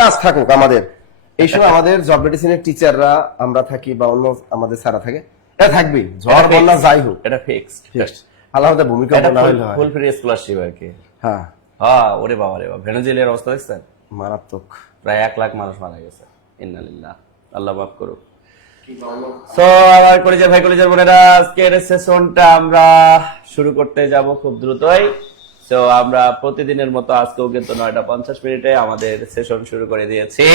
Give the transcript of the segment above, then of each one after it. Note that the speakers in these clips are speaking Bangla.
কাজ থাকুক আমাদের, এই সময় আমাদের জব মেডিসিনের টিচাররা আমরা থাকি বা অন্য আমাদের স্যারা থাকে, এটা থাকবেই, ঝড় বন্যা যাই হোক, এটা ফিক্সড। আল্লাহর ভূমিকা না হলে হয়। ফুল ফ্রি স্কলারশিপ আর কি। হ্যাঁ হ্যাঁ, ওরে বাবা রে বাবা, ভেনেজুয়েলার অবস্থা দেখছেন? মারাত্মক, প্রায় 1 লাখ মানুষ মারা গেছে। ইন্নালিল্লাহ, আল্লাহ মাফ করুক। সো আমার কলেজের ভাই কলেজের বোনেরা, আজকের সেশনটা আমরা শুরু করতে যাব খুব দ্রুতই। সো আমরা প্রতিদিনের মতো আজকেও কিন্তু 9:50 আমাদের সেশন শুরু করে দিয়েছি।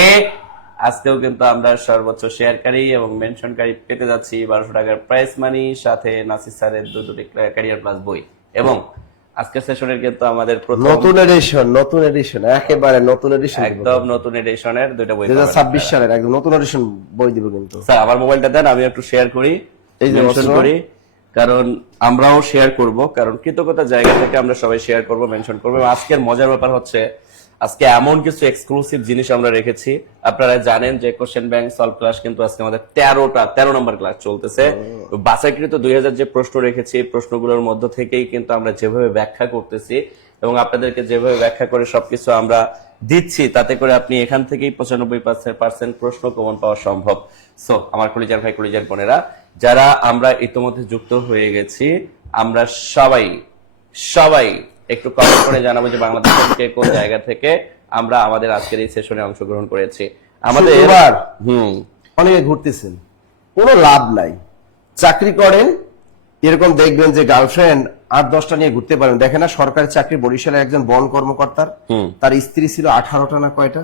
আজকেও কিন্তু আমরা সর্বোচ্চ শেয়ারকারী এবং মেনশনকারী পেতে যাচ্ছি 1200 টাকার প্রাইস মানি, সাথে নাসির স্যারের দুটি ক্যারিয়ার প্লাস বই। এবং আজকের সেশনের কিন্তু আমাদের নতুন এডিশন একেবারে নতুন এডিশন, একদম নতুন এডিশনের দুইটা বই, 2026 সালের একদম নতুন এডিশন বই দিব। কিন্তু স্যার আমার মোবাইলটা দেন, আমি একটু শেয়ার করি, এই যে মেনশন করি, কারণ আমরাও শেয়ার করব, কারণ কৃতজ্ঞতার জায়গা থেকে আমরা সবাই শেয়ার করব, মেনশন করব। আজকের মজার ব্যাপার হচ্ছে আজকে এমন কিছু এক্সক্লুসিভ জিনিস আমরা রেখেছি। আপনারা জানেন যে কোশ্চেন ব্যাংক সলভ ক্লাস কিন্তু আজকে আমাদের 13 নম্বর ক্লাস চলতেছে। বাছাইকৃত 2000 যে প্রশ্ন রেখেছি, এই প্রশ্নগুলোর মধ্য থেকেই কিন্তু আমরা যেভাবে ব্যাখ্যা করতেছি এবং আপনাদেরকে যেভাবে ব্যাখ্যা করে সবকিছু আমরা দিচ্ছি, তাতে করে আপনি এখান থেকেই 95% প্রশ্ন কমন পাওয়া সম্ভব। সো আমার কলিজার ভাই কলিজার বোনেরা, যারা আমরা ইতিমধ্যে যুক্ত হয়ে গেছি, আমরা সবাই একটু কমেন্ট করে জানাবো যে বাংলাদেশের কে কোন জায়গা থেকে আমরা আমাদের আজকের এই সেশনে অংশগ্রহণ করেছি। আমাদের অনেকে ঘুরতেছেন, কোনো লাভ নাই। চাকরি করেন, এরকম দেখবেন যে গার্লফ্রেন্ড 8-10টা নিয়ে ঘুরতে পারেন। দেখেন না সরকারি চাকরি, বরিশালের একজন বন কর্মকর্তার তার স্ত্রী ছিল 18টা না কয়টা।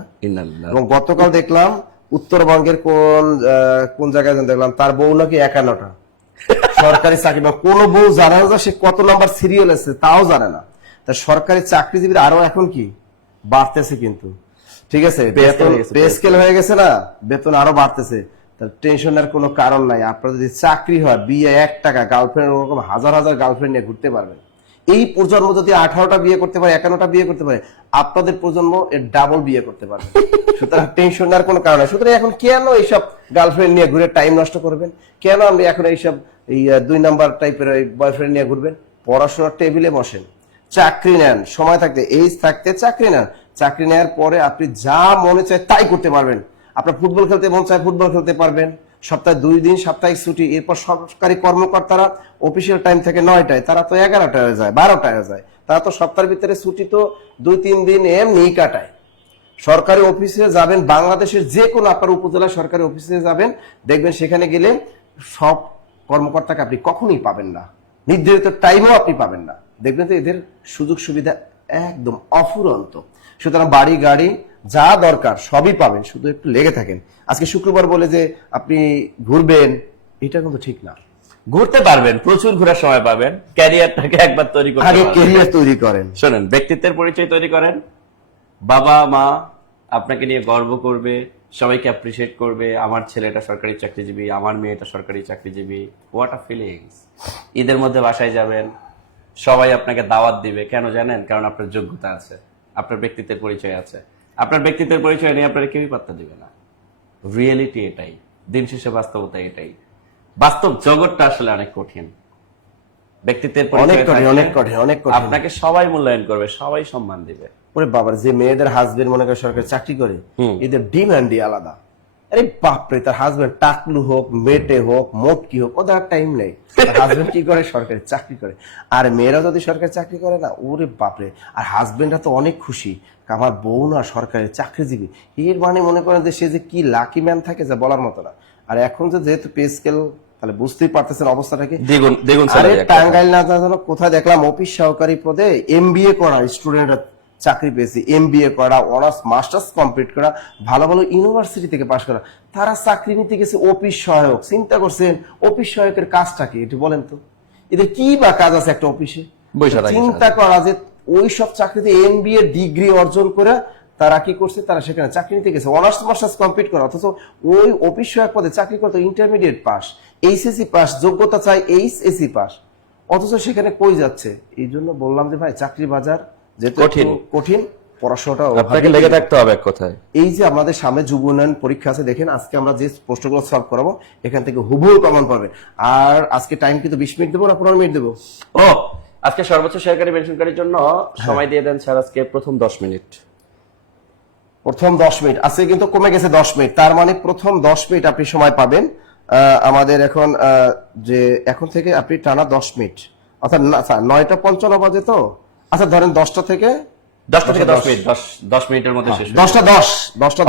এবং গতকাল দেখলাম উত্তরবঙ্গের কোন জায়গায় দেখলাম তার বউ নাকি 51টা সরকারি চাকরি। কোনো বউ জানে না সে কত নাম্বার সিরিয়াল আছে, তাও জানে না। তা সরকারি চাকরিজীবীরা আরো এখন কি বাড়তেছে কিন্তু, ঠিক আছে, বেতন পে স্কেল হয়ে গেছে না, বেতন আরো বাড়তেছে। টেনশনের কোনো কারণ নাই। আপনার যদি চাকরি হয়, বিয়ে 1 টাকা, গার্লফ্রেন্ড ওরকম হাজার গার্লফ্রেন্ড নিয়ে ঘুরতে পারবেন। এই প্রজন্ম যদি 18টা বিয়ে করতে পারে, 51টা বিয়ে করতে পারে, আপনাদের প্রজন্ম এর ডাবল বিয়ে করতে পারবে। সুতরাং টেনশন নেওয়ার কোনো কারণ নাই। সুতরাং এখন কেন এইসব গার্লফ্রেন্ড নিয়ে ঘুরে টাইম নষ্ট করবেন? কেন আপনি এখন এইসব 2 নাম্বার টাইপের বয়ফ্রেন্ড নিয়ে ঘুরবেন? পড়াশোনার টেবিলে বসেন, চাকরি নেন, সময় থাকতে, এইজ থাকতে চাকরি নেন। চাকরি নেওয়ার পরে আপনি যা মনে চায় তাই করতে পারবেন। আপনার ফুটবল খেলতে মন চায়, ফুটবল খেলতে পারবেন। সপ্তাহে 2 দিন সাপ্তাহিক ছুটি। এরপর সরকারি কর্মকর্তারা অফিসিয়াল টাইম থেকে 9টায়, তারা তো 11টায় হয়ে যায়, 12টায় হয়ে যায়। তারা তো সপ্তাহের ভিতরে ছুটি তো 2-3 দিন এমনি কাটায়। সরকারি অফিসে যাবেন, বাংলাদেশের যে কোনো আপনার উপজেলা সরকারি অফিসে যাবেন, দেখবেন সেখানে গেলে সব কর্মকর্তাকে আপনি কখনোই পাবেন না, নির্ধারিত টাইমও আপনি পাবেন না। দেখবেন তো এদের সুযোগ সুবিধা একদম অফুরন্ত। সুতরাং বাড়ি গাড়ি যা দরকার সবই পাবেন, শুধু একটু লেগে থাকেন। আজকে শুক্রবার বলে যে আপনি ঘুরবেন, এটা কিন্তু ঠিক না। ঘুরতে পারবেন, প্রচুর ঘোরার সময় পাবেন। ক্যারিয়ারটাকে একবার তৈরি করতে, আগে ক্যারিয়ার তৈরি করেন। শোনেন, ব্যক্তিত্বের পরিচয় তৈরি করেন, বাবা মা আপনাকে নিয়ে গর্ব করবে, সবাইকে অ্যাপ্রিসিয়েট করবে। আমার ছেলেটা সরকারি চাকরিজীবী, আমার মেয়েটা সরকারি চাকরিজীবী। What a feelings. ঈদের মধ্যে বাসায় যাবেন, সবাই আপনাকে দাওয়াত দিবে। কেন জানেন? কারণ আপনার যোগ্যতা আছে, আপনার ব্যক্তিত্বের পরিচয় আছে। আপনার ব্যক্তিত্বের পরিচয় নিয়ে আপনারা কেউই পাত্তা দিবে না। রিয়েলিটি এটাই, দিন শেষে বাস্তবতা এটাই। বাস্তব জগৎটা আসলে অনেক কঠিন। ব্যক্তিত্বের পরিচয় আপনাকে সবাই মূল্যায়ন করবে, সবাই সম্মান দিবে। ওরে বাবার, যে মেয়েদের হাজবেন্ড মনে করে সরকারি চাকরি করে, এদের ডিমান্ডই আলাদা। আরে বাপরে, তার হাজবেন্ড টাকলু হোক, মেটে হোক, মোটকি হোক, ওদের টাইম নেই। হাজবেন্ড কি করে? সরকারি চাকরি করে। আর মেয়েরা যদি সরকারি চাকরি করে না, ওরে বাপরে। আর হাজবেন্ডরা তো অনেক খুশি, আমার বউ না সরকারি চাকরিজীবী। এর মানে মনে করেন যে সে যে কি লাকি ম্যান থাকে, যা বলার মতো না। আর এখন যেহেতু পে স্কেল, তাহলে বুঝতেই পারতেছেন অবস্থাটাকে। আরে টাঙ্গাইল না জানো কোথায় দেখলাম অফিস সহকারী পদে MBA করা স্টুডেন্টরা চাকরি পেয়েছে। MBA করা, অনার্স মাস্টার্স কমপ্লিট করা, ভালো ভালো ইউনিভার্সিটি থেকে পাশ করা, তারা চাকরি নিতে গেছে অফিস সহায়ক। চিন্তা করছেন অফিস সহায়কের কাজটা কি একটু বলেন তো? এদের কি বা কাজ আছে একটা অফিসে? চিন্তা করা যে ওই সব চাকরিতে MBA ডিগ্রি অর্জন করে তারা কি করছে, তারা সেখানে চাকরি নিতে গেছে অনার্স মাস্টার্স কমপ্লিট করা। অথচ ওই অফিস সহায়ক পদে চাকরি করতে ইন্টারমিডিয়েট পাস, HSC পাস, যোগ্যতা চাই HSC পাস। অথচ সেখানে কই যাচ্ছে? এই জন্য বললাম যে ভাই, চাকরি বাজার কঠিন, পড়াশোনাটা আপনাকে লেগে থাকতে হবে এক কথায়। এই যে আমাদের সামনে যুব উন্নয়ন পরীক্ষা আছে, দেখেন আজকে আমরা যে প্রশ্নগুলো সলভ করাবো এখান থেকে হুবহু কমন পাবে। আর আজকে টাইম কিন্তু 20 মিনিট দেবো না 15 মিনিট দেবো? আজকে সর্বোচ্চ শেয়ারকারী মেনশনকারীর জন্য সময় দিয়ে দেন স্যার আজকে প্রথম 10 মিনিট। প্রথম 10 মিনিট আজকে কিন্তু কমে গেছে 10 মিনিট, তার মানে প্রথম 10 মিনিট আপনি সময় পাবেন। আমাদের এখন যে এখন থেকে আপনি টানা 10 মিনিট, অর্থাৎ 9:55 বাজে তো, আচ্ছা ধরেন 10টা থেকে 10 মিনিট, 10 মিনিটের মধ্যে শেষ হবে। 10টা 10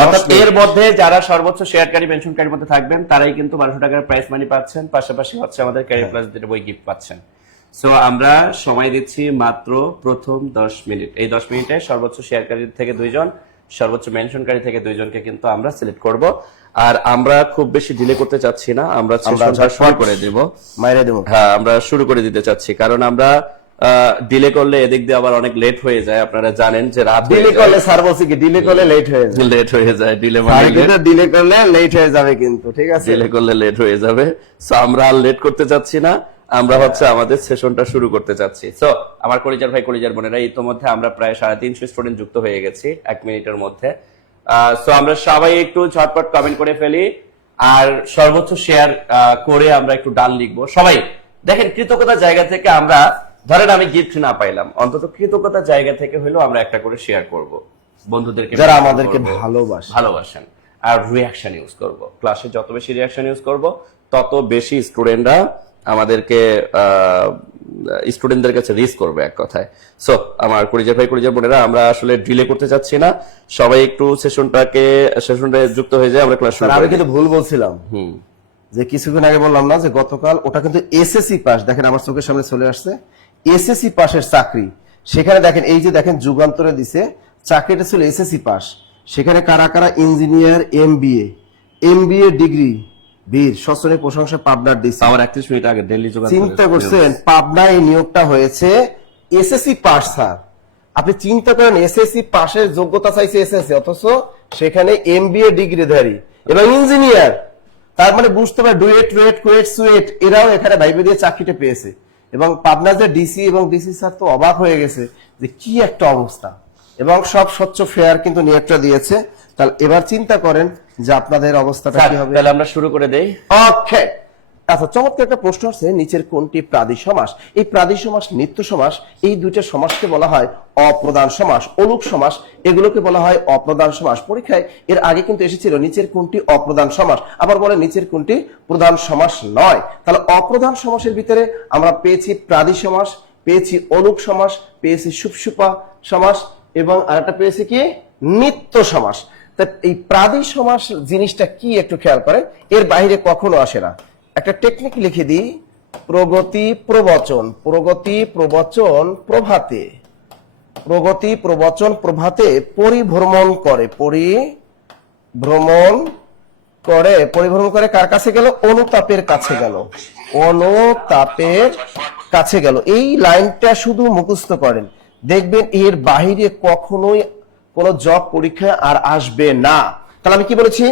অর্থাৎ এর মধ্যে যারা সর্বোচ্চ শেয়ারকারী মেনশনকারীর মধ্যে থাকবেন তারাই কিন্তু 1200 টাকার প্রাইস মানি পাচ্ছেন, পাশাপাশি হচ্ছে আমাদের ক্যারিয়ার প্লাস যেটা বই গিফট পাচ্ছেন। সো আমরা সময় দিচ্ছি মাত্র প্রথম 10 মিনিট। এই 10 মিনিটে সর্বোচ্চ শেয়ারকারী থেকে 2 জন, সর্বোচ্চ মেনশনকারী থেকে 2 জনকে কিন্তু আমরা সিলেক্ট করব। আর আমরা খুব বেশি ডিলে করতে চাচ্ছি না, আমরা সেশনটা শুরু করে দেব, মাইরে দেব। হ্যাঁ আমরা শুরু করে দিতে চাচ্ছি, কারণ আমরা ডিলে করলে এদিক দিয়ে আবার অনেক লেট হয়ে যায়। আপনারা জানেন যে রাত ডিলে করলে স্যার বলছি কি ডিলে করলে লেট হয়ে যায়, লেট হয়ে যায়, ডিলে আর মানে কিন্তু ডিলে করলে লেট হয়ে যাবে কিন্তু, ঠিক আছে? ডিলে করলে লেট হয়ে যাবে। সো আমরা আর লেট করতে চাচ্ছি না, আমরা হচ্ছে আমাদের সেশনটা শুরু করতে চাচ্ছি। সো আমার কলিজার ভাই কলিজার বোনেরা, ইতোমধ্যে আমরা প্রায় 350 স্টুডেন্ট যুক্ত হয়ে গেছি 1 মিনিটের মধ্যে। সো আমরা সবাই একটু ঝটপট কমেন্ট করে ফেলি, আর সর্বোচ্চ শেয়ার করে আমরা একটু ডান লিখবো। সবাই দেখেন, কৃতজ্ঞতার জায়গা থেকে আমরা, ধরেন আমি গিফট না পাইলাম, অন্তত কৃতজ্ঞতার জায়গা থেকে হলেও আমরা একটা করে শেয়ার করব বন্ধুদেরকে, যারা আমাদেরকে ভালোবাসেন। আর রিঅ্যাকশন ইউজ করব, ক্লাসে যত বেশি রিঅ্যাকশন ইউজ করব তত বেশি স্টুডেন্টরা আমাদেরকে স্টুডেন্টদের কাছে রিচ করবে এক কথায়। সো আমার কলিজার ভাই কলিজার বোনেরা, আমরা আসলে ডিলে করতে চাচ্ছি না, সবাই একটু সেশনটা যুক্ত হয়ে যায়, আমরা ক্লাস শুরু আমি করি। কিন্তু ভুল বলছিলাম যে কিছুক্ষণ আগে বললাম না যে গতকাল ওটা কিন্তু এসএসসি পাস, দেখেন আমার চোখের সামনে চলে আসছে এসএসসি পাসের চাকরি। সেখানে দেখেন এই যে দেখেন যুগান্তরে দিছে চাকরিটা ছিল এসএসসি পাস, সেখানে কারা কারা ইঞ্জিনিয়ার এমবিএ ডিগ্রি বীর সশ্রী প্রশংসা পাবনার দিছে। আমার 31 মিনিট আগে দিল্লি যোগাযোগ, চিন্তা করছেন পাবনায় এই নিয়োগটা হয়েছে এসএসসি পাস। স্যার আপনি চিন্তা করেন এসএসসি পাসের যোগ্যতা চাইছে এসএসসি, অথচ সেখানে এমবিএ ডিগ্রিধারী এবং ইঞ্জিনিয়ার, তার মানে বুঝতে পারে ডুয়েট রুয়েট কুয়েট সুয়েট এরাও এখানে ভাইবে দিয়ে চাকরিটা পেয়েছে। এবং পাবনা যে ডিসি এবং ডিসি স্যার তো অবাক হয়ে গেছে যে কি একটা অবস্থা, এবং সব স্বচ্ছ ফেয়ার কিন্তু নিয়োগটা দিয়েছে। তাহলে এবার চিন্তা করেন যে আপনাদের অবস্থাটা কি হবে। তাহলে আমরা শুরু করে দেই। ওকে, আচ্ছা চমৎকার একটা প্রশ্ন আছে, নিচের কোনটি প্রাদি সমাস? এই প্রাদি সমাস, নিত্য সমাস, এই দুইটা সমাসকে বলা হয় অপ্রধান সমাস। অলুক সমাস এগুলোকে বলা হয় অপ্রধান সমাস। পরীক্ষায় এর আগে কিন্তু এসেছিল নিচের কোনটি অপ্রধান সমাস, আবার বলে নিচের কোনটি প্রধান সমাস নয়। তাহলে অপ্রধান সমাসের ভিতরে আমরা পেয়েছি প্রাদি সমাস, পেয়েছি অলুক সমাস, পেয়েছি সুপসুপা সমাস, এবং আরেকটা পেয়েছি কি নিত্য সমাস। এই প্রাদি সমাস জিনিসটা কি একটু খেয়াল করেন, এর বাইরে কখনো আসে না। একটা টেকনিক লিখে দিই, প্রগতি প্রবচন, প্রগতি প্রবচন প্রভাতে, প্রগতি প্রবচন প্রভাতে পরিভ্রমণ করে, পরিভ্রমণ করে কার কাছে গেল? অনুতাপের কাছে গেল, অনুতাপের কাছে গেল। এই লাইনটা শুধু মুখস্থ করেন, দেখবেন এর বাইরে কখনোই কোন জব পরীক্ষা আর আসবে না। তাহলে আমি কি বলেছি?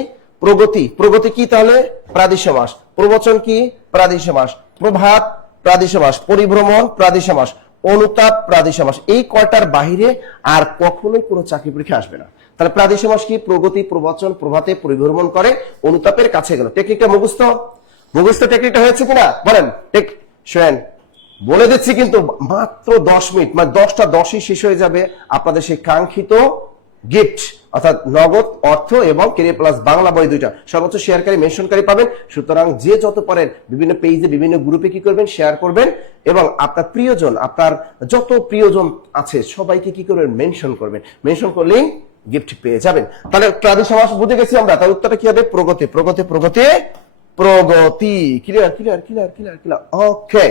প্রগতি কি? তাহলে প্রাদি সমাস। প্রবচন কি? প্রাদি সমাস। প্রভাত প্রাদি সমাস। পরিভ্রমণ প্রাদি সমাস। অনুতাপ প্রাদি সমাস। এই কয়টার বাহিরে আর কখনোই কোনো চাকরি পরীক্ষা আসবে না। তাহলে প্রাদি সমাস কি? প্রগতি প্রবচন প্রভাতে পরিভ্রমণ করে অনুতাপের কাছে গেল। টেকনিকটা মুখস্থ টেকনিকটা হয়েছে কিনা বলেন? শোনেন বলে দিচ্ছি কিন্তু মাত্র 10 মিনিট, মানে 10টা 10ই শেষ হয়ে যাবে আপনাদের সেই কাঙ্ক্ষিত গিফট, অর্থাৎ নগদ অর্থ এবং ক্যারিয়ার প্লাস বাংলা বই দুইটা সর্বোচ্চ শেয়ারকারী মেনশনকারী পাবেন। সুতরাং যে যত পারেন বিভিন্ন পেজে বিভিন্ন গ্রুপে কি করবেন? শেয়ার করবেন, এবং আপনার প্রিয়জন, আপনার যত প্রিয়জন আছে সবাইকে কি করবেন? মেনশন করবেন। মেনশন করলেই গিফট পেয়ে যাবেন। তাহলে প্রাদি সমাস বুঝে গেছি আমরা, তার উত্তরটা কি হবে? প্রগতি প্রগতি প্রগতি প্রগতি। Clear clear clear clear clear okay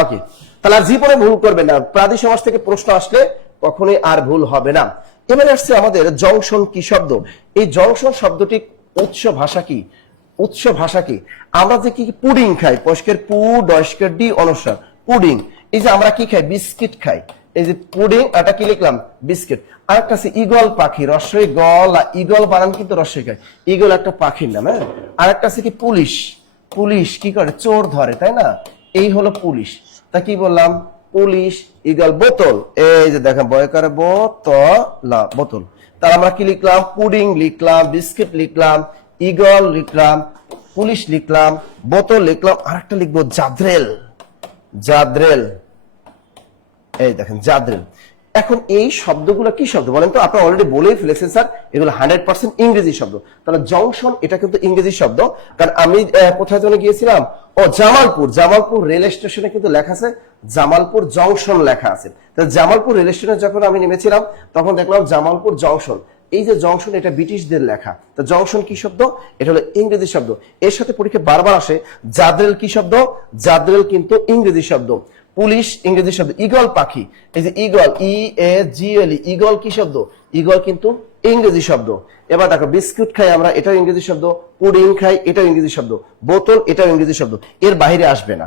okay. তাহলে আর জীবনে ভুল করবেন না, প্রাদি সমাস থেকে প্রশ্ন আসলে কখনোই আর ভুল হবে না। এবারে আসছে আমাদের জংশন কি শব্দ। এই জংশন শব্দটি উৎস ভাষা কি? উৎস ভাষা কি? আমরা যে কি পুডিং খাই, পস্কের পু ডস্কের ডি অনুসার পুডিং, এই যে আমরা কি খাই? বিস্কিট খাই। এই যে পুডিং, এটা কি লিখলাম? বিস্কিট। আরেকটা আছে ঈগল পাখি, রস্যই গল, ঈগল বানান কিন্তু রস্যই খায়, ঈগল একটা পাখির নাম। হ্যাঁ, আরেকটা আছে কি পুলিশ, পুলিশ কি করে? চোর ধরে, তাই না? এই হলো পুলিশ। তা কি বললাম? পুলিশ, ঈগল, বোতল, এই যে দেখেন বয়কারে বোতল। তাহলে আমরা কি লিখলাম? পুডিং লিখলাম, বিস্কিট লিখলাম, ঈগল লিখলাম, পুলিশ লিখলাম, বোতল লিখলাম, আরেকটা লিখবো জাদ্রেল, জাদ্রেল। এই দেখেন জাদ্রেল। এখন এই শব্দগুলো কি শব্দ বলেন তো? আপনি অলরেডি বলেই ফেলেছেন স্যার, এগুলো 100% ইংরেজি শব্দ। তাহলে জংশন এটা কিন্তু ইংরেজি শব্দ। কারণ আমি কোথায় যেন গিয়েছিলাম, জামালপুর রেল স্টেশনে কিন্তু লেখা আছে জামালপুর জংশন লেখা আছে। তাহলে জামালপুর রেল স্টেশনে যখন আমি নেমেছিলাম তখন দেখলাম জামালপুর জংশন। এই যে জংশন, এটা ব্রিটিশদের লেখা। তো জংশন কি শব্দ? এটা হলো ইংরেজি শব্দ। এর সাথে পরীক্ষা বারবার আসে জাদ্রেল কি শব্দ? জাদ্রেল কিন্তু ইংরেজি শব্দ। পুলিশ ইংরেজি শব্দ। ঈগল পাখি, এই যে ঈগল, EAGL, ঈগল কি শব্দ? ঈগল কিন্তু ইংরেজি শব্দ। এবার দেখো বিস্কুট খাই আমরা, এটাও ইংরেজি শব্দ। পুডিং খাই, এটাও ইংরেজি শব্দ। বোতল, এটাও ইংরেজি শব্দ। এর বাইরে আসবে না।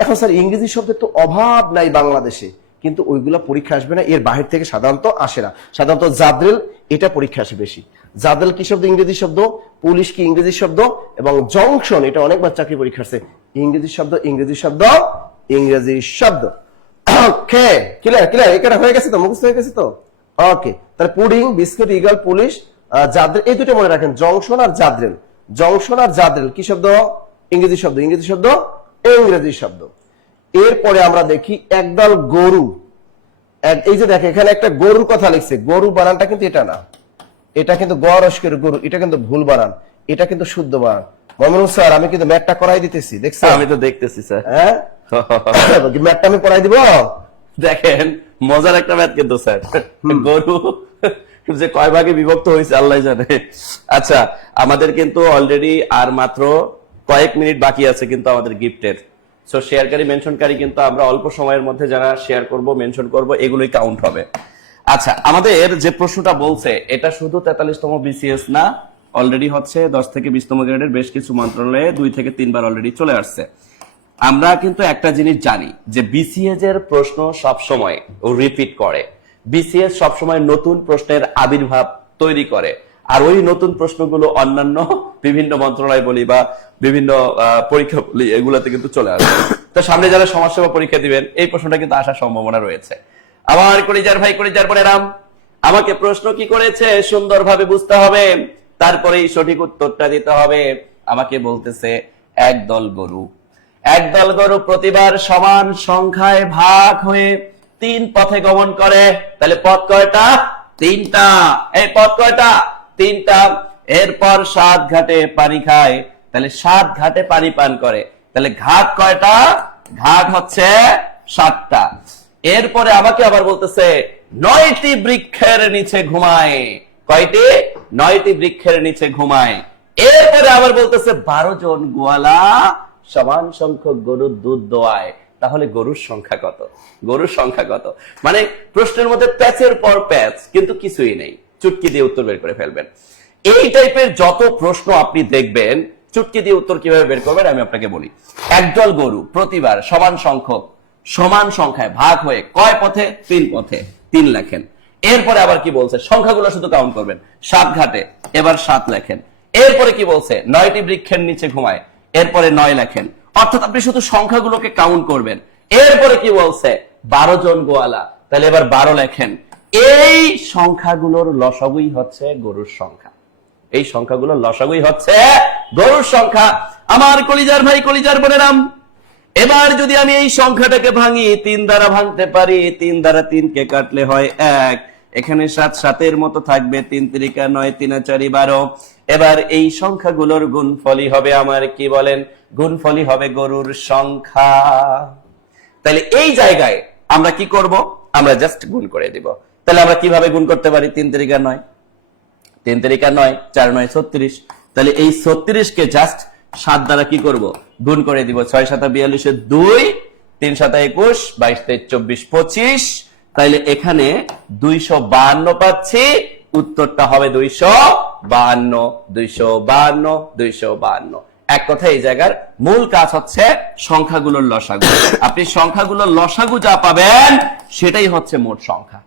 এখন স্যার ইংরেজি শব্দের তো অভাব নাই বাংলাদেশে, কিন্তু ওইগুলা পরীক্ষা আসবে না, এর বাহির থেকে সাধারণত আসে না। সাধারণত জাদ্রেল এটা পরীক্ষা আসে বেশি। জাদ্রেল কি শব্দ? ইংরেজি শব্দ। পুলিশ কি ইংরেজি শব্দ। এবং জংশন এটা অনেকবার চাকরি পরীক্ষা আসছে, ইংরেজি শব্দ, ইংরেজি শব্দ, ইংরেজি শব্দ। ওকে, ক্লিয়ার এটা হয়ে গেছে তো, মুখস্থ হয়ে গেছে তো? ওকে, তাহলে পুডিং, বিস্কুট, ঈগল, পুলিশ, জাদ্রেল, এই দুটো মনে রাখেন, জংশন আর জাদ্রেল। জংশন আর জাদ্রেল কি শব্দ? ইংরেজি শব্দ, ইংরেজি শব্দ, ইংরেজি শব্দ। এরপরে আমরা দেখি একদল গরু। এই যে দেখে এখানে একটা গরুর কথা লিখছে, গরু বানানটা কিন্তু এটা না, এটা কিন্তু গরস্কের গরু, এটা কিন্তু ভুল বানান, এটা কিন্তু শুদ্ধ বানান। মমিনুল স্যার আমি কিন্তু ম্যাথটা করাই দিতেছি, দেখছেন? আমি তো দেখতেছি স্যার। হ্যাঁ, ম্যাথটা আমি করাই দিব। দেখেন মজার একটা ম্যাথ কিন্তু স্যার, গরু যে কয় ভাগে বিভক্ত হয়েছে আল্লাহ জানে। আচ্ছা, আমাদের কিন্তু অলরেডি আর মাত্র কয়েক মিনিট বাকি আছে কিন্তু আমাদের গিফটের। সো শেয়ারকারী মেনশনকারী কিন্তু আমরা অল্প সময়ের মধ্যে যারা শেয়ার করব, মেনশন করব, এগুলোই কাউন্ট হবে। আচ্ছা, আমাদের যে প্রশ্নটা বলছে এটা শুধু 43তম BCS না, অলরেডি হচ্ছে 10 থেকে 20তম গ্রেডের বেশ কিছু মন্ত্রণালয়ে 2 থেকে 3 বার অলরেডি চলে আসছে। আমরা কিন্তু একটা জিনিস জানি যে BCS এর প্রশ্ন সব সময় রিপিট করে, BCS সব সময় নতুন প্রশ্নের আবির্ভাব তৈরি করে, আর ওই নতুন প্রশ্নগুলো অন্যান্য বিভিন্ন মন্ত্রণালয় বলি বা বিভিন্ন পরীক্ষা বলি এগুলাতে কিন্তু চলে আসে। তো সামনে যারা সমাজসেবা পরীক্ষা দিবেন এই প্রশ্নটা কিন্তু আসার সম্ভাবনা রয়েছে। আমার কলিজার ভাই, কলিজার বোনেরাম, আমাকে প্রশ্ন কি করেছে সুন্দরভাবে বুঝতে হবে, তারপরেই সঠিক উত্তরটা দিতে হবে। আমাকে বলতেছে একদল গরু প্রতিবার সমান সংখ্যায় ভাগ হয়ে 3 পথে গমন করে। তাহলে পথ কয়টা? 3টা। এই পথ কয়টা? 3টা। এরপর 7 ঘাটে পানি খায়, তাহলে 7 ঘাটে পানি পান করে। তাহলে ঘাট কয়টা? ঘাট হচ্ছে 7টা। এরপরে আমাকে আবার বলতেছে 9টি বৃক্ষের নিচে ঘুমায়। কয়টি? 9টি বৃক্ষের নিচে ঘুমায়। এরপরে আবার বলতেছে 12 জন গোয়ালা সমান সংখ্যক গরুর দুধ দোয়ায়। তাহলে গরুর সংখ্যা কত? গরুর সংখ্যা কত? মানে প্রশ্নের মধ্যে প্যাচের পর প্যাচ, কিন্তু কিছুই নেই, চুটকি দিয়ে উত্তর বের করে ফেলবেন। এই টাইপের যত প্রশ্ন আপনি দেখবেন, চুটকি দিয়ে উত্তর কিভাবে বের করবেন আমি আপনাকে বলি। একদল গরু প্রতিবার সমান সংখ্যায় ভাগ হয়ে কয় পথে? 3 পথে। 3 লেখেন। এরপরে আবার কি বলছে? সংখ্যাগুলো শুধু কাউন্ট করবেন। 7 ঘাটে, এবার 7 লেখেন। এরপরে কি বলছে? 9টি বৃক্ষের নিচে ঘুমায়, এরপরে 9 লেখেন। অর্থাৎ আপনি শুধু সংখ্যাগুলোকে কাউন্ট করবেন। এরপরে কি বলছে? 12 জন গোয়ালা, তাহলে এবার 12 লেখেন। এই সংখ্যাগুলোর লসাগুই হচ্ছে গরুর সংখ্যা। এই সংখ্যাগুলোর লসাগুই হচ্ছে গরুর সংখ্যা। আমার কলিজার ভাই, কলিজার বোনেরাম, এবার যদি আমি এই সংখ্যাটাকে ভাঙি, 3 দ্বারা ভাঙতে পারি। 3 দ্বারা 3 কে কাটলে হয় 1। এখানে 7 7-এর মতো থাকবে, 3 3 9, 3 4 12। এবার এই সংখ্যাগুলোর গুণফলই হবে আমার, কি বলেন? গুণফলই হবে গরুর সংখ্যা। তাহলে এই জায়গায় আমরা কি করব? আমরা জাস্ট গুণ করে দিব। তাহলে আমরা কিভাবে গুণ করতে পারি? 3 3 9, 3 3 9, 4 9 36। তাহলে এই 36 কে জাস্ট 7 দ্বারা কি করব? গুণ করে দিব। 6 7 42 2, 3 7 21, 22 23 24 25। তাইলে এখানে 252 পাচ্ছি। উত্তরটা হবে 252, 252, 252। এক কথা, এই জায়গার মূল কাজ হচ্ছে সংখ্যাগুলোর লসাগু। আপনি সংখ্যাগুলোর লসাগু যা পাবেন সেটাই হচ্ছে মোট সংখ্যা,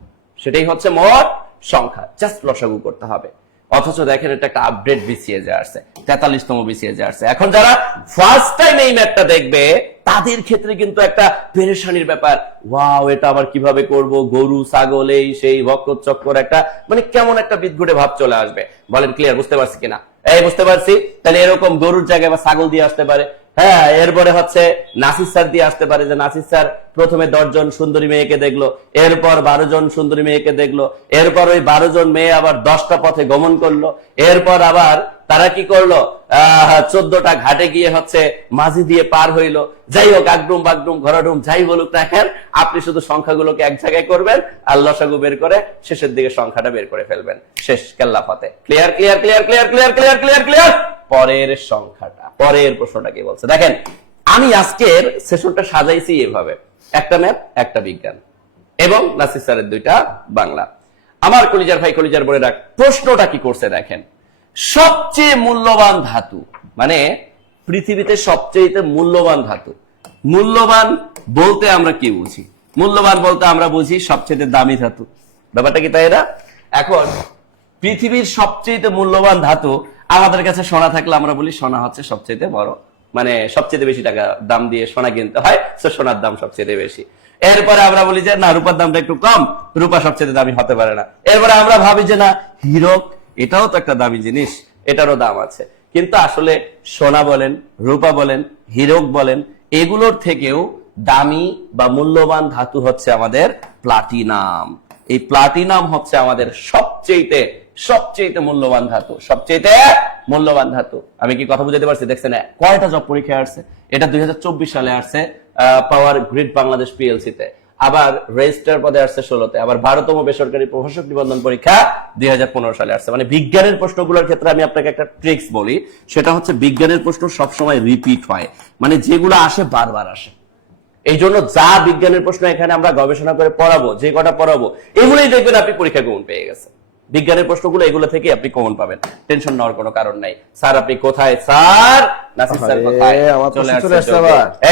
সেটাই হচ্ছে মোট সংখ্যা। জাস্ট লসাগু করতে হবে। অথচ দেখেন এটা একটা আপডেট BCS এ আসছে, 43তম BCS এ আসছে। এখন যারা ফার্স্ট টাইম এই ম্যাথটা দেখবে তাদের ক্ষেত্রে কিন্তু একটা পেরেশানির ব্যাপার। ওয়াও, এটা আবার কিভাবে করব? গরু ছাগল এই সেই ভক্কর চক্কর, একটা মানে কেমন একটা বিদঘুটে ভাব চলে আসবে। বলেন ক্লিয়ার? বুঝতে পারছি কিনা? এই বুঝতে পারছি। তাহলে এরকম গরুর জায়গায় বা ছাগল দিয়ে আসতে পারে, হ্যাঁ, এরপরে হচ্ছে নাসির স্যার দিয়ে আসতে পারে যে নাসির স্যার প্রথমে 10 জন সুন্দরী মেয়েকে দেখলো, এরপর 12 জন সুন্দরী মেয়েকে দেখলো, এরপর ওই 12 জন মেয়ে আবার 10টা পথে গমন করলো, এরপর আবার তারা কি করলো 14টা ঘাটে গিয়ে হচ্ছে মাঝি দিয়ে পার হইলো। যাই হোক, আগডুম বাগডুম ঘরাডুম যাই বলুক না কেন, আপনি শুধু সংখ্যাগুলোকে এক জায়গায় করবেন আর লসাগু বের করে শেষের দিকে সংখ্যাটা বের করে ফেলবেন। শেষ, কেল্লা ফতে। Clear clear clear clear clear clear clear clear. পরের সংখ্যাটা, পরের প্রশ্নটা কি বলছে দেখেন। আমি আজকের সেশনটা সাজাইছি এভাবে, একটা ম্যাথ, একটা বিজ্ঞান এবং নাসির স্যারের 2টা বাংলা। আমার কলিজার ভাই, কলিজার বোনেরা, প্রশ্নটা কি করছে দেখেন। সবচেয়ে মূল্যবান ধাতু, মানে পৃথিবীতে সবচেয়ে মূল্যবান ধাতু। মূল্যবান বলতে আমরা কি বুঝি? মূল্যবান বলতে আমরা বুঝি সবচেয়ে দামি ধাতু। ব্যাপারটা কি তাই না? এখন পৃথিবীর সবচেয়ে মূল্যবান ধাতু, আমাদের কাছে সোনা থাকলে আমরা বলি সোনা হচ্ছে সবচেয়ে বড়, মানে সবচেয়ে বেশি টাকা দাম দিয়ে সোনা কিনতে হয়, তো সোনার দাম সবচেয়ে বেশি। এরপরে আমরা বলি যে না, রূপার দামটা একটু কম, রূপা সবচেয়ে দামি হতে পারে না। এরপরে আমরা ভাবি যে না, হীরক এটাও তো একটা দামি জিনিস, এটারও দাম আছে। কিন্তু আসলে সোনা বলেন, রূপা বলেন, হীরক বলেন, এগুলোর থেকেও দামি বা মূল্যবান ধাতু হচ্ছে আমাদের প্লাটিনাম। এই প্লাটিনাম হচ্ছে আমাদের সবচেয়ে মূল্যবান ধাতু, সবচেয়ে মূল্যবান ধাতু। আমি কি কথা বুঝাতে পারছি? দেখছেন কয়টা জব পরীক্ষায় আসছে? এটা 2024 সালে আসছে পাওয়ার গ্রিড বাংলাদেশ পিএলসি তে, আবার রেজিস্ট্রার পদে আসছে 16তে, আবার 12তম বেসরকারি প্রভাষক নিবন্ধন পরীক্ষা 2015 সালে আসছে। মানে বিজ্ঞানের প্রশ্নগুলোর ক্ষেত্রে আমি আপনাকে একটা ট্রিক্স বলি, সেটা হচ্ছে বিজ্ঞানের প্রশ্ন সবসময় রিপিট হয়, মানে যেগুলো আসে বারবার আসে। এই জন্য যা বিজ্ঞানের প্রশ্ন এখানে আমরা গবেষণা করে পড়াবো, যে কটা পড়াবো, এগুলোই দেখবেন আপনি পরীক্ষা কমন পেয়ে গেছে। বিজ্ঞানের প্রশ্নগুলো এগুলো থেকে আপনি কমন পাবেন, টেনশন নেওয়ার কোনো কারণ নাই। স্যার আপনি কোথায়? স্যার নাসির স্যার কোথায়? চলে আসছে।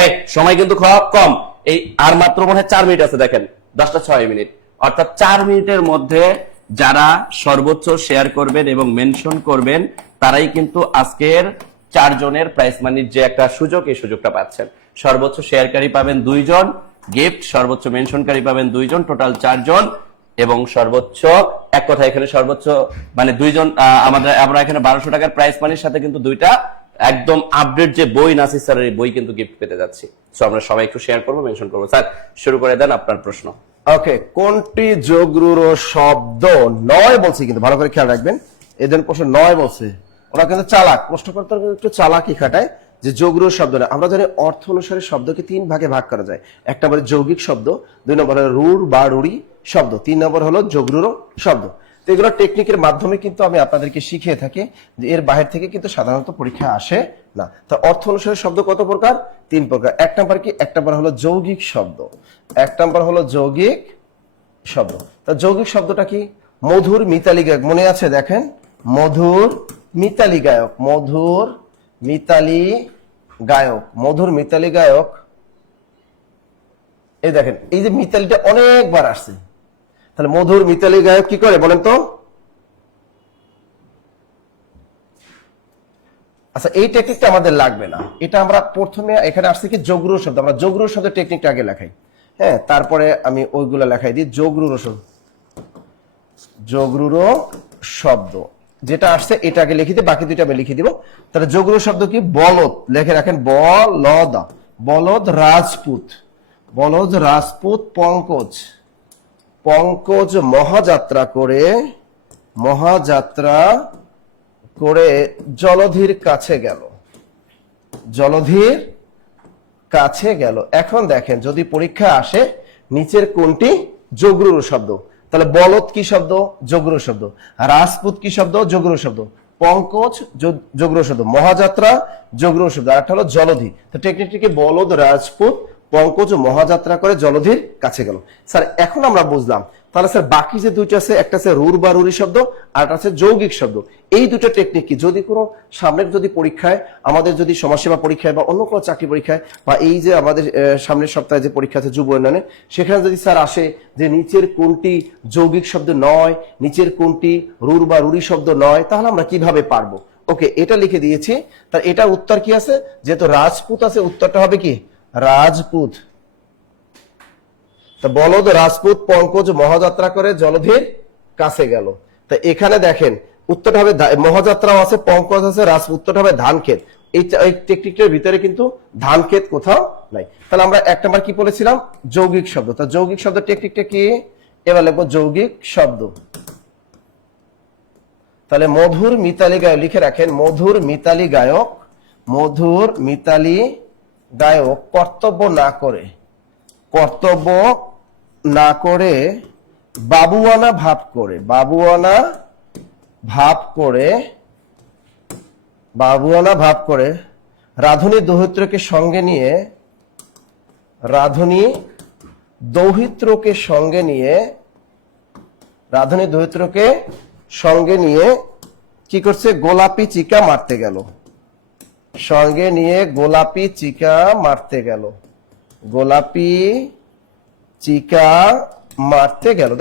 এই সময় কিন্তু খুব কম, এই আর মাত্র মনে হয় 4 মিনিট আছে। দেখেন 10:06, অর্থাৎ 4 মিনিটের মধ্যে যারা সর্বোচ্চ শেয়ার করবেন এবং মেনশন করবেন, তারাই কিন্তু আজকের 4 জনের প্রাইজ মানির যে একটা সুযোগ, এই সুযোগটা পাচ্ছেন। সর্বোচ্চ শেয়ারকারী পাবেন 2 জন গিফট, সর্বোচ্চ মেনশনকারী পাবেন 2 জন, টোটাল 4 জন। এবং সর্বোচ্চ, এক কথা এখানে সর্বোচ্চ মানে 2 জন, আমরা এখানে 1200 টাকার প্রাইস মানির সাথে কিন্তু 2টা একদম আপডেট যে বই, নাসির স্যারের বই কিন্তু গিফট পেতে যাচ্ছি। সো আমরা সবাই একটু শেয়ার করবো, মেনশন করবো। স্যার শুরু করে দেন আপনার প্রশ্ন। ওকে, কোনটি যোগরূঢ় শব্দ নয় বলছে, কিন্তু ভালো করে খেয়াল রাখবেন। এদের প্রশ্ন 9 বলছে, ওরা কিন্তু চালাক, প্রশ্নকর্তা একটু চালাকি খাটায় যে যোগরূঢ় শব্দ না। আমরা জানি অর্থ অনুসারে শব্দকে 3 ভাগে ভাগ করা যায়। একটা বলে যৌগিক শব্দ, 2 নম্বর হলো রূঢ় বা রূঢ়ী শব্দ, 3 নম্বর হলো যোগরূঢ় শব্দ। তো এগুলো টেকনিকের মাধ্যমে কিন্তু আমি আপনাদেরকে শিখিয়ে থাকি, যে এর বাইরে থেকে কিন্তু সাধারণত পরীক্ষা আসে না। তো অর্থ অনুসারে শব্দ কত প্রকার? 3 প্রকার। 1 নম্বর কি? 1 নম্বর হলো যৌগিক শব্দ। 1 নম্বর হলো যৌগিক শব্দ। তা যৌগিক শব্দটা কি? মধুর মিতালি গায়ক, মনে আছে? দেখেন, মধুর মিতালি গায়ক, মধুর মিতালি গায়ক, মধুর মিতালি গায়ক। এই দেখেন, এই যে মিতালিটা অনেকবার আসছে, তাহলে মধুর মিতালি গায়ক কি করে বলেন তো? আচ্ছা, এই টেকনিকটা আমাদের লাগবে না, এটা আমরা প্রথমে এখানে আসছে কি যোগরূঢ় শব্দ, আমরা যোগরূঢ় শব্দের টেকনিকটা আগে লেখাই। হ্যাঁ, তারপরে আমি ওইগুলো লেখাই দিই। যোগরূঢ় শব্দ, যোগরূঢ় শব্দ যেটা আসছে এটা আগে লিখে দিই, বাকি 2টা আমি লিখে দিব। তাহলে যোগরূঢ় শব্দ কি? বলদ, লিখে রাখেন, বলদ, বলদ রাজপুত, বলদ রাজপুত পঙ্কজ, পঙ্কজ মহাযাত্রা করে জলধির কাছে গেল, জলধির কাছে গেল। এখন দেখেন, যদি পরীক্ষা আসে নিচের কোনটি যোগরূঢ় শব্দ, তাহলে বলদ কি শব্দ? যোগরূঢ় শব্দ। রাজপুত কি শব্দ? যোগরূঢ় শব্দ। পঙ্কজ যোগরূঢ় শব্দ। মহাযাত্রা যোগরূঢ় শব্দ। আর একটা হলো জলধি। তো টেকনিকটিকে বলদ রাজপুত পঙ্কজ মহাযাত্রা করে জলধির কাছে গেল। স্যার এখন আমরা বুঝলাম, তাহলে স্যার বাকি যে 2টা আছে, একটা আছে রূঢ় বা রূঢ়ী শব্দ, আর একটা আছে যৌগিক শব্দ। এই 2টা টেকনিক কি যদি কোনো সামনের যদি পরীক্ষায়, আমাদের যদি সমাজসেবা পরীক্ষায় বা অন্য কোনো চাকরি পরীক্ষায়, বা এই যে আমাদের সামনের সপ্তাহে যে পরীক্ষা আছে যুব উন্নয়নে, সেখানে যদি স্যার আসে যে নিচের কোনটি যৌগিক শব্দ নয়, নিচের কোনটি রূঢ় বা রূঢ়ী শব্দ নয়, তাহলে আমরা কিভাবে পারবো? ওকে, এটা লিখে দিয়েছি। তার এটার উত্তর কি আছে? যেহেতু রাজপুত আছে, উত্তরটা হবে কি? রাজপুত। তা বলদ রাজপুত পঙ্কজ মহাযাত্রা করে জলধির কাছে গেল। তা এখানে দেখেন উত্তরটা হবে, মহাযাত্রাও আছে, পঙ্কজ আছে, রাজপুত, উত্তরটা হবে ধানক্ষেত। এই টেকনিকটার ভিতরে কিন্তু ধান ক্ষেত কোথাও নাই। তাহলে আমরা এক নাম্বার কি বলেছিলাম, যৌগিক শব্দ। তো যৌগিক শব্দ টেকনিকটা কি, এবার লিখবো যৌগিক শব্দ। তাহলে মধুর মিতালি গায়ক লিখে রাখেন, মধুর মিতালি গায়ক, মধুর মিতালি গায়ক কর্তব্য না করে বাবুয়ানা ভাব করে রাধুনী দৌহিত্রকে সঙ্গে নিয়ে কি করছে, গোলাপি চিকা মারতে গেল।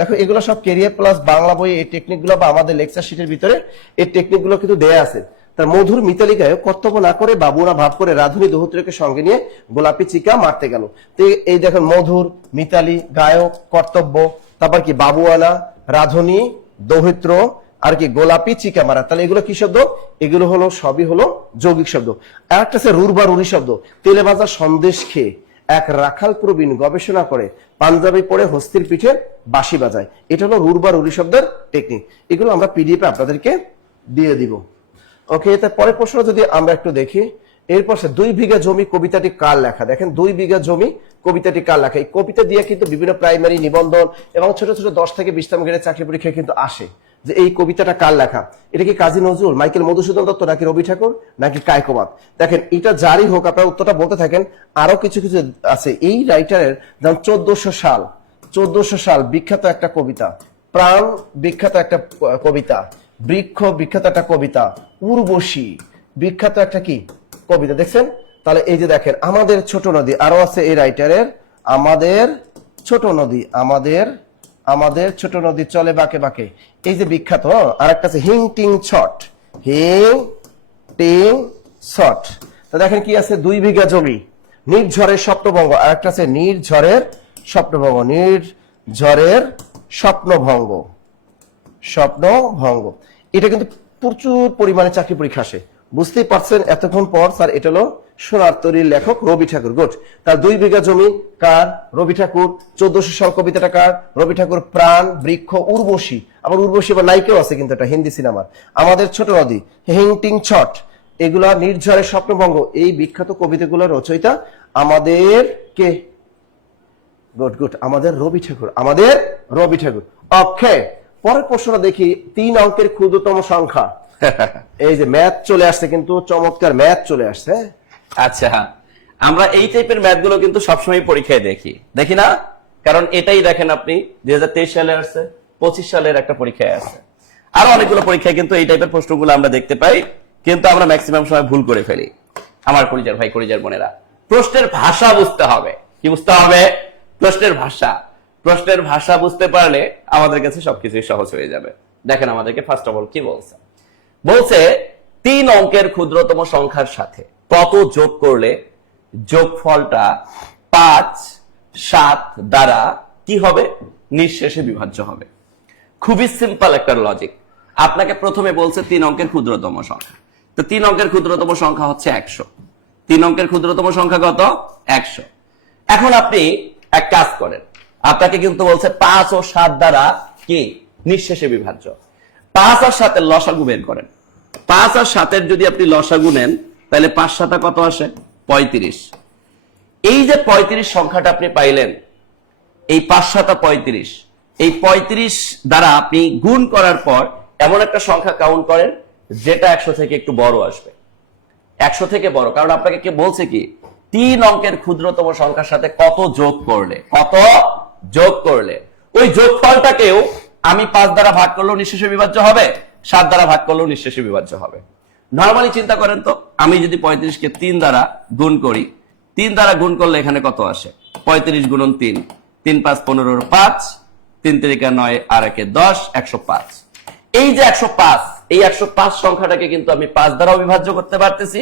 দেখো এগুলো সব কেরিয়ার প্লাস বাংলা বই, এই টেকনিক গুলো বা আমাদের লেকচার শিটের ভিতরে এই টেকনিক গুলো কিন্তু দেয়া আছে। তার মধুর মিতালি গায়ক কর্তব্য না করে বাবুরা ভাব করে রাধুনী দৌহিত্রকে সঙ্গে নিয়ে গোলাপি চিকা মারতে গেল। তো এই দেখেন মধুর মিতালি গায়ক কর্তব্য, তারপর কি বাবুয়ানা, রাধুনী, দৌহিত্র, আর কি গোলাপি চিকা মারা। তাহলে এগুলো কি শব্দ, এগুলো হলো সবই হলো যৌগিক শব্দ। আর একটা আছে রুর বা রুরি শব্দ। তেলে ভাজা সন্দেশ খেয়ে এক রাখাল প্রবীণ গবেষণা করে পাঞ্জাবি পরে হস্তির পিঠে বাঁশি বাজায়। এটা হলো রুর বা রুরি শব্দের টেকনিক। এগুলো আমরা পিডিএফ আপনাদেরকে দিয়ে দিব। ওকে, তার পরের প্রশ্ন যদি আমরা একটু দেখি, এরপর 2 বিঘা জমি কবিতাটি কার লেখা। দেখেন 2 বিঘা জমি কবিতাটি কার লেখা। এই কবিতা দিয়ে কিন্তু বিভিন্ন প্রাইমারি নিবন্ধন এবং ছোট ছোট 10 থেকে 20 গ্রেডের চাকরি পরীক্ষায় কিন্তু আসে যে এই কবিতাটা কার লেখা। এটা কি কাজী নজরুল, মাইকেল মধুসূদন দত্ত, নাকি রবি ঠাকুর, নাকি কায়কোবাদ। দেখেন এটা যারই হোক আপনারা উত্তরটা বলতে থাকেন। আরো কিছু কিছু আছে এই রাইটারের, যেমন 1400 সাল বিখ্যাত একটা কবিতা, প্রাণ বিখ্যাত একটা কবিতা, বৃক্ষ বিখ্যাত একটা কবিতা, উর্বশী বিখ্যাত একটা কি কবিতা, দেখছেন। তাহলে এই যে দেখেন আমাদের ছোট নদী, আরো আছে এই রাইটারের, আমাদের ছোট নদী চলে বাঁকে বাঁকে, এই যে বিখ্যাত। আর একটা আছে হিং টিং ছট। তো দেখেন কি আছে, 2 বিঘা জমি, নির্ঝরের স্বপ্নভঙ্গ। আর একটা আছে নির্ঝরের স্বপ্নভঙ্গ। এটা কিন্তু প্রচুর পরিমাণে চাকরি পরীক্ষা আসে, বুঝতেই পারছেন এতক্ষণ পর। স্যার এটা হলো সোনার তরীর লেখক রবি ঠাকুর। গুড। তার 2 বিঘা জমি কার, রবি ঠাকুর। 1400 সাল কবিতাটা কার, রবি ঠাকুর। প্রাণ, বৃক্ষ, উর্বশী, আবার উর্বশী বা নায়িকাও আছে কিন্তু এটা হিন্দি সিনেমার। আমাদের ছোট নদী, হিং টিং ছট, এগুলা নির্ঝরের স্বপ্নভঙ্গ, এই বিখ্যাত কবিতাগুলোর রচয়িতা আমাদের কে, গুড, আমাদের রবি ঠাকুর। ওকে, পরের প্রশ্নটা দেখি, 3 অঙ্কের ক্ষুদ্রতম সংখ্যা। এই যে ম্যাথ চলে আসছে, কিন্তু চমৎকার ম্যাথ চলে আসছে। আচ্ছা, আমরা এই টাইপের ম্যাথ গুলো কিন্তু সবসময় পরীক্ষায় দেখি না, কারণ এটাই দেখেন আপনি 2023 সালে আসছে, 25 সালের একটা পরীক্ষায় আসছে, আরো অনেকগুলো পরীক্ষায় কিন্তু এই টাইপের প্রশ্নগুলো আমরা দেখতে পাই, কিন্তু আমরা ম্যাক্সিমাম সময় ভুল করে ফেলি। আমার কলিজার ভাই, কলিজার বোনেরা, প্রশ্নের ভাষা বুঝতে হবে। কি বুঝতে হবে? প্রশ্নের ভাষা বুঝতে পারলে আমাদের কাছে সবকিছুই সহজ হয়ে যাবে। দেখেন আমাদেরকে ফার্স্ট অফ অল কি বলছে 3 অঙ্কের ক্ষুদ্রতম সংখ্যার সাথে কত যোগ করলে যোগফলটা 5, 7 দ্বারা কি হবে, নিঃশেষে বিভাজ্য হবে। খুবই সিম্পল একটা লজিক। আপনাকে প্রথমে বলছে 3 অঙ্কের ক্ষুদ্রতম সংখ্যা। তো 3 অঙ্কের ক্ষুদ্রতম সংখ্যা হচ্ছে 100। 3 অঙ্কের ক্ষুদ্রতম সংখ্যা কত? 100। এখন আপনি এক কাজ করেন, আপনাকে কিন্তু বলছে 5 ও 7 দ্বারা কি নিঃশেষে বিভাজ্য। 5 আর 7 এর লসাগু বের করেন। 5 আর 7 এর যদি আপনি লসাগু নেন, তাহলে 5 7 কত আসে? 35। এই যে 35 সংখ্যাটা আপনি পাইলেন, এই 5 7 35, এই 35 দ্বারা আপনি গুণ করার পর এমন একটা সংখ্যা কাউন্ট করেন যেটা 100 থেকে একটু বড় আসবে। 100 থেকে বড়, কারণ আপনাকে কি বলছে, কি 3 অঙ্কের ক্ষুদ্রতম সংখ্যার সাথে কত যোগ করলে ওই যোগফলটাকেও আমি 5 দ্বারা ভাগ করলেও নিঃশেষে বিভাজ্য হবে, 7 দ্বারা ভাগ করলেও নিঃশেষে বিভাজ্য হবে। নরমালি চিন্তা করেন তো, আমি যদি 35 কে 3 দ্বারা গুণ করি, 3 দ্বারা গুণ করলে এখানে কত আসে? 35 গুণন 3, 3 5 15, 5, 3 3 9, আর 1 10, 105। এই যে 105, এই 105 সংখ্যাটাকে কিন্তু আমি 5 দ্বারাও বিভাজ্য করতে পারতেছি,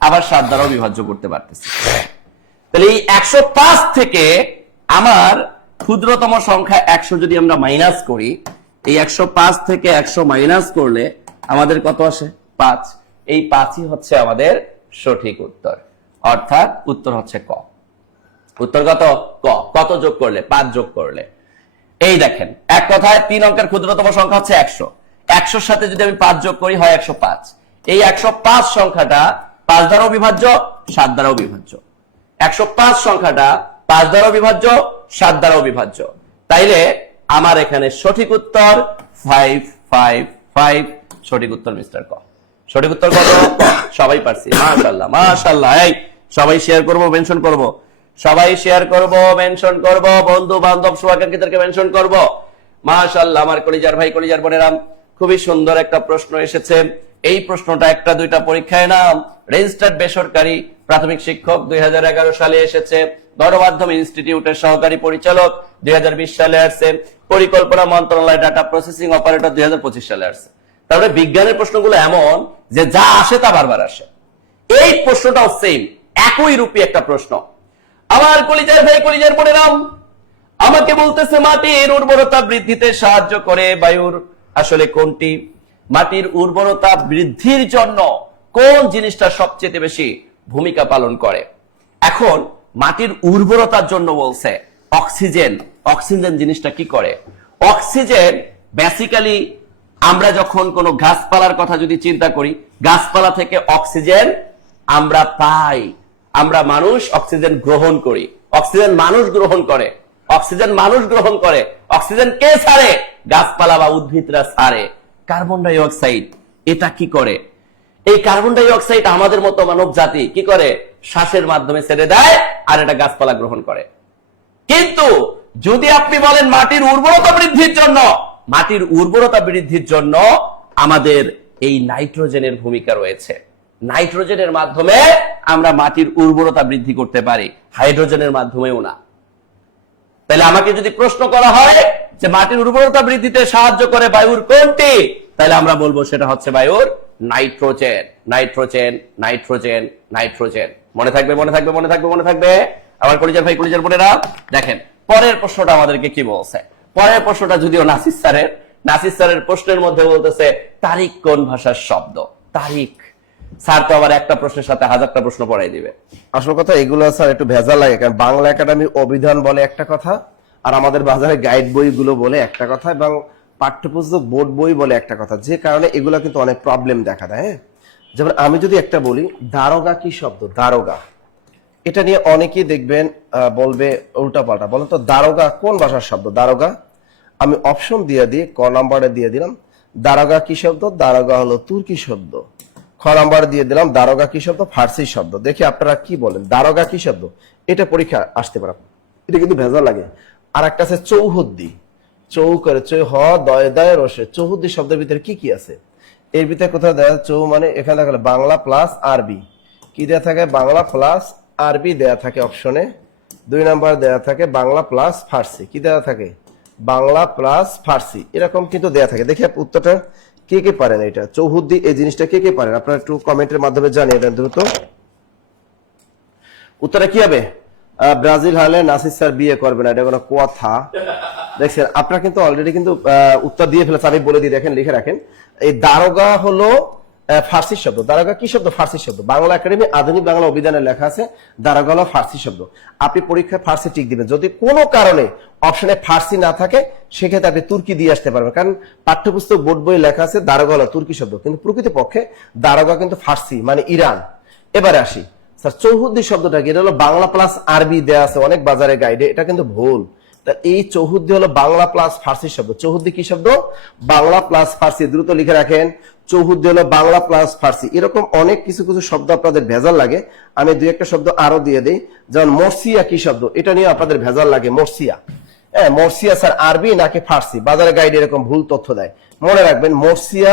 আবার 7 দ্বারাও বিভাজ্য করতে পারতেছি। তাহলে এই 105 থেকে আমার ক্ষুদ্রতম সংখ্যা 100 যদি আমরা মাইনাস করি, এই 105 থেকে 100 মাইনাস করলে আমাদের কত আসে? 5। এই 5ই হচ্ছে আমাদের সঠিক উত্তর, অর্থাৎ উত্তর হচ্ছে ক। উত্তর কত? ক। কত যোগ করলে? 5 যোগ করলে। এই দেখেন, এক কথায় 3 অঙ্কের ক্ষুদ্রতম সংখ্যা হচ্ছে 100। 100-র সাথে যদি আমি 5 যোগ করি হয় 105। এই 105 সংখ্যাটা 5 দ্বারাও বিভাজ্য, 7 দ্বারাও বিভাজ্য। 105 সংখ্যাটা 5 দ্বারাও বিভাজ্য, 7 দ্বারাও বিভাজ্য। তাইলে আমার এখানে সঠিক উত্তর 555। সঠিক উত্তর মিস্টার ক। সঠিক উত্তর কত? সবাই পারছি, মাশাআল্লাহ মাশাআল্লাহ। এই সবাই শেয়ার করব, মেনশন করব, সবাই শেয়ার করব, মেনশন করব, বন্ধু বান্ধব শুভাকাঙ্ক্ষীদেরকে মেনশন করব। মাশাআল্লাহ, আমার কলিজার ভাই কলিজার বোনেরা, খুবই সুন্দর একটা প্রশ্ন এসেছে। এই প্রশ্নটা একটা দুইটা পরীক্ষায় নাম রেজিস্টার্ড বেসরকারি প্রাথমিক শিক্ষক 2011 সালে এসেছে, গণমাধ্যম ইনস্টিটিউটের সহকারী পরিচালক 2020 সালে আসছে, পরিকল্পনা মন্ত্রণালয় ডাটা প্রসেসিং অপারেটর 2025 সালে আসছে। তাহলে বিজ্ঞানের প্রশ্নগুলো এমন যে যা আসে তা বারবার আসে। এই প্রশ্নটাও সেম, একই রূপী একটা প্রশ্ন। আমার কলিজার ভাই কলিজার বোনেরা, আমাকে বলতেছে মাটির উর্বরতা বৃদ্ধিতে সাহায্য করে বায়ুর আসলে কোনটি? মাটির উর্বরতা বৃদ্ধির জন্য কোন জিনিসটা সবচেয়ে বেশি ভূমিকা পালন করে? এখন মাটির উর্বরতার জন্য বলছে অক্সিজেন। অক্সিজেন জিনিসটা কি করে? অক্সিজেন বেসিক্যালি আমরা যখন কোনো গাছপালার কথা যদি চিন্তা করি, গাছপালা থেকে অক্সিজেন আমরা পাই, আমরা মানুষ অক্সিজেন গ্রহণ করি, অক্সিজেন মানুষ গ্রহণ করে, অক্সিজেন মানুষ গ্রহণ করে। অক্সিজেন কে ছাড়ে? গাছপালা বা উদ্ভিদরা ছাড়ে। কার্বন ডাই অক্সাইড এটা কি করে? এই কার্বন ডাই অক্সাইড আমাদের মতো মানব জাতি কি করে? শ্বাসের মাধ্যমে ছেড়ে দেয়, আর এটা গাছপালা গ্রহণ করে। কিন্তু যদি আপনি বলেন মাটির উর্বরতা বৃদ্ধির জন্য, মাটির উর্বরতা বৃদ্ধির জন্য আমাদের এই নাইট্রোজেনের ভূমিকা রয়েছে। নাইট্রোজেনের মাধ্যমে আমরা মাটির উর্বরতা বৃদ্ধি করতে পারি, হাইড্রোজেনের মাধ্যমেও না। তাহলে আমাকে যদি প্রশ্ন করা হয় যে মাটির উর্বরতা বৃদ্ধিতে সাহায্য করে বায়ুর কোনটি, তাহলে আমরা বলবো সেটা হচ্ছে বায়ুর নাইট্রোজেন। Nitrogen nitrogen nitrogen. মনে থাকবে মনে থাকবে মনে থাকবে মনে থাকবে। আমার কলিজার ভাই কলিজার বোনেরা, দেখেন পরের প্রশ্নটা আমাদেরকে কি বলছে। পরের প্রশ্নটা যদিও নাসির স্যারের প্রশ্নের মধ্যে বলতেছে তারিখ কোন ভাষার শব্দ? তারিখ। স্যার তো আবার একটা প্রশ্নের সাথে হাজারটা প্রশ্ন পড়াই দিবে। আসল কথা এগুলো স্যার একটু ভেজাল লাগে, কারণ বাংলা একাডেমির অভিধান বলে একটা কথা, আর আমাদের বাজারে গাইড বইগুলো বলে একটা কথা, এবং পাঠ্যপুস্তক বোর্ড বই বলে একটা কথা, যে কারণে এগুলো কিন্তু অনেক প্রবলেম দেখা দেয়। যেমন আমি যদি একটা বলি দারোগা কি শব্দ? দারোগা, এটা নিয়ে অনেকেই দেখবেন বলবে উল্টাপাল্টা। বলেন তো দারোগা কোন ভাষার শব্দ? দারোগা আমি অপশন দিয়ে ক নাম্বারে দিয়ে দিলাম দারোগা কি শব্দ? দারোগা হলো তুর্কি শব্দ। খ নাম্বার দিয়ে দিলাম দারোগা কি শব্দ? ফার্সি শব্দ। দেখি আপনারা কি বলেন, দারোগা কি শব্দ? এটা পরীক্ষা আসতে পারে, এটা কিন্তু ভেজাল লাগে। আর একটা আছে চৌহদ্দি, চৌ করে চৌ হ দয় দয় রসে। চৌহদ্দি শব্দের ভিতরে কি কি আছে? এর ভিতরে কোথাও দেওয়া চৌ মানে এখানে দেখা বাংলা প্লাস আরবি, কি দেয়া থাকে? বাংলা প্লাস আরবি দেয়া থাকে অপশনে। 2 নাম্বার দেয়া থাকে বাংলা প্লাস ফার্সি, কি দেয়া থাকে? বাংলা প্লাস ফার্সি, এরকম কিন্তু দেয়া থাকে। দেখি উত্তরটা কে কে পারেন, এটা চৌহদ্দি এই জিনিসটা কে কে পারেন আপনারা একটু কমেন্টের মাধ্যমে জানিয়ে দেন দ্রুত। উত্তরটা কি হবে? ব্রাজিল হলে নাসির স্যার বিয়ে করবে না, এটা কোনো কথা? দেখছেন আপনারা কিন্তু অলরেডি কিন্তু উত্তর দিয়ে ফেলেছে, আমি বলে দিই, দেখেন লিখে রাখেন। এই দারোগা হলো ফার্সি শব্দ। দারোগা কি শব্দ? ফার্সি শব্দ। বাংলা একাডেমি আধুনিক বাংলা অভিধানে লেখা আছে দারোগা হলো ফার্সি শব্দ। আপনি পরীক্ষায় ফার্সি টিক দিবেন, যদি কোনো কারণে অপশনে ফার্সি না থাকে সেক্ষেত্রে আপনি তুর্কি দিয়ে আসতে পারবেন, কারণ পাঠ্যপুস্তক বোর্ড বই লেখা আছে দারোগা হলো তুর্কি শব্দ, কিন্তু প্রকৃতপক্ষে দারোগা কিন্তু ফার্সি মানে ইরান। এবারে আসি স্যার চৌহদ্দি শব্দটা কি? এটা হলো বাংলা প্লাস আরবি দেয়া আছে অনেক বাজারে গাইডে, এটা কিন্তু ভুল। এই চৌহদ্দি হলো বাংলা প্লাস ফার্সি শব্দ। চৌহদ্দি কি শব্দ? বাংলা প্লাস ফার্সি। দ্রুত লিখে রাখেন, চৌহদ্দি হলো বাংলা প্লাস ফার্সি। এরকম অনেক কিছু কিছু শব্দ আপনাদের ভেজাল লাগে, আমি 2-1টা শব্দ আরো দিয়ে দিই। যেমন মর্সিয়া কি শব্দ? এটা নিয়ে আপনাদের ভেজাল লাগে। মর্সিয়া, হ্যাঁ মর্সিয়া স্যার আরবি নাকি ফার্সি? বাজারে গাইড এরকম ভুল তথ্য দেয়, মনে রাখবেন। মর্সিয়া,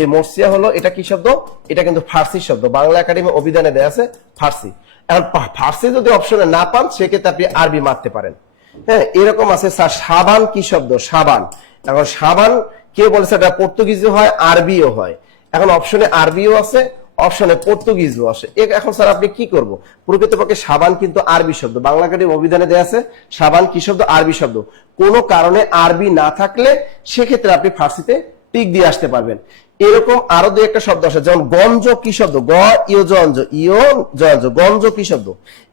এই মর্সিয়া হলো এটা কি শব্দ? এটা কিন্তু ফার্সি শব্দ, বাংলা একাডেমি অভিধানে দেয়া আছে ফার্সি। এখন ফার্সি যদি অপশনে না পান সেক্ষেত্রে আপনি আরবি মারতে পারেন। হ্যাঁ এরকম আছে স্যার সাবান কি শব্দ? সাবান। এখন সাবান কে বলেছে? এটা পর্তুগিজও হয় আরবিও হয়। এখন অপশনে আরবিও আছে, অপশনে পর্তুগিজও আছে। এখন স্যার আপনি কি করব? প্রকৃতপক্ষে সাবান কিন্তু আরবি শব্দ, বাংলা একাডেমি অভিধানে দেয়া আছে সাবান কি শব্দ? আরবি শব্দ। কোনো কারণে আরবি না থাকলে সেক্ষেত্রে আপনি ফার্সিতে টিক দিয়ে আসতে পারবেন। এরকম আরো দুই একটা শব্দ আছে, যেমন গঞ্জ কি শব্দ, গ ইয় জঞ্জ, ইয় জঞ্জ, গঞ্জ কি শব্দ।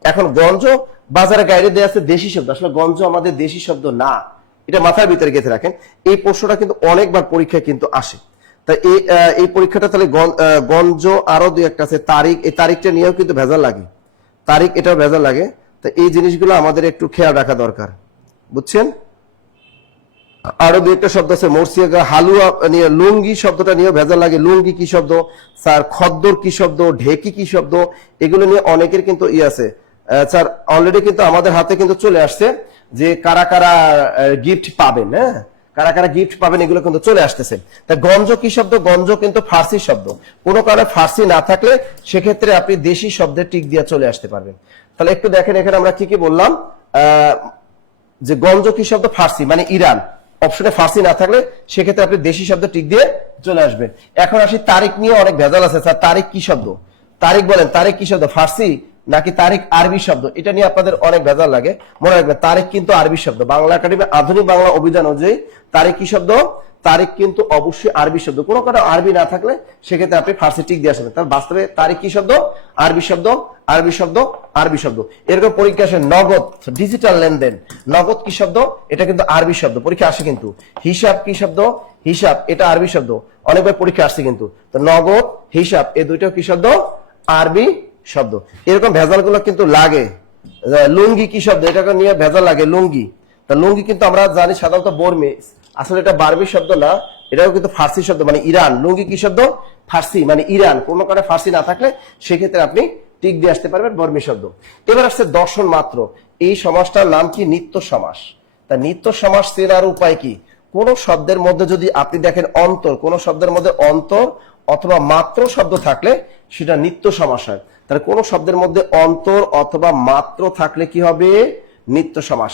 এখন গঞ্জ বাজারে গাইডে দেওয়া আছে দেশি শব্দ, আসলে গঞ্জ আমাদের দেশি শব্দ না, এটা মাথার ভিতরে গেঁথে রাখেন। এই প্রশ্নটা কিন্তু অনেকবার পরীক্ষায় কিন্তু আসে। তাই এই পরীক্ষাটা তাহলে গঞ্জ আরো দুই একটা আছে, তারিখ, এই তারিখটা নিয়েও কিন্তু ভেজাল লাগে, তারিখ এটাও ভেজাল লাগে। তো এই জিনিসগুলো আমাদের একটু খেয়াল রাখা দরকার, বুঝছেন। আরো দুই একটা শব্দ আছে, মরসিয়া হালুয়া নিয়ে, লুঙ্গি শব্দটা নিয়ে ভেজাল লাগে, লুঙ্গি কি শব্দ, স্যার খদ্দর কি শব্দ, ঢেকি কি শব্দ, এগুলো নিয়ে অনেকের কিন্তু আছে স্যার। অলরেডি কিন্তু আমাদের হাতে কিন্তু চলে আসছে যে কারা কারা গিফট পাবেন, হ্যাঁ কারা কারা গিফট পাবেন এগুলো কিন্তু চলে আসতেছে। তা গঞ্জ কি শব্দ, গঞ্জ কিন্তু ফার্সি শব্দ, কোনো কারণে ফার্সি না থাকলে সেক্ষেত্রে আপনি দেশি শব্দের টিক দিয়ে চলে আসতে পারবেন। তাহলে একটু দেখেন এখানে আমরা কি কি বললাম, যে গঞ্জ কি শব্দ ফার্সি মানে ইরান, অপশনে ফার্সি না থাকলে সেক্ষেত্রে আপনি দেশি শব্দ টিক দিয়ে চলে আসবেন। এখন আসি তারিখ নিয়ে অনেক ভেজাল আছে, স্যার তারিখ কি শব্দ, তারিখ বলেন, তারিখ কি শব্দ, ফার্সি নাকি তারিখ আরবি শব্দ, এটা নিয়ে আপনাদের অনেক ভেজাল লাগে। মনে রাখবেন তারিখ কিন্তু আরবি শব্দ, বাংলা একাডেমি আধুনিক বাংলা অভিধান অনুযায়ী তারিখ কি শব্দ, তারিখ কিন্তু অবশ্যই আরবি শব্দ, কোনো কারণে আরবি না থাকলে সেক্ষেত্রে আপনি ফার্সি টিক দিয়ে আসবেন। তার বাস্তবে তারিখ কি শব্দ, আরবি শব্দ, আরবি শব্দ, আরবি শব্দ। এরকম পরীক্ষা আসে নগদ, ডিজিটাল লেনদেন, নগদ কি শব্দ, এটা কিন্তু আরবি শব্দ, পরীক্ষা আসে কিন্তু। হিসাব কি শব্দ, হিসাব এটা আরবি শব্দ, অনেকবার পরীক্ষা আসছে কিন্তু। তো নগদ, হিসাব এই দুইটাও কি শব্দ, আরবি শব্দ। এরকম ভেজাল গুলো কিন্তু লাগে। লুঙ্গি কি শব্দ, এটাকে নিয়ে ভেজাল লাগে, লুঙ্গি। তা লুঙ্গি কিন্তু আমরা জানি সাধারণত বর্মী, আসলে এটা বারবি শব্দ না, এটাও কিন্তু ফার্সি শব্দ মানে ইরান। লুঙ্গি কি শব্দ, ফার্সি মানে ইরান, কোনো কারণে ফার্সি না থাকলে সেক্ষেত্রে আপনি টিক দিয়ে আসতে পারবেন, বর্মী শব্দ। এবার আসছে দর্শন মাত্র, এই সমাসটার নাম কি, নিত্য সমাস। তা নিত্য সমাস চেনার উপায় কি, কোন শব্দের মধ্যে যদি আপনি দেখেন অন্তর, কোন শব্দের মধ্যে অন্তর অথবা মাত্র শব্দ থাকলে সেটা নিত্য সমাস হয়। তাহলে কোন শব্দের মধ্যে অন্তর অথবা মাত্র থাকলে কি হবে, নিত্য সমাস।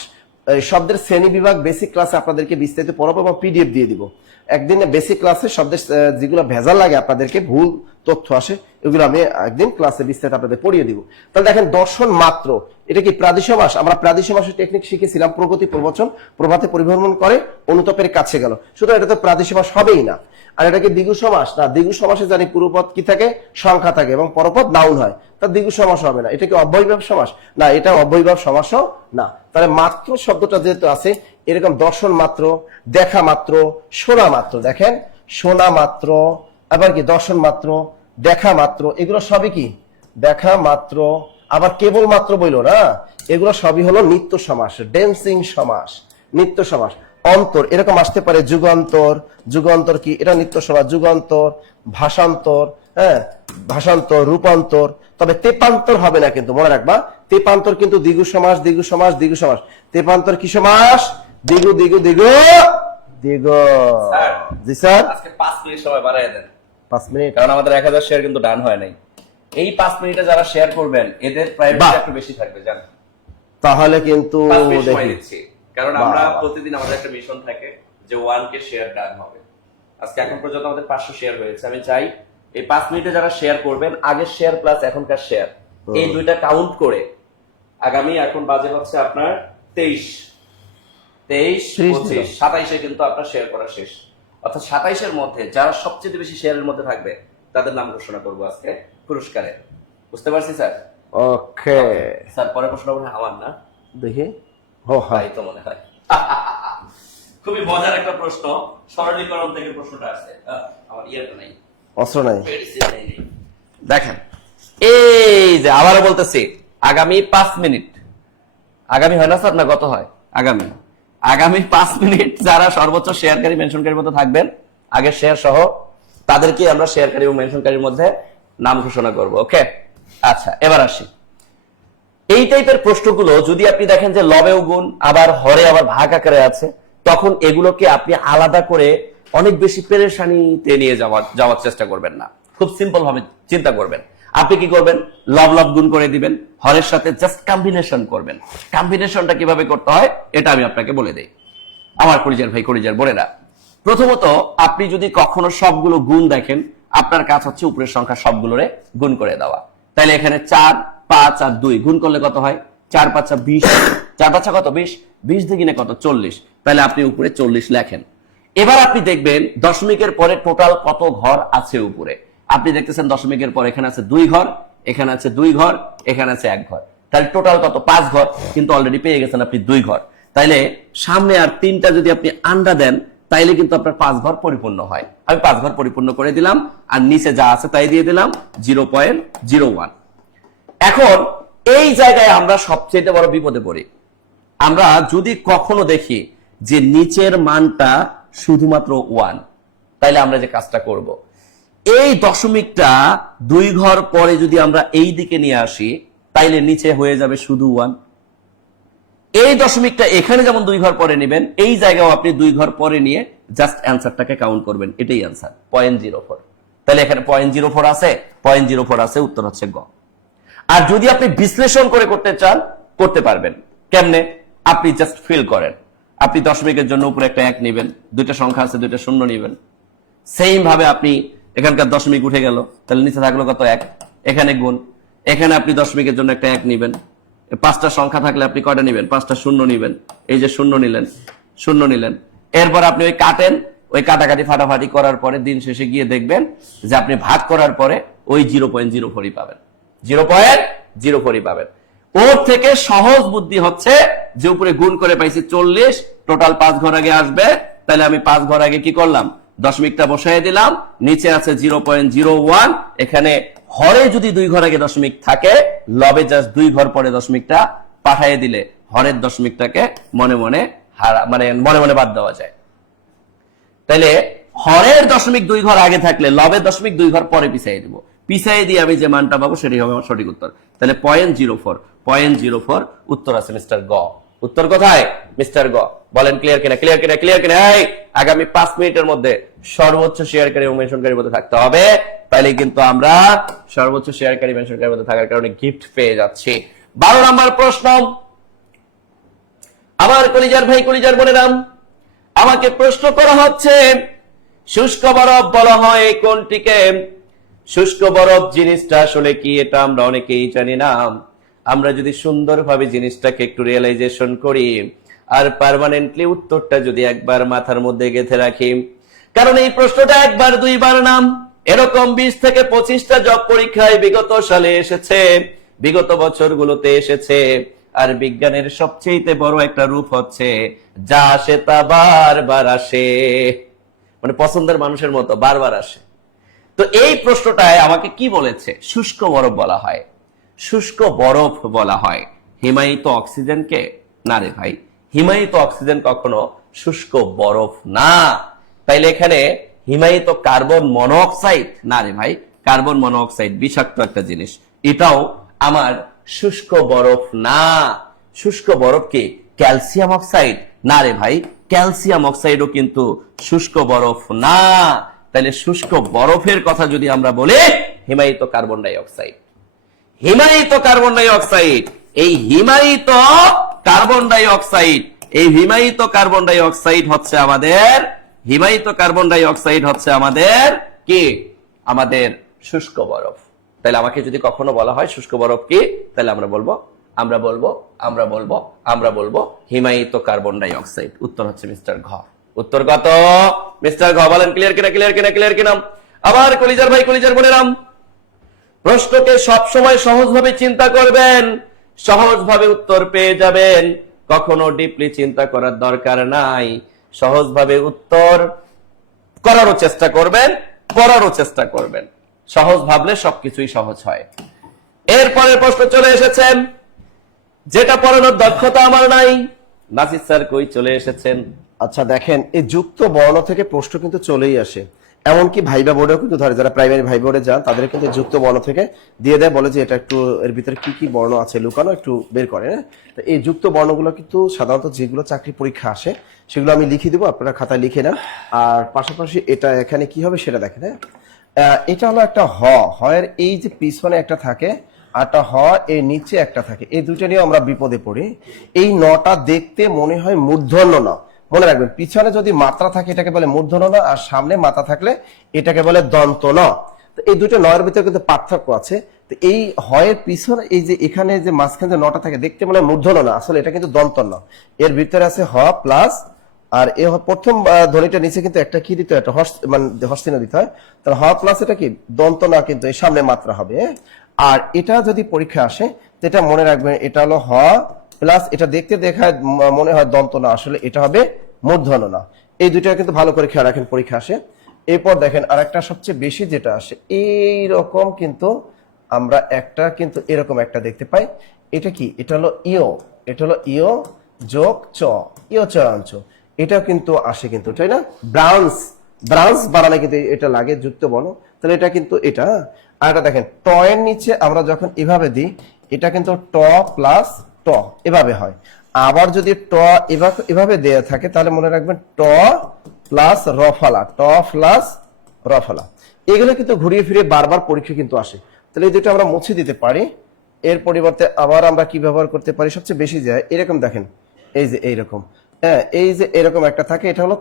শব্দের শ্রেণী বিভাগ বেসিক ক্লাসে আপনাদেরকে বিস্তারিত পড়াবো এবং পিডিএফ দিয়ে দিব। একদিন বেসিক ক্লাসে শব্দের যেগুলো ভেজাল লাগে, আপনাদেরকে ভুল তথ্য আসে, এগুলো আমি একদিন ক্লাসে বিস্তারিত আপনাদের পড়িয়ে দিব। তাহলে দেখেন দর্শন মাত্র, এটা কি প্রাদিসমাস, আমরা প্রাদিসমাসের টেকনিক শিখেছিলাম, প্রগতি প্রবচন, প্রভাতে পরিভ্রমণ করে অনুতপের কাছে গেল, শুধু এটা তো প্রাদিসমাস হবেই না। আর এটা কি দ্বিগু সমাস না, দ্বিগু সমাসে জানি পূর্বপদ কি থাকে, সংখ্যা থাকে এবং পরপদ নাউন হয়, তার দ্বিগু সমাস হবে না। এটা কি অব্যয়ভাব সমাস না, এটা অব্যয়ভাব সমাসও না। তাহলে মাত্র শব্দটা যেহেতু আছে, এরকম দর্শন মাত্র, দেখা মাত্র, শোনা মাত্র, দেখেন শোনা মাত্র, আবার কি দর্শন মাত্র, দেখা মাত্র, এগুলো সবই কি দেখা মাত্র, আবার কেবল মাত্র বইল না, এগুলো সবই হলো নিত্য সমাস, ডেন্সিং সমাস, নিত্য সমাস। অন্তর এরকম আসতে পারে, যুগান্তর, যুগান্তর কি, এটা নিত্য সমাস, যুগান্তর, ভাষান্তর, হ্যাঁ ভাষান্তর, রূপান্তর। তবে তেপান্তর হবে না কিন্তু, মনে রাখবা তেপান্তর কিন্তু দ্বিগু সমাস, দ্বিগু সমাস, দ্বিগু সমাস। তেপান্তর কি সমাস, দ্বিগু, দ্বিগু, দ্বিগু, দ্বিগু। জি স্যার, আজকে 5 মিনিট সময় বাড়ায় দেন, 5 মিনিট, কারণ আমাদের 1000 শেয়ার কিন্তু ডান হয় নাই। এই 5 মিনিটে যারা শেয়ার করবেন এদের প্রায়োরিটি একটু বেশি থাকবে, জান। তাহলে কিন্তু 5 মিনিট সময় দেখি, দিচ্ছি, কারণ আমরা প্রতিদিন আমাদের একটা মিশন থাকে যে 1k শেয়ার ডান হবে। আজকে এখন পর্যন্ত আমাদের 500 শেয়ার হয়েছে। আমি চাই এই 5 মিনিটে যারা শেয়ার করবেন, আগের শেয়ার প্লাস এখনকার শেয়ার, এই দুইটা কাউন্ট করে আগামী, এখন বাজে হচ্ছে আপনার 23, 25, 27-এ কিন্তু আপনার শেয়ার করা শেষ। অর্থাৎ 27-এর মধ্যে যারা সবচেয়ে বেশি শেয়ারের মধ্যে থাকবে তাদের নাম ঘোষণা করবো আজকে পুরস্কারে। বুঝতে পারছি স্যার? ওকে স্যার, পরের প্রশ্ন মনে হয় আমার না, দেখি। ও হ্যাঁ, তাই তো মনে হয়। খুবই মজার একটা প্রশ্ন, সরলীকরণ থেকে প্রশ্নটা আসছে। আমার ইয়েটা নাই, অস্ত্র নাই। দেখেন, এই যে আবারও বলতেছি, আগামী 5 মিনিট, আগামী হয় না স্যার, না গত হয়, আগামী 5 মিনিট যারা সর্বোচ্চ শেয়ারকারী মেনশনকারীর মধ্যে থাকবেন, আগের শেয়ার সহ, তাদেরকে আমরা শেয়ারকারী এবং মেনশনকারীর মধ্যে নাম ঘোষণা করব। ওকে, আচ্ছা এবার আসি। এই টাইপের প্রশ্নগুলো যদি আপনি দেখেন যে লবেও গুণ, আবার হরে, আবার ভাগ আকারে আছে, তখন এগুলোকে আপনি আলাদা করে অনেক বেশি পেরেশানিতে নিয়ে যাওয়ার চেষ্টা করবেন না। খুব সিম্পল ভাবে চিন্তা করবেন। আপনি কি করবেন, লব লব গুণ করে দিবেন, হরের সাথে জাস্ট কম্বিনেশন করবেন। কম্বিনেশনটা কিভাবে করতে হয় এটা আমি আপনাকে বলে দেই, আমার কলিজার ভাই, কলিজার বোনেরা। প্রথমত, আপনি যদি কখনো সবগুলো গুণ দেখেন, আপনার কাজ হচ্ছে উপরের সংখ্যা সবগুলোরে গুণ করে দেওয়া। তাইলে এখানে 4, 5 আর 2 গুণ করলে কত হয়, 4 5 20, 4 5 কত, 20, 20 দ্বিগুণে কত, 40। তাহলে আপনি উপরে 40 লেখেন। এবার আপনি দেখবেন দশমিকের পরে টোটাল কত ঘর আছে উপরে। আপনি দেখতেছেন দশমিকের পর এখানে আছে 2 ঘর, এখানে আছে 2 ঘর, এখানে আছে 1 ঘর, তাহলে টোটাল কত? 5 ঘর, কিন্তু অলরেডি পেয়ে গেছেন আপনি 2 ঘর। তাইলে সামনে আর 3টা যদি আপনি আন্ডা দেন তাইলে কিন্তু আপনার 5 ঘর পরিপূর্ণ হয়। আমি 5 ঘর পরিপূর্ণ করে দিলাম, আর নিচে যা আছে তাই দিয়ে দিলাম 0.01। এখন এই জায়গায় আমরা সবচেয়ে বড় বিপদে পড়ি। আমরা যদি কখনো দেখি যে নিচের মানটা শুধুমাত্র 1, তাইলে আমরা যে কাজটা করব, এই দশমিকটা 2 ঘর পরে যদি আমরা এই দিকে নিয়ে আসি তাইলে নিচে হয়ে যাবে শুধু 1। এই দশমিকটা এখানে যেমন 2 ঘর পরে নেবেন, এই জায়গাও আপনি 2 ঘর পরে নিয়ে জাস্ট অ্যান্সারটাকে কাউন্ট করবেন, এটাই অ্যান্সার 0.04। তাহলে এখানে 0.04 আছে, 0.04 আছে, উত্তর হচ্ছে গ। আর যদি আপনি বিশ্লেষণ করে করতে চান করতে পারবেন। কেমনে? আপনি জাস্ট ফিল করেন, আপনি দশমিকের জন্য উপরে একটা 1 নেবেন, 2টা সংখ্যা আছে 2টা শূন্য নেবেন, সেম ভাবে আপনি এখানকার দশমিক উঠে গেল, তাহলে নিচে থাকলো কত? 1, এখানে গুণ, এখানে আপনি দশমিকের জন্য একটা 1 নেবেন, 5টা সংখ্যা থাকলে আপনি কয়টা নেবেন? 5টা শূন্য নেবেন, এই যে শূন্য নিলেন, শূন্য নিলেন। এরপর আপনি ওই কাটেন, ওই কাটাকাটি ফাটাফাটি করার পরে দিন শেষে গিয়ে দেখবেন যে আপনি ভাগ করার পরে ওই 0.04 পাবেন, 0.04 পাবেন। ওর থেকে সহজ বুদ্ধি হচ্ছে যে উপরে গুণ করে পাইছি 40, টোটাল 5 ঘর আগে আসবে, তাহলে আমি 5 ঘর আগে কি করলাম? দশমিকটা বসাই দিলাম, নিচে আছে 0.01, এখানে হরে যদি 2 ঘর আগে দশমিক থাকে, লবে জাস্ট 2 ঘর পরে দশমিকটা পাঠিয়ে দিলে হরের দশমিকটাকে মনে মনে মনে মনে বাদ দেওয়া যায়। তাহলে হরের দশমিক 2 ঘর আগে থাকলে লবের দশমিক 2 ঘর পরে পিছিয়ে দিব, পিছিয়ে দিয়ে আমি যে মানটা পাবো সেটাই হবে আমার সঠিক উত্তর। তাহলে 0.04 উত্তর আছে মিস্টার গ। উত্তর কোথায়? মিস্টার গ। বলেন ক্লিয়ার কিনা? ক্লিয়ার কিনা? ক্লিয়ার কিনা? এই আগামী 5 মিনিটের মধ্যে সর্বোচ্চ শেয়ারকারী এবং মেনশনকারীর মধ্যে থাকতে হবে, তাহলে কিন্তু আমরা সর্বোচ্চ শেয়ারকারী মেনশনকারীর মধ্যে থাকার কারণে গিফট পেয়ে যাচ্ছি। 12 নম্বর প্রশ্ন। আমার কলিজার ভাই, কলিজার বোনেরাম, আমাকে প্রশ্ন করা হচ্ছে শুষ্ক বরফ বলা হয় কোনটিকে? শুষ্ক বরফ জিনিসটা আসলে কি এটা আমরা অনেকেই জানি না। আমরা যদি সুন্দরভাবে জিনিসটাকে একটু রিয়েলাইজেশন করি আর পার্মানেন্টলি উত্তরটা যদি একবার মাথার মধ্যে গেঁথে রাখি, কারণ এই প্রশ্নটা একবার 2 বার নাম এরকম 20 থেকে 25টা জব পরীক্ষায় বিগত সালে এসেছে, বিগত বছরগুলোতে এসেছে। আর বিজ্ঞানের সবচেয়ে বড় একটা রূপ হচ্ছে যা আসে তা বারবার আসে, মানে পছন্দের মানুষের মতো বারবার আসে। তো এই প্রশ্নটায় আমাকে কি বলেছে? শুষ্ক বরফ বলা হয়। শুষ্ক বরফ বলা হয় হিমায়িত অক্সিজেনকে? না রে ভাই, হিমায়িত অক্সিজেন কখনো শুষ্ক বরফ না। তাইলে এখানে হিমায়িত কার্বন মনোঅক্সাইড? না রে ভাই, কার্বন মনোঅক্সাইড বিষাক্ত একটা জিনিস, এটাও আমার শুষ্ক বরফ না। শুষ্ক বরফ কি ক্যালসিয়াম অক্সাইড? না রে ভাই, ক্যালসিয়াম অক্সাইডও কিন্তু শুষ্ক বরফ না। তাহলে শুষ্ক বরফের কথা যদি আমরা বলি, হিমায়িত কার্বন ডাই অক্সাইড। হিমায়িত কার্বন ডাই অক্সাইড, এই হিমায়িত কার্বন ডাই অক্সাইড, এই হিমায়িত কার্বন ডাই অক্সাইড হচ্ছে আমাদের, হিমায়িত কার্বন ডাই অক্সাইড হচ্ছে আমাদের কি? আমাদের শুষ্ক বরফ। তাহলে আমাকে যদি কখনো বলা হয় শুষ্ক বরফ কি, তাহলে আমরা বলবো হিমায়িত কার্বন ডাই অক্সাইড। উত্তর হচ্ছে মিস্টার ঘ। উত্তর কত? মিস্টার ঘ। বলেন ক্লিয়ার কিনা? ক্লিয়ার কিনা? ক্লিয়ার কিনা? আবার কলিজার ভাই, কলিজার বোনেরাম, প্রশ্নকে সবসময় সহজভাবে চিন্তা করবেন, সহজভাবে উত্তর পেয়ে যাবেন, কখনো ডিপলি চিন্তা করার দরকার নাই। সহজভাবে উত্তর করারও চেষ্টা করবেন, পড়ারও চেষ্টা করবেন। সহজ ভাবলে সবকিছুই সহজ হয়। এরপরের প্রশ্ন চলে এসেছেন, যেটা পড়ানোর দক্ষতা আমার নাই। নাসির স্যার কই চলে এসেছেন? আচ্ছা দেখেন, এই যুক্ত বর্ণ থেকে প্রশ্ন কিন্তু চলেই আসে, এমনকি ভাইবা বোর্ডেও কিন্তু ধরে, যারা প্রাইমারি ভাই বোর্ডে যান তাদের কিন্তু যুক্ত বর্ণ থেকে দিয়ে দেয়, বলে যে এটা একটু এর ভিতরে কি কি বর্ণ আছে লুকানো, একটু বের করে। তো এই যুক্ত বর্ণগুলো কিন্তু সাধারণত যেগুলো চাকরি পরীক্ষা আসে সেগুলো আমি লিখে দেবো, আপনারা খাতায় লিখে নেন। আর পাশাপাশি এটা এখানে কি হবে সেটা দেখেন। এটা হলো একটা হয়ের এই যে পিছনে একটা থাকে, আরটা এর নিচে একটা থাকে, এই দুইটা নিয়ে আমরা বিপদে পড়ি। এই নটা দেখতে মনে হয় মূর্ধন্য ন, মনে রাখবেন পিছনে যদি মাত্রা থাকে এটাকে বলে মূর্ধন্য ন, আর সামনে মাত্রা থাকলে এটাকে বলে দন্ত ন। তো এই দুটো নয়ের ভিতরে কিন্তু পার্থক্য আছে। তো এই হয়ের পিছনে এই যে এখানে যে মাঝখানে যে নটা থাকে দেখতে মনে হয় মূর্ধন্য ন, আসলে এটা কিন্তু দন্ত ন। এর ভিতরে আছে হ প্লাস আর প্রথম ধ্বনিটা নিচে কিন্তু একটা কি দিতে হয়, একটা মানে হস্তিন দিতে হয়। তাহলে হ প্লাস এটা কি দন্ত না, কিন্তু এই সামনে মাত্রা হবে। আর এটা যদি পরীক্ষা আসে তো এটা মনে রাখবেন, এটা হলো হ প্লাস, এটা দেখতে দেখায় মনে হয় দন্ত না, আসলে এটা হবে মূর্ধন্য না। এই দুইটা কিন্তু ভালো করে খেয়াল রাখেন পরীক্ষা আসে। এরপর দেখেন আরেকটা সবচেয়ে বেশি যেটা আসে এইরকম, কিন্তু আমরা একটা কিন্তু এরকম একটা দেখতে পাই। এটা কি? এটা হলো ইও, এটা হলো ইও যোগ চ, ইও চয়ঞ্চ। এটাও কিন্তু আসে কিন্তু, তাই না? ব্রাঞ্চ বানালে কিন্তু এটা লাগে যুক্ত বর্ণ, তাহলে এটা কিন্তু এটা। আর এটা দেখেন ট এর নিচে আমরা যখন এভাবে দিই, এটা কিন্তু ট প্লাস ট এভাবে হয়। আবার যদি ট এভাবে দেয়া থাকে তাহলে মনে রাখবেন ট প্লাস রফালা, ট প্লাস রফালা। এগুলো কিন্তু ঘুরিয়ে ফিরে বারবার পরীক্ষা কিন্তু আসে। তাহলে এই দুটো আমরা মুছে দিতে পারি। এর পরিবর্তে আবার আমরা কি ব্যবহার করতে পারি? সবচেয়ে বেশি যায় এরকম, দেখেন এই যে এইরকম, হ্যাঁ এই যে এরকম একটা থাকে, এটা হলো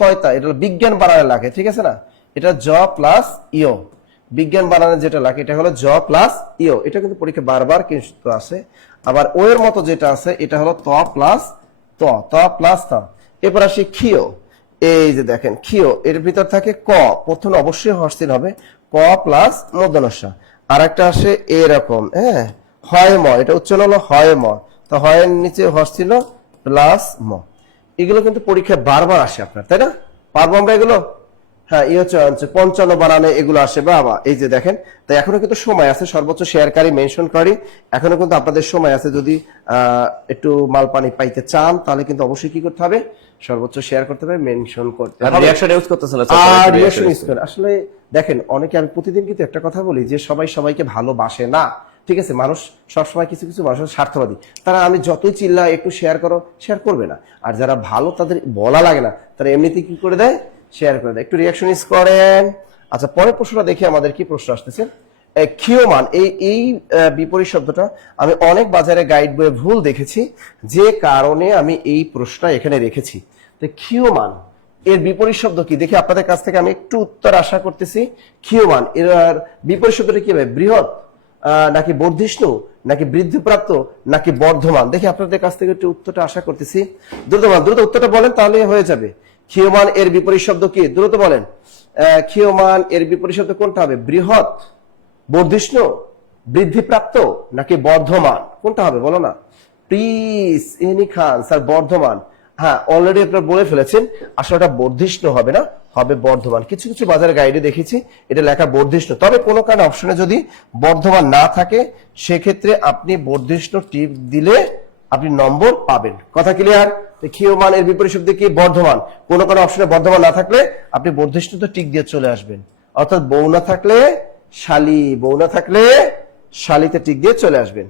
তয়তা, এটা হলো বিজ্ঞান বানানে লাগে, ঠিক আছে না? এটা জ প্লাস ইও, বিজ্ঞান বানানে যেটা লাগে এটা হলো জ প্লাস ইও। এটা কিন্তু পরীক্ষা বারবার কিন্তু আসে। আবার ও এর মতো যেটা আছে এটা হলো ত প্লাস ত, ত প্লাস ত। এরপর আসি ক্ষিয়। এই যে দেখেন ক্ষিয়, এর ভিতর থাকে ক, প্রথমে অবশ্যই হস্তিন হবে, ক প্লাস মূর্ধন্যস্ব। আর একটা আসে এরকম, হ্যাঁ হয় ম, এটা উচ্চারণ হলো হয় ম, তো হয়ের নিচে হস্তিল প্লাস ম। এগুলো কিন্তু পরীক্ষায় বারবার আসে আপনার, তাই না? পারবো আমরা এগুলো? হ্যাঁ, ই হচ্ছে 55 বানানে এগুলো আসে বাবা। এই যে দেখেন, তাই এখনো কিন্তু সময় আছে, সর্বোচ্চ শেয়ারকারী মেনশন করি, এখনো কিন্তু আপনাদের সময় আছে। যদি একটু মাল পানি পাইতে চান তাহলে কিন্তু অবশ্যই কি করতে হবে? সর্বোচ্চ শেয়ার করতে হবে, মেনশন করতে হবে। রিঅ্যাকশন ইউজ করতেছেন না আর রিঅ্যাকশন ইউজ করে আসলে দেখেন, অনেকে, আমি প্রতিদিন কিন্তু একটা কথা বলি যে সবাই সবাইকে ভালোবাসে না, ঠিক আছে? মানুষ সবসময় কিছু কিছু মানুষের স্বার্থবাদী, তারা আমি যতই চিল্লা একটু শেয়ার করো, শেয়ার করবে না। আর যারা ভালো তাদের বলা লাগে না, তারা এমনিতেই কি করে দেয়? শেয়ার করে দেয়। একটু রিঅ্যাকশন ইউজ করেন। আচ্ছা, পরের প্রশ্নটা দেখি আমাদের কি প্রশ্ন আসতেছে। ক্ষীয়মান, এই বিপরীত শব্দটা আমি অনেক বাজারে গাইড বইয়ে ভুল দেখেছি, যে কারণে আমি এই প্রশ্নটা এখানে রেখেছি। তো ক্ষীয়মান এর বিপরীত শব্দ কি দেখি আপনাদের কাছ থেকে আমি একটু উত্তর আশা করতেছি। ক্ষীয়মান এর বিপরীত শব্দটা কি হবে? বৃহৎ নাকি বর্ধিষ্ণু নাকি বৃদ্ধিপ্রাপ্ত নাকি বর্ধমান? দেখি আপনাদের কাছ থেকে একটু উত্তরটা আশা করতেছি। দ্রুত উত্তরটা বলেন, তাহলে হয়ে যাবে। ক্ষীয়মান এর বিপরীত শব্দ কি? দ্রুত বলেন। ক্ষীয়মান এর বিপরীত শব্দ কোনটা হবে? বৃহৎ, বর্ধিষ্ণু, বৃদ্ধিপ্রাপ্ত নাকি বর্ধমান? কোনটা হবে বলো না please. Any Khan sir Bardhaman. হ্যাঁ, অলরেডি আপনারা বলে ফেলেছেন, আসলে এটা বর্ধিষ্ণু হবে না, হবে বর্ধমান। কিছু কিছু বাজারে গাইডে দেখেছি এটা লেখা বর্ধিষ্ণু, তবে কোনো কারণে অপশনে যদি বর্ধমান না থাকে সেক্ষেত্রে আপনি বর্ধিষ্ণু টিপ দিলে আপনি নম্বর পাবেন। কথা ক্লিয়ার? ক্ষীয়মান এর বিপরীত শব্দ কি? বর্ধমান। কোনো কোনো অপশনে বর্ধমান না থাকলে আপনি বর্ধিষ্ণুতে টিক দিয়ে চলে আসবেন। অর্থাৎ বউ না থাকলে শালি, বউ না থাকলে শালিতে টিক দিয়ে চলে আসবেন।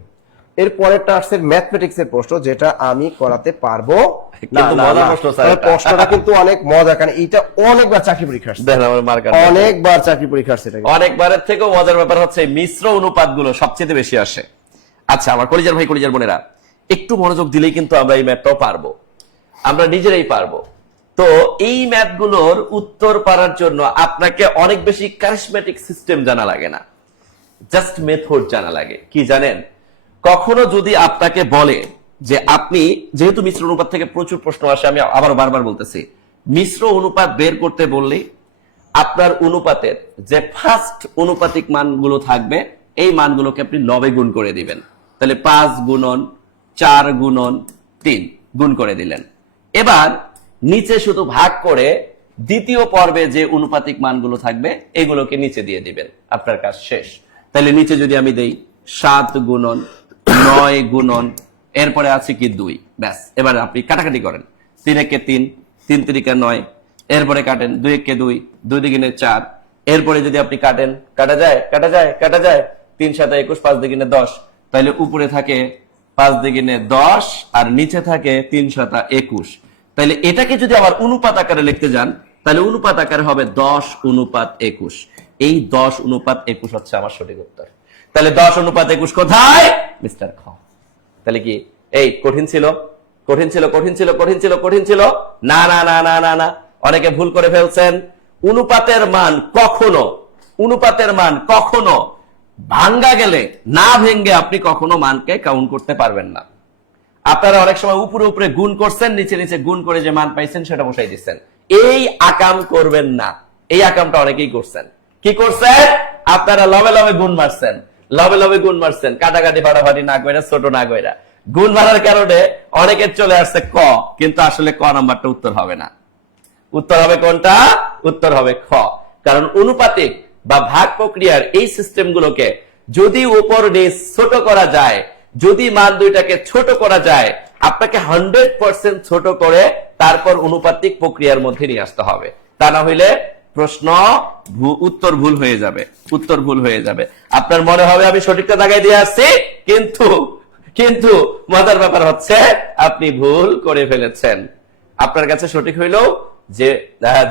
এর পরেরটা আসছে ম্যাথমেটিক্স এর প্রশ্ন, যেটা আমি করাতে পারবো না। প্রশ্নটা কিন্তু অনেক মজা, কারণ এটা অনেকবার চাকরি পরীক্ষা আসছে, অনেকবার চাকরি পরীক্ষা আসছে। অনেকবারের থেকেও মজার ব্যাপার হচ্ছে মিশ্র অনুপাত গুলো সবচেয়ে বেশি আসে। আচ্ছা আমার কলিজার ভাই, কলিজার বোনেরা, একটু মনোযোগ দিলেই কিন্তু আমরা এই ম্যাথটাও পারবো, আমরা নিজেরাই পারবো। তো এই ম্যাথগুলোর উত্তর পারার জন্য আপনাকে অনেক বেশি কারিশমেটিক সিস্টেম জানা লাগে না, জাস্ট মেথড জানা লাগে। কি জানেন? কখনো যদি আপনাকে বলে যে আপনি, যেহেতু মিশ্র অনুপাত থেকে প্রচুর প্রশ্ন আসে, আমি আবার বারবার বলতেছি, মিশ্র অনুপাত বের করতে বললে আপনার অনুপাতের যে ফার্স্ট অনুপাতিক মানগুলো থাকবে এই মানগুলোকে আপনি 9 গুণ করে দিবেন। তাহলে 5 গুণন 4 গুণন 3 গুণ করে দিলেন। এবার নিচে শুধু ভাগ করে দ্বিতীয় পর্বে যে অনুপাতিক মানগুলো থাকবে এগুলোকে নিচে দিয়ে দিবেন, আপনার কাজ শেষ। তাহলে নিচে যদি আমি দেই 7 গুণন 9 গুণন, এরপরে আছে কি 2, ব্যাস। এবার আপনি কাটাকাটি করেন, 3 একে 3, 3 3 9, এরপরে কাটেন 2 একে 2, 2 দুগুণে 4, এরপরে যদি আপনি কাটেন, কাটা যায় 3 7 21, 5 দুগুণে 10, তাহলে উপরে থাকে 5 দুগুণে 10 আর নিচে থাকে 3 7 21। তাহলে এটাকে যদি আবার অনুপাত আকারে লিখতে যান তাহলে অনুপাত আকারে হবে 10 অনুপাত 21। এই 10 অনুপাত 21 হচ্ছে আমার সঠিক উত্তর। তাহলে 10 অনুপাত 21 কোথায়? মিস্টার খ। তাহলে কি এই কঠিন ছিল? না না না না না না, অনেকে ভুল করে ফেলছেন। অনুপাতের মান কখনো ভাঙ্গা গেলে না ভেঙ্গে আপনি কখনো মানকে কাউন্ট করতে পারবেন না। আপনারা অনেক সময় উপরে উপরে গুণ করছেন, নিচে নিচে গুণ করে যে মান পাইছেন সেটা বসাই দিচ্ছেন। এই আকাম করবেন না। এই আকামটা অনেকেই করছেন। কি করছেন? আপনারা লবে লবে গুণ মারছেন, লবে লবে গুণ মারছেন, কাটাকাটি ফাটাফাটি না কইরা, ছোট না কইরা। গুণ মারার কারণে অনেকের চলে আসছে ক, কিন্তু আসলে ক নাম্বারটা উত্তর হবে না। উত্তর হবে কোনটা? উত্তর হবে খ। কারণ অনুপাতিক বা ভাগ প্রক্রিয়ার এই সিস্টেমগুলোকে যদি উপর নিচ ছোট করা যায়, যদি মান দুইটাকে ছোট করা যায়, আপনাকে 100% ছোট করে তারপর অনুপাতিক প্রক্রিয়ার মধ্যে নিয়ে আসতে হবে। তা না হইলে প্রশ্ন উত্তর ভুল হয়ে যাবে, উত্তর ভুল হয়ে যাবে। আপনার মনে হবে আমি সঠিকটা জায়গায় দিয়ে আসছি, কিন্তু কিন্তু মজার ব্যাপার হচ্ছে আপনি ভুল করে ফেলেছেন। আপনার কাছে সঠিক হইলেও যে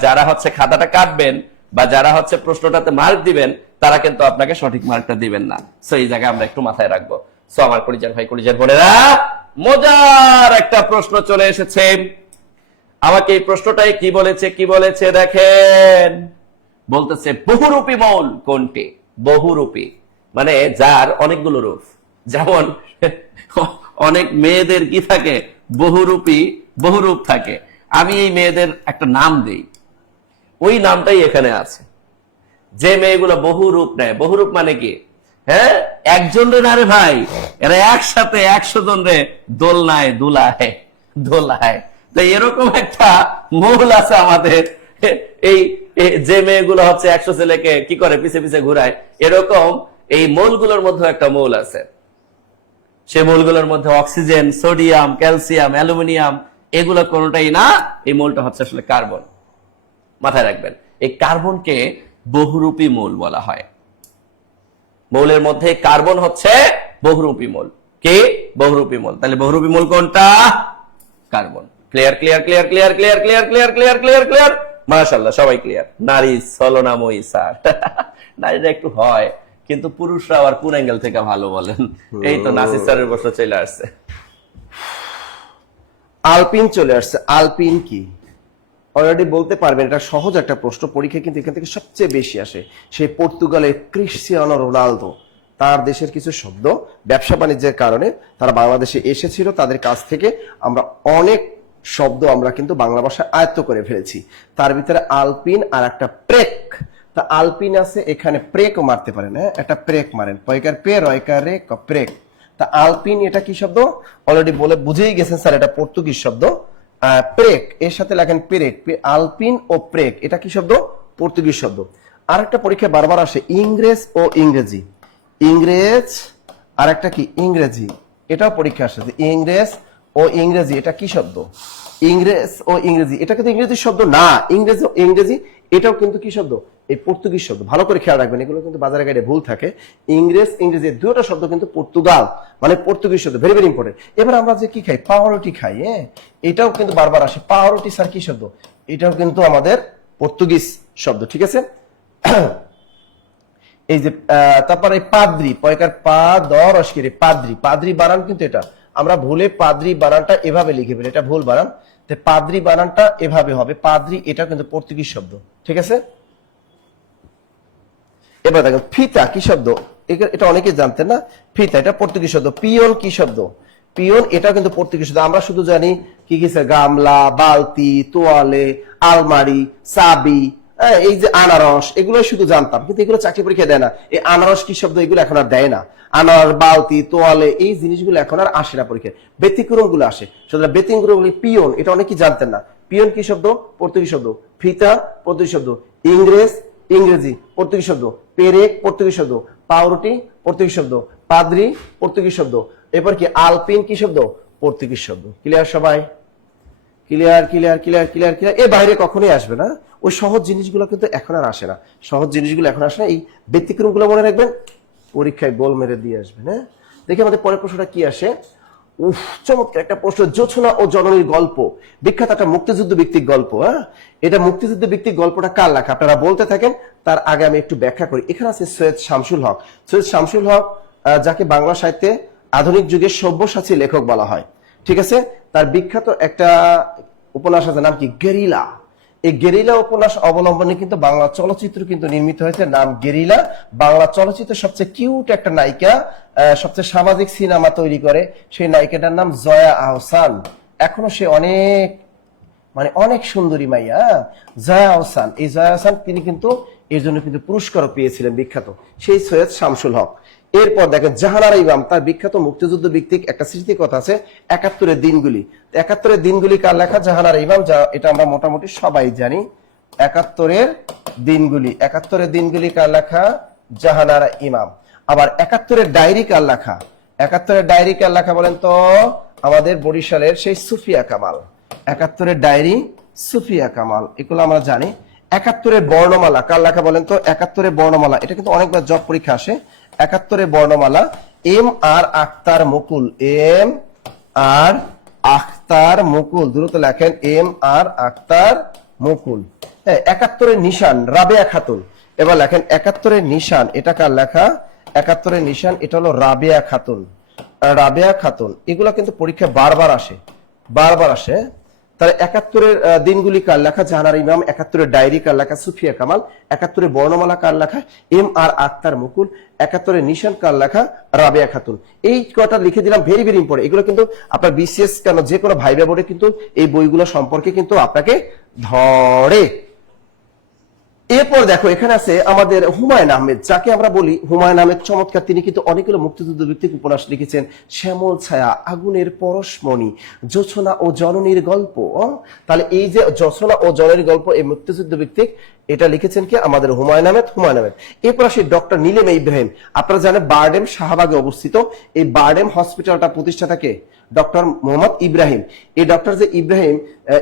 যারা হচ্ছে খাতাটা কাটবেন বা যারা হচ্ছে প্রশ্নটাতে মার্ক দিবেন, তারা কিন্তু আপনাকে সঠিক মার্কটা দিবেন না। সো এই জায়গায় আমরা একটু মাথায় রাখবো। সো আমার কলিজার ভাই, কলিজার বোনেরা, মজার একটা প্রশ্ন চলে এসেছে। আমাকে এই প্রশ্নটাই কি বলেছে, কি বলেছে দেখেন। বলতেছে বহুরূপী মৌল কোনটি? বহুরূপী মানে যার অনেকগুলো রূপ। যেমন অনেক মেয়েদের কি থাকে? বহুরূপী, বহুরূপ থাকে। আমি এই মেয়েদের একটা নাম দেই, ওই নামটাই এখানে আছে। যে মেয়েগুলো বহুরূপ নেয়, বহুরূপ মানে কি? হ্যাঁ, একজন রে না রে ভাই, এরা একসাথে 100 জন রে দোলনায় দুলায় দোলায়। তো এরকম একটা মৌল আছে আমাদের। এই যে মেয়েগুলো হচ্ছে 100 ছেলেকে কি করে পিছে পিছে ঘুরায়, এরকম এই মৌলগুলোর মধ্যে একটা মৌল আছে। সে মৌলগুলোর মধ্যে অক্সিজেন, সোডিয়াম, ক্যালসিয়াম, অ্যালুমিনিয়াম এগুলো কোনটাই না। এই মৌলটা হচ্ছে আসলে কার্বন। মাথায় রাখবেন, এই কার্বনকে বহুরূপী মৌল বলা হয়। মৌলের মধ্যে কার্বন হচ্ছে বহুরূপী মৌল। কে? বহুরূপী মৌল। তাহলে বহুরূপী মৌল কোনটা? Carbon. Clear, clear, clear, clear, clear, clear, clear, clear, clear, clear. মাশাআল্লাহ, সবাই ক্লিয়ার। নারী ছলনাময়ী স্যার। নারীরা একটু হয়, কিন্তু পুরুষরা আবার কোন অ্যাঙ্গেল থেকে ভালো বলেন? এই তো নাসির স্যারের প্রশ্ন চলে আসছে। আলপিন চলে আসছে। আলপিন কি অলরেডি বলতে পারবেন? এটা সহজ একটা প্রশ্ন, পরীক্ষা কিন্তু এখান থেকে সবচেয়ে বেশি আসে। সেই পর্তুগালের ক্রিশ্চিয়ানো রোনালদো, তার দেশের কিছু শব্দ ব্যবসা বাণিজ্যের কারণে তারা বাংলাদেশে এসেছিল, তাদের কাছ থেকে আমরা অনেক শব্দ আমরা কিন্তু বাংলা ভাষায় আয়ত্ত করে ফেলেছি। তার ভিতরে আলপিন আর একটা প্রেক। তা আলপিন আছে, এখানে প্রেকও মারতে পারেন। হ্যাঁ, একটা প্রেক মারেন, পয়কার পে রয়কার রে প্রেক। তা আলপিন এটা কি শব্দ? অলরেডি বলে বুঝেই গেছেন স্যার, এটা পর্তুগিজ শব্দ। প্রেক এর সাথে লেখেন পেরেক। আলপিন ও প্রেক এটা কি শব্দ? পর্তুগিজ শব্দ। আর একটা পরীক্ষা বারবার আসে, ইংরেজ ও ইংরেজি। ইংরেজ আর একটা কি? ইংরেজি। এটাও পরীক্ষা আসে, ইংরেজ ও ইংরেজি এটা কি শব্দ? ইংরেজ ও ইংরেজি এটা কিন্তু ইংরেজি শব্দ না। ইংরেজ ও ইংরেজি এটাও কিন্তু কি শব্দ? এই পর্তুগিজ শব্দ। ভালো করে খেয়াল রাখবেন, এগুলো কিন্তু বাজারে গাড়ি ভুল থাকে। ইংরেজ ইংরেজি দুটো শব্দ কিন্তু পর্তুগাল মানে পর্তুগিজ শব্দ। Very very important. এবার আমরা যে কি খাই, পাউরুটি খাই। হ্যাঁ, এটাও কিন্তু বারবার আসে। পাউরুটি স্যার কি শব্দ? এটাও কিন্তু আমাদের পর্তুগিজ শব্দ। ঠিক আছে। এই যে তারপর এই পাদ্রি, পয়কার পা দরস্কিরি, পাদ্রি। পাদ্রি বানান কিন্তু এটা আমরা ভুলে পাদ্রি বানানটা এভাবে লিখে ফেলি, এটা ভুল বানান। পাদ্রি বানানটা এভাবে হবে, পাদ্রি। এটা কিন্তু পর্তুগিজ শব্দ। ঠিক আছে। এবার দেখেন ফিতা কি শব্দ? এটা অনেকে জানতেন না। ফিতা এটা পর্তুগিজ শব্দ। পিয়ন কি শব্দ? পিয়ন এটা কিন্তু পর্তুগিজ শব্দ। আমরা শুধু জানি কি কি স্যার, গামলা, বালতি, তোয়ালে, আলমারি, চাবি, এই যে আনারস, এগুলো শুধু জানতাম, কিন্তু এগুলো চাকরি পরীক্ষা দেয় না। এই আনারস কি শব্দ? এগুলো এখন আর দেয় না। আনারস, বালতি, তোয়ালে এই জিনিসগুলো এখন আর আসে না পরীক্ষায়। ব্যতিক্রম গুলো আসে। সুতরাং ব্যতিক্রম গুলি পিয়ন এটা অনেকেই জানতেন না। পিয়ন কি শব্দ? পর্তুগিজ শব্দ। ফিতা পর্তুগিজ শব্দ। ইংরেজ ইংরেজি পর্তুগিজ শব্দ। পেরেক পর্তুগিজ শব্দ। পাউরুটি পর্তুগিজ শব্দ। পাদ্রি পর্তুগিজ শব্দ। এরপর কি আলপিন কি শব্দ? পর্তুগিজ শব্দ। ক্লিয়ার সবাই? Clear, clear, clear, clear, clear. এ বাইরে কখনোই আসবে না। ওই সহজ জিনিসগুলো কিন্তু এখন আর আসে না। সহজ জিনিসগুলো এখন আসে না। এই ব্যতিক্রম গুলো মনে রাখবেন, পরীক্ষায় গোল মেরে দিয়ে আসবেন। হ্যাঁ, দেখি আমাদের পরের প্রশ্নটা কি আসে। চমৎকার একটা প্রশ্ন। জোছনা ও জননীর গল্প, বিখ্যাত একটা মুক্তিযুদ্ধ ভিত্তিক গল্প। হ্যাঁ, এটা মুক্তিযুদ্ধ ভিত্তিক গল্পটা কার লেখা আপনারা বলতে থাকেন, তার আগে আমি একটু ব্যাখ্যা করি। এখানে আছে সৈয়দ শামসুল হক। সৈয়দ শামসুল হক যাকে বাংলা সাহিত্যে আধুনিক যুগের সব্যসাচী লেখক বলা হয়। ঠিক আছে। তার বিখ্যাত একটা উপন্যাস আছে, নাম কি? গেরিলা। এই গেরিলা উপন্যাস অবলম্বনে কিন্তু বাংলা চলচ্চিত্র কিন্তু নির্মিত হয়েছে, নাম গেরিলা। বাংলা চলচ্চিত্রের সবচেয়ে কিউট একটা নায়িকা, সবচেয়ে সামাজিক সিনেমা তৈরি করে, সেই নায়িকাটার নাম জয়া আহসান। এখনো সে অনেক সুন্দরী মাইয়া, জয়া আহসান। এই জয়া আহসান তিনি কিন্তু এর জন্য কিন্তু পুরস্কারও পেয়েছিলেন, বিখ্যাত সেই সৈয়দ শামসুল হক। এরপর দেখেন জাহানারা ইমাম, তার বিখ্যাত মুক্তিযুদ্ধ ভিত্তিক একটা স্মৃতিকথা আছে ৭১-এর দিনগুলি। ৭১-এর দিনগুলি কার লেখা? জাহানারা ইমাম, যা এটা আমরা মোটামুটি সবাই জানি। ৭১-এর দিনগুলি কার লেখা? জাহানারা ইমাম। আবার ৭১-এর ডায়েরি কার লেখা? ৭১-এর ডায়েরি কার লেখা বলেন তো? আমাদের বরিশালের সেই সুফিয়া কামাল। ৭১-এর ডায়েরি সুফিয়া কামাল, এগুলো আমরা জানি। ৭১-এর বর্ণমালা কার লেখা বলেন তো? ৭১-এর বর্ণমালা, এটা কিন্তু অনেকবার জব পরীক্ষা আসে। ৭১-এর বর্ণমালা এম আর আখতার মুকুল, এম আর আখতার মুকুল, দ্রুত লেখেন এম আর আখতার মুকুল। হ্যাঁ, ৭১-এর নিশান রাবেয়া খাতুন। এবার লেখেন ৭১-এর নিশান, এটা কার লেখা? ৭১-এর নিশান এটা হলো রাবেয়া খাতুন। রাবেয়া খাতুন, এগুলো কিন্তু পরীক্ষায় বারবার আসে। তাহলে ৭১-এর দিনগুলি কার লেখা? জাহানারা ইমাম। ৭১-এর ডায়েরি কার লেখা? সুফিয়া কামাল। ৭১-এর বর্ণমালা কার লেখা? M R Akhtar Mukul. ৭১-এর নিশান কার লেখা? রাবেয়া খাতুন। এই কটা লিখে দিলাম, ভেরি ভেরি ইম্পর্টেন্ট। এগুলো কিন্তু আপনার বিসিএস কেন যে কোনো ভাইবা বোর্ডে কিন্তু এই বইগুলো সম্পর্কে কিন্তু আপনাকে ধরে। এরপর দেখো এখানে আছে আমাদের হুমায়ুন আহমেদ, যাকে আমরা বলি হুমায়ুন আহমেদ চমৎকার। তিনি কিন্তু অনেকগুলো মুক্তিযুদ্ধ ভিত্তিক উপন্যাস লিখেছেন। শ্যামল ছায়া, আগুনের পরশমণি, জোছনা ও জননীর গল্প। তাহলে এই যে জোছনা ও জননীর গল্প, এই মুক্তিযুদ্ধ ভিত্তিক, এটা লিখেছেন কি? আমাদের হুমায়ুন আহমেদ। এরপর আসে ডক্টর নীলিমা ইব্রাহিম। আপনারা জানেন বারডেম শাহবাগে অবস্থিত। এই বারডেম হসপিটালটা প্রতিষ্ঠাতা কে? ডক্টর মোহাম্মদ ইব্রাহিম। এই ডক্টর যে ইব্রাহিম,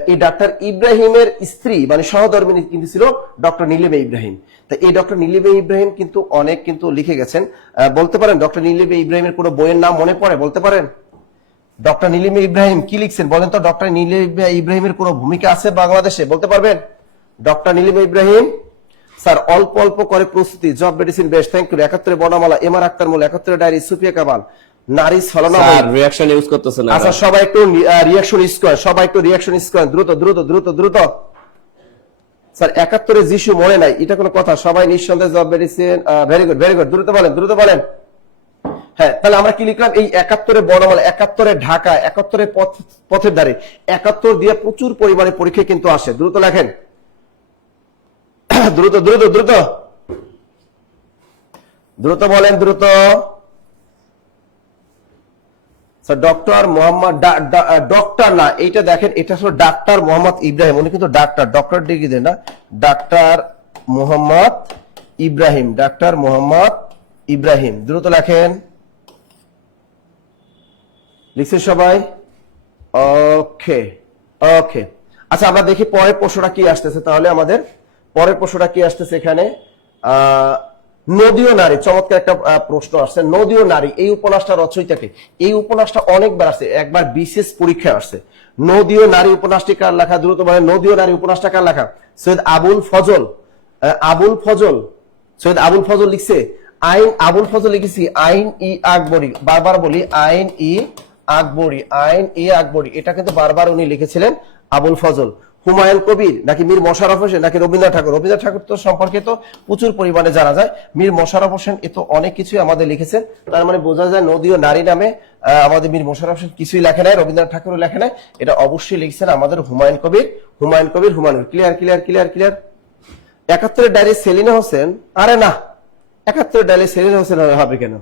এই ডক্টর ইব্রাহিমের স্ত্রী মানে সহধর্মিণী কিন্তু ছিল ডক্টর নীলিমা ইব্রাহিম। তা এই ডক্টর নীলিমা ইব্রাহিম কিন্তু অনেক কিন্তু লিখে গেছেন। বলতে পারেন ডক্টর নীলিমা ইব্রাহিমের কোনো বইয়ের নাম মনে পড়ে? বলতে পারেন ডক্টর নীলিমা ইব্রাহিম কি লিখছেন বলেন তো? ডক্টর নীলিমা ইব্রাহিমের কোনো ভূমিকা আছে বাংলাদেশে? বলতে পারবেন? ডক্টর নীলিমা ইব্রাহিম স্যার অল্প অল্প করে প্রস্তুতি, job medicine best, thank you. ৭১-এর বর্ণমালা এম আর আখতার মুকুল। ৭১-এর ডায়েরি সুফিয়া কামাল। নারী ছলনা, রিঅ্যাকশন ইউজ করতেছেন। আচ্ছা সবাই একটু রিঅ্যাকশন ইউজ করেন, দ্রুত। স্যার ৭১-এর যিশু মরে নাই, এটা কোনো কথা? সবাই নিঃসন্দেহে জব মেডিসিন, ভেরি গুড, দ্রুত বলেন। হ্যাঁ, তাহলে আমরা কি লিখলাম? এই ৭১-এর বর্ণমালা, ৭১-এর ঢাকা, ৭১-এর পথের ধারে, ৭১ দিয়ে প্রচুর পরিমাণে পরীক্ষা কিন্তু আসে। দ্রুত লেখেন, দ্রুত বলেন। ডক্টর মোহাম্মদ, ডক্টর না, এইটা দেখেন, এটা হলো ডাক্তার মোহাম্মদ ইব্রাহিম। উনি কিন্তু ডক্টর ডিগ্রি দেন না, ডাক্তার মোহাম্মদ ইব্রাহিম। দ্রুত লেখেন, লিখছে সবাই? ওকে। আচ্ছা আমরা দেখি পরের প্রশ্নটা কি আসতেছে। তাহলে আমাদের পরের প্রশ্নটা কি আসতেছে এখানে? নদীয় নারী, চমৎকার একটা প্রশ্ন আসছে। নদীয় নারী, এই উপন্যাসটা রচয়িতাকে? এই উপন্যাসটা অনেকবার আসছে, একবার বিশেষ পরীক্ষা আসছে। নদীয় নারী উপন্যাসটি কার লেখা? দ্রুত বলেন, নদীয় নারী উপন্যাসটা কার লেখা? সৈয়দ আবুল ফজল লিখছে। আবুল ফজল লিখেছি আইন ই আকবরী, বারবার বলি আইন ই আকবরী, এটা কিন্তু বারবার উনি লিখেছিলেন আবুল ফজল। হুমায়ুন কবির নাকি মীর মশাররফ হোসেন নাকি রবীন্দ্রনাথ ঠাকুর? রবীন্দ্রনাথ ঠাকুর তো সম্পর্কে তো প্রচুর পরিমাণে জানা যায়। মীর মশাররফ হোসেন এ তো অনেক কিছুই আমাদের লিখেছেন। তার মানে বোঝা যায় নদীয় নারী নামে আমাদের মীর মশাররফ হোসেন কিছুই লেখে নাই, রবীন্দ্রনাথ ঠাকুরও লেখে নাই। এটা অবশ্যই লিখছেন আমাদের হুমায়ুন কবির। ক্লিয়ার। ৭১-এর ডায়েরি সেলিনা হোসেন? আরে না, ৭১-এর ডায়েরি সেলিনা হোসেন হবে কেন?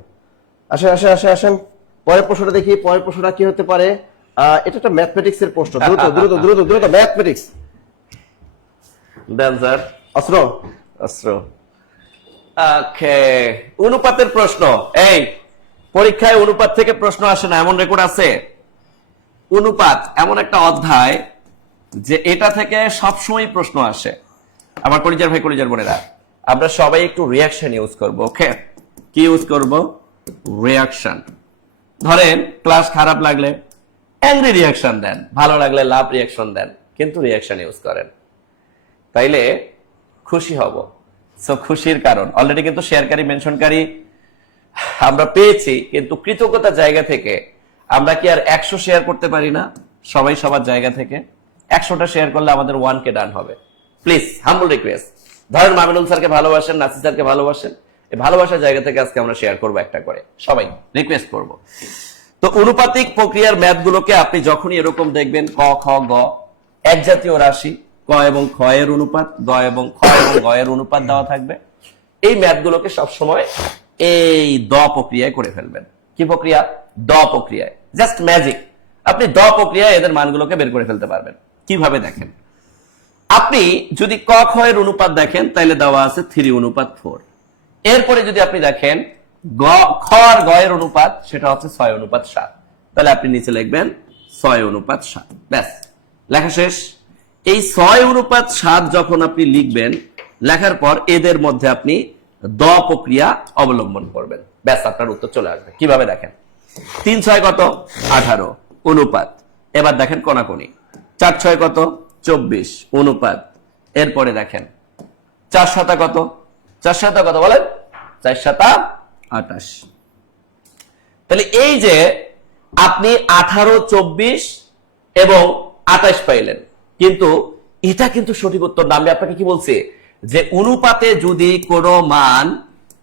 আসেন পরের প্রশ্নটা দেখি। পরের প্রশ্নটা কি হতে পারে? এটা একটা ম্যাথমেটিক্স এর প্রশ্ন। দ্রুত ম্যাথমেটিক্স দেন স্যার। অস্ত্র। ওকে, অনুপাতের প্রশ্ন। এই পরীক্ষায় অনুপাত থেকে প্রশ্ন আসে না এমন রেকর্ড আছে? অনুপাত এমন একটা অধ্যায় যে এটা থেকে সবসময় প্রশ্ন আসে। আমার কলিজার ভাই, কলিজার বোনেরা, আমরা সবাই একটু রিঅ্যাকশন ইউজ করব। ওকে, কি ইউজ করব? রিঅ্যাকশন। ধরেন ক্লাস খারাপ লাগলে অ্যাংরি রিঅ্যাকশন দেন, ভালো লাগলে লাভ রিঅ্যাকশন দেন, কিন্তু রিঅ্যাকশন ইউজ করেন, তাইলে খুশি হব। সো খুশির কারণ অলরেডি কিন্তু শেয়ারকারী, মেনশনকারী আমরা পেয়েছি, কিন্তু কৃতজ্ঞতার জায়গা থেকে আমরা কি আর 100 শেয়ার করতে পারি না? সবাই সবার জায়গা থেকে 100টা শেয়ার করলে আমাদের 1K ডান হবে। Please humble request. ধরেন মামিনুল স্যারকে ভালোবাসেন, নাসির স্যারকে ভালোবাসেন, এই ভালোবাসার জায়গা থেকে আজকে আমরা শেয়ার করবো একটা করে, সবাই রিকোয়েস্ট করব। তো অনুপাতিক প্রক্রিয়ার ম্যাথ গুলোকে আপনি যখনই এরকম দেখবেন ক খ গ এক জাতীয় রাশি, ক এবং খ এর অনুপাত, গ এবং খ এবং গ এর অনুপাত দেওয়া থাকবে, এই ম্যাথ গুলোকে সবসময় এই দ প্রক্রিয়ায় করে ফেলবেন। কি প্রক্রিয়া? দ প্রক্রিয়ায়। জাস্ট ম্যাজিক, আপনি দ প্রক্রিয়ায় এদের মানগুলোকে বের করে ফেলতে পারবেন। কিভাবে দেখেন, আপনি যদি ক খ এর অনুপাত দেখেন তাহলে দেওয়া আছে 3:4। এরপরে যদি আপনি দেখেন খ আর গ এর অনুপাত, সেটা হচ্ছে 6:7। তাহলে আপনি নিচে লিখবেন 6:7। ব্যাস, লেখা শেষ। এই 6:7 যখন আপনি লিখবেন, লেখার পর এদের মধ্যে আপনি দ প্রক্রিয়া অবলম্বন করবেন, ব্যাস আপনার উত্তর চলে আসবে। কিভাবে দেখেন, 3 6 কত? 18 অনুপাত। এবার দেখেন কোনাকুনি, 4 6 কত? 24 অনুপাত। এরপরে দেখেন 4 7 কত? 4 7 কত বলেন? 4 7 28। তাহলে এই যে আপনি 18 24 এবং 28 পাইলেন, কিন্তু এটা কিন্তু সঠিক উত্তর না। আমি আপনাকে কি বলছি যে অনুপাতে যদি কোনো মান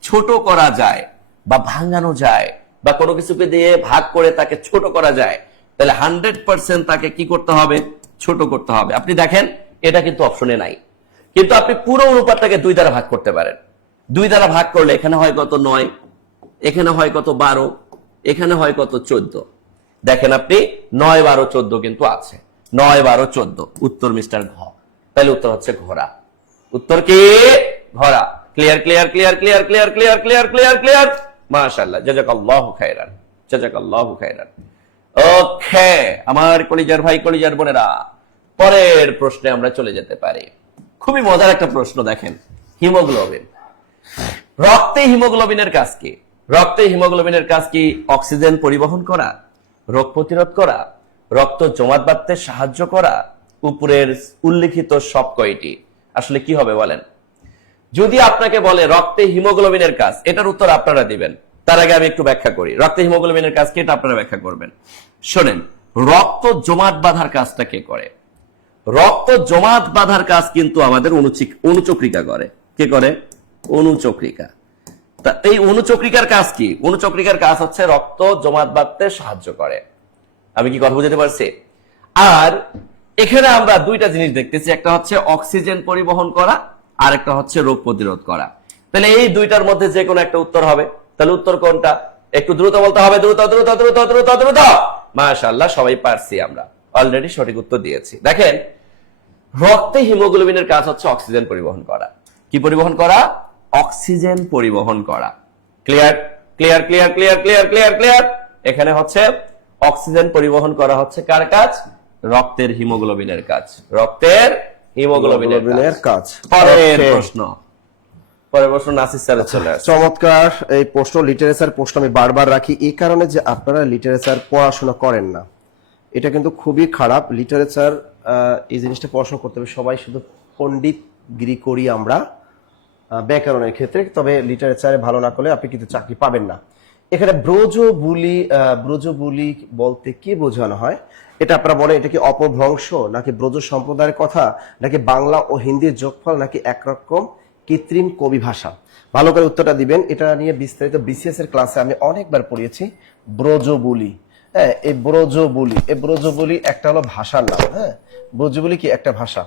ছোট করা যায় বা ভাঙানো যায় বা কোনো কিছুকে দিয়ে ভাগ করে তাকে ছোট করা যায়, তাহলে 100% তাকে কি করতে হবে? ছোট করতে হবে। আপনি দেখেন এটা কিন্তু অপশনে নাই, কিন্তু আপনি পুরো অনুপাতটাকে 2 দ্বারা ভাগ করতে পারেন। 2 দ্বারা ভাগ করলে এখানে হয় কত? 9, এখানে হয় কত? 12, এখানে হয় কত? 14। দেখেন আপনি 9 12 14 কিন্তু আছে, 9 12 14। উত্তর মিস্টার ঘ। তাহলে উত্তর হচ্ছে ঘোড়া। উত্তর কি? ঘোড়া। Clear clear clear clear clear clear clear clear clear মাশাআল্লাহ, জাযাকাল্লাহু খাইরান, জাযাকাল্লাহু খাইরান। ওকে আমার কলিজার ভাই, কলিজার বোনেরা, পরের প্রশ্নে আমরা চলে যেতে পারি। খুবই মজার একটা প্রশ্ন। দেখেন, হিমোগ্লোবিন, রক্তে হিমোগ্লোবিনের কাজ কি? রক্তে হিমোগ্লোবিনের কাজ কি? অক্সিজেন পরিবহন করা, রোগ প্রতিরোধ করা, রক্ত জমাট বাঁধতে সাহায্য করা। উপরের উল্লেখিত সব কয়টি আসলে কি হবে বলেন? যদি আপনাকে বলে রক্তে হিমোগ্লোবিনের কাজ, এটার উত্তর আপনারা দিবেন। তার আগে আমি একটু ব্যাখ্যা করি রক্তে হিমোগ্লোবিনের কাজ কি, এটা আপনারা ব্যাখ্যা করবেন। শোনেন, রক্ত জমাট বাঁধার কাজটা কে করে? রক্ত জমাট বাঁধার কাজ কিন্তু আমাদের অনুচক্রিকা করে। কে করে? অনুচক্রিকা। তা এই অনুচক্রিকার কাজ কি? অনুচক্রিকার কাজ হচ্ছে রক্ত জমাট বাঁধতে সাহায্য করে। আমি কি কথা বুঝতে পারছি? আর এখানে আমরা দুইটা জিনিস দেখতেছি, একটা হচ্ছে অক্সিজেন পরিবহন করা, আর একটা হচ্ছে রোগ প্রতিরোধ করা। তাহলে এই দুইটার মধ্যে যে কোনো একটা উত্তর হবে। তাহলে উত্তর কোনটা? একটু দ্রুত বলতে হবে, দ্রুত দ্রুত দ্রুত দ্রুত দ্রুত। মাশাআল্লাহ, সবাই পারছি, আমরা অলরেডি সঠিক উত্তর দিয়েছি। দেখেন, রক্তে হিমোগ্লোবিনের কাজ হচ্ছে অক্সিজেন পরিবহন করা। কি পরিবহন করা? অক্সিজেন পরিবহন করা। Clear clear clear clear clear clear clear. এখানে হচ্ছে অক্সিজেন পরিবহন করা হচ্ছে কার কাজ? রক্তের হিমোগ্লোবিনের কাজ। রক্তের হিমোগ্লোবিনের কাজ। পরের প্রশ্ন, পরের প্রশ্ন নাসির স্যারের চলে আসে। চমৎকার এই প্রশ্ন, লিটারেচার প্রশ্ন আমি বারবার রাখি এই কারণে যে আপনারা লিটারেচার পড়াশোনা করেন না। এটা কিন্তু খুবই খারাপ। লিটারেচার এই জিনিসটা পড়াশোনা করতে হবে। সবাই শুধু পণ্ডিতগিরি করি আমরা ব্যাকরণের ক্ষেত্রে, তবে লিটারেচারে ভালো না করলে আপনি কিন্তু চাকরি পাবেন না। এখানে ব্রজ বুলি বলতে কি বোঝানো হয়? এটা আপনারা বলেন, এটা কি অপভ্রংশ, নাকি ব্রজ সম্প্রদায়ের কথা, নাকি বাংলা ও হিন্দির যোগফল, নাকি একরকম কৃত্রিম কবি ভাষা? ভালো করে উত্তরটা দিবেন। এটা নিয়ে বিস্তারিত বিসিএস এর ক্লাসে আমি অনেকবার পড়িয়েছি। ব্রজবুলি, হ্যাঁ, এই ব্রজবুলি একটা হলো ভাষার নাম। হ্যাঁ, ব্রজবুলি কি একটা ভাষা।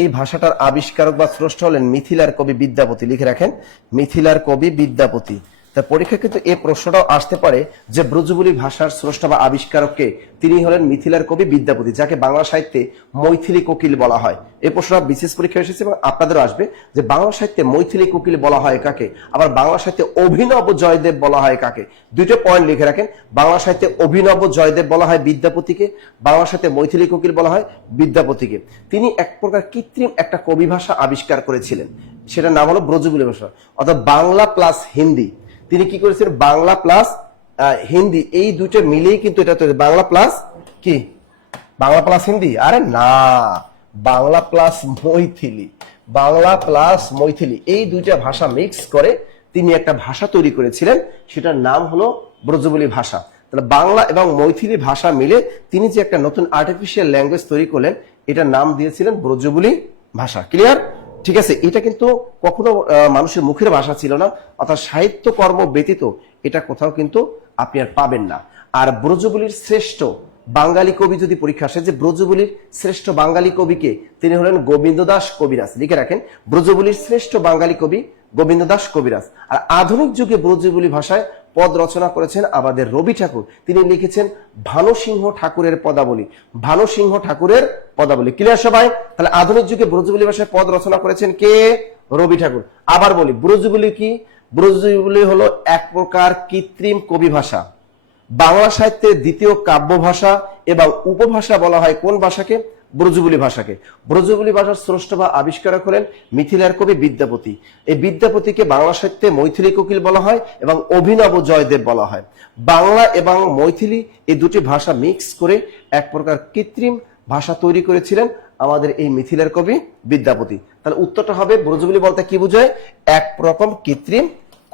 এই ভাষাটার আবিষ্কারক বা স্রষ্টা হলেন মিথিলার কবি বিদ্যাপতি। লিখে রাখেন, মিথিলার কবি বিদ্যাপতি। তা পরীক্ষায় কিন্তু এই প্রশ্নটাও আসতে পারে যে ব্রজবুলি ভাষার স্রষ্টা বা আবিষ্কারককে? তিনি হলেন মিথিলার কবি বিদ্যাপতি, যাকে বাংলা সাহিত্যে মৈথিলী কোকিল বলা হয়। এই প্রশ্নটা বিশেষ পরীক্ষায় এসেছে এবং আপনাদেরও আসবে যে বাংলা সাহিত্যে মৈথিলী কোকিল বলা হয় কাকে, আবার বাংলা সাহিত্যে অভিনব জয়দেব বলা হয় কাকে? দুইটা পয়েন্ট লিখে রাখেন। বাংলা সাহিত্যে অভিনব জয়দেব বলা হয় বিদ্যাপতিকে, বাংলা সাহিত্যে মৈথিলী কোকিল বলা হয় বিদ্যাপতিকে। তিনি এক প্রকার কৃত্রিম একটা কবি ভাষা আবিষ্কার করেছিলেন, সেটার নাম হলো ব্রজবুলি ভাষা, অর্থাৎ বাংলা প্লাস হিন্দি। তিনি কি করেছিলেন? বাংলা প্লাস হিন্দি, এই দুইটা মিলেই কিন্তু এটা তৈরি। বাংলা প্লাস কি? বাংলা প্লাস হিন্দি? আরে না, বাংলা প্লাস মৈথিলি। বাংলা প্লাস মৈথিলি, এই দুইটা ভাষা মিক্স করে তিনি একটা ভাষা তৈরি করেছিলেন, সেটার নাম হলো ব্রজবুলি ভাষা। তাহলে বাংলা এবং মৈথিলি ভাষা মিলে তিনি যে একটা নতুন আর্টিফিশিয়াল ল্যাঙ্গুয়েজ তৈরি করলেন, এটার নাম দিয়েছিলেন ব্রজবুলি ভাষা। ক্লিয়ার? ঠিক আছে, এটা কিন্তু কখনো মানুষের মুখের ভাষা ছিল না, অর্থাৎ সাহিত্য কর্ম ব্যতীত এটা কোথাও কিন্তু আপনি আর পাবেন না। আর ব্রজবুলির শ্রেষ্ঠ বাঙালি কবি যদি পরীক্ষা আসে, যে ব্রজবুলির শ্রেষ্ঠ বাঙালি কবিকে, তিনি হলেন গোবিন্দ দাস কবিরাজ। লিখে রাখেন, ব্রজবুলির শ্রেষ্ঠ বাঙালি কবি গোবিন্দ দাস কবিরাজ। আর আধুনিক যুগে ব্রজবুলি ভাষায় পদ রচনা করেছেন আমাদের রবি ঠাকুর। তিনি লিখেছেন ভানুসিংহ ঠাকুরের পদাবলী, ভানুসিংহ ঠাকুরের পদাবলী। ক্লিয়ার সবাই? তাহলে আধুনিক যুগে ব্রজবুলি ভাষায় পদ রচনা করেছেন কে? রবি ঠাকুর। আবার বলি, ব্রজবুলি কি? ব্রজবুলি হলো এক প্রকার কৃত্রিম কবি ভাষা। বাংলা সাহিত্যের দ্বিতীয় কাব্য ভাষা এবং উপভাষা বলা হয় কোন ভাষাকে? ব্রজবুলি ভাষাকে। ব্রজবুলি ভাষার স্রষ্টা বা আবিষ্কারক হলেন মিথিলার কবি বিদ্যাপতি। এই বিদ্যাপতিকে বাংলা সাহিত্যে মৈথিলী কোকিল বলা হয় এবং অভিনব জয়দেব বলা হয়। বাংলা এবং মৈথিলী এই দুটি ভাষা মিক্স করে এক প্রকার কৃত্রিম ভাষা তৈরি করেছিলেন আমাদের এই মিথিলার কবি বিদ্যাপতি। তাহলে উত্তরটা হবে, ব্রজবুলি বলতে কি বোঝায়? এক রকম কৃত্রিম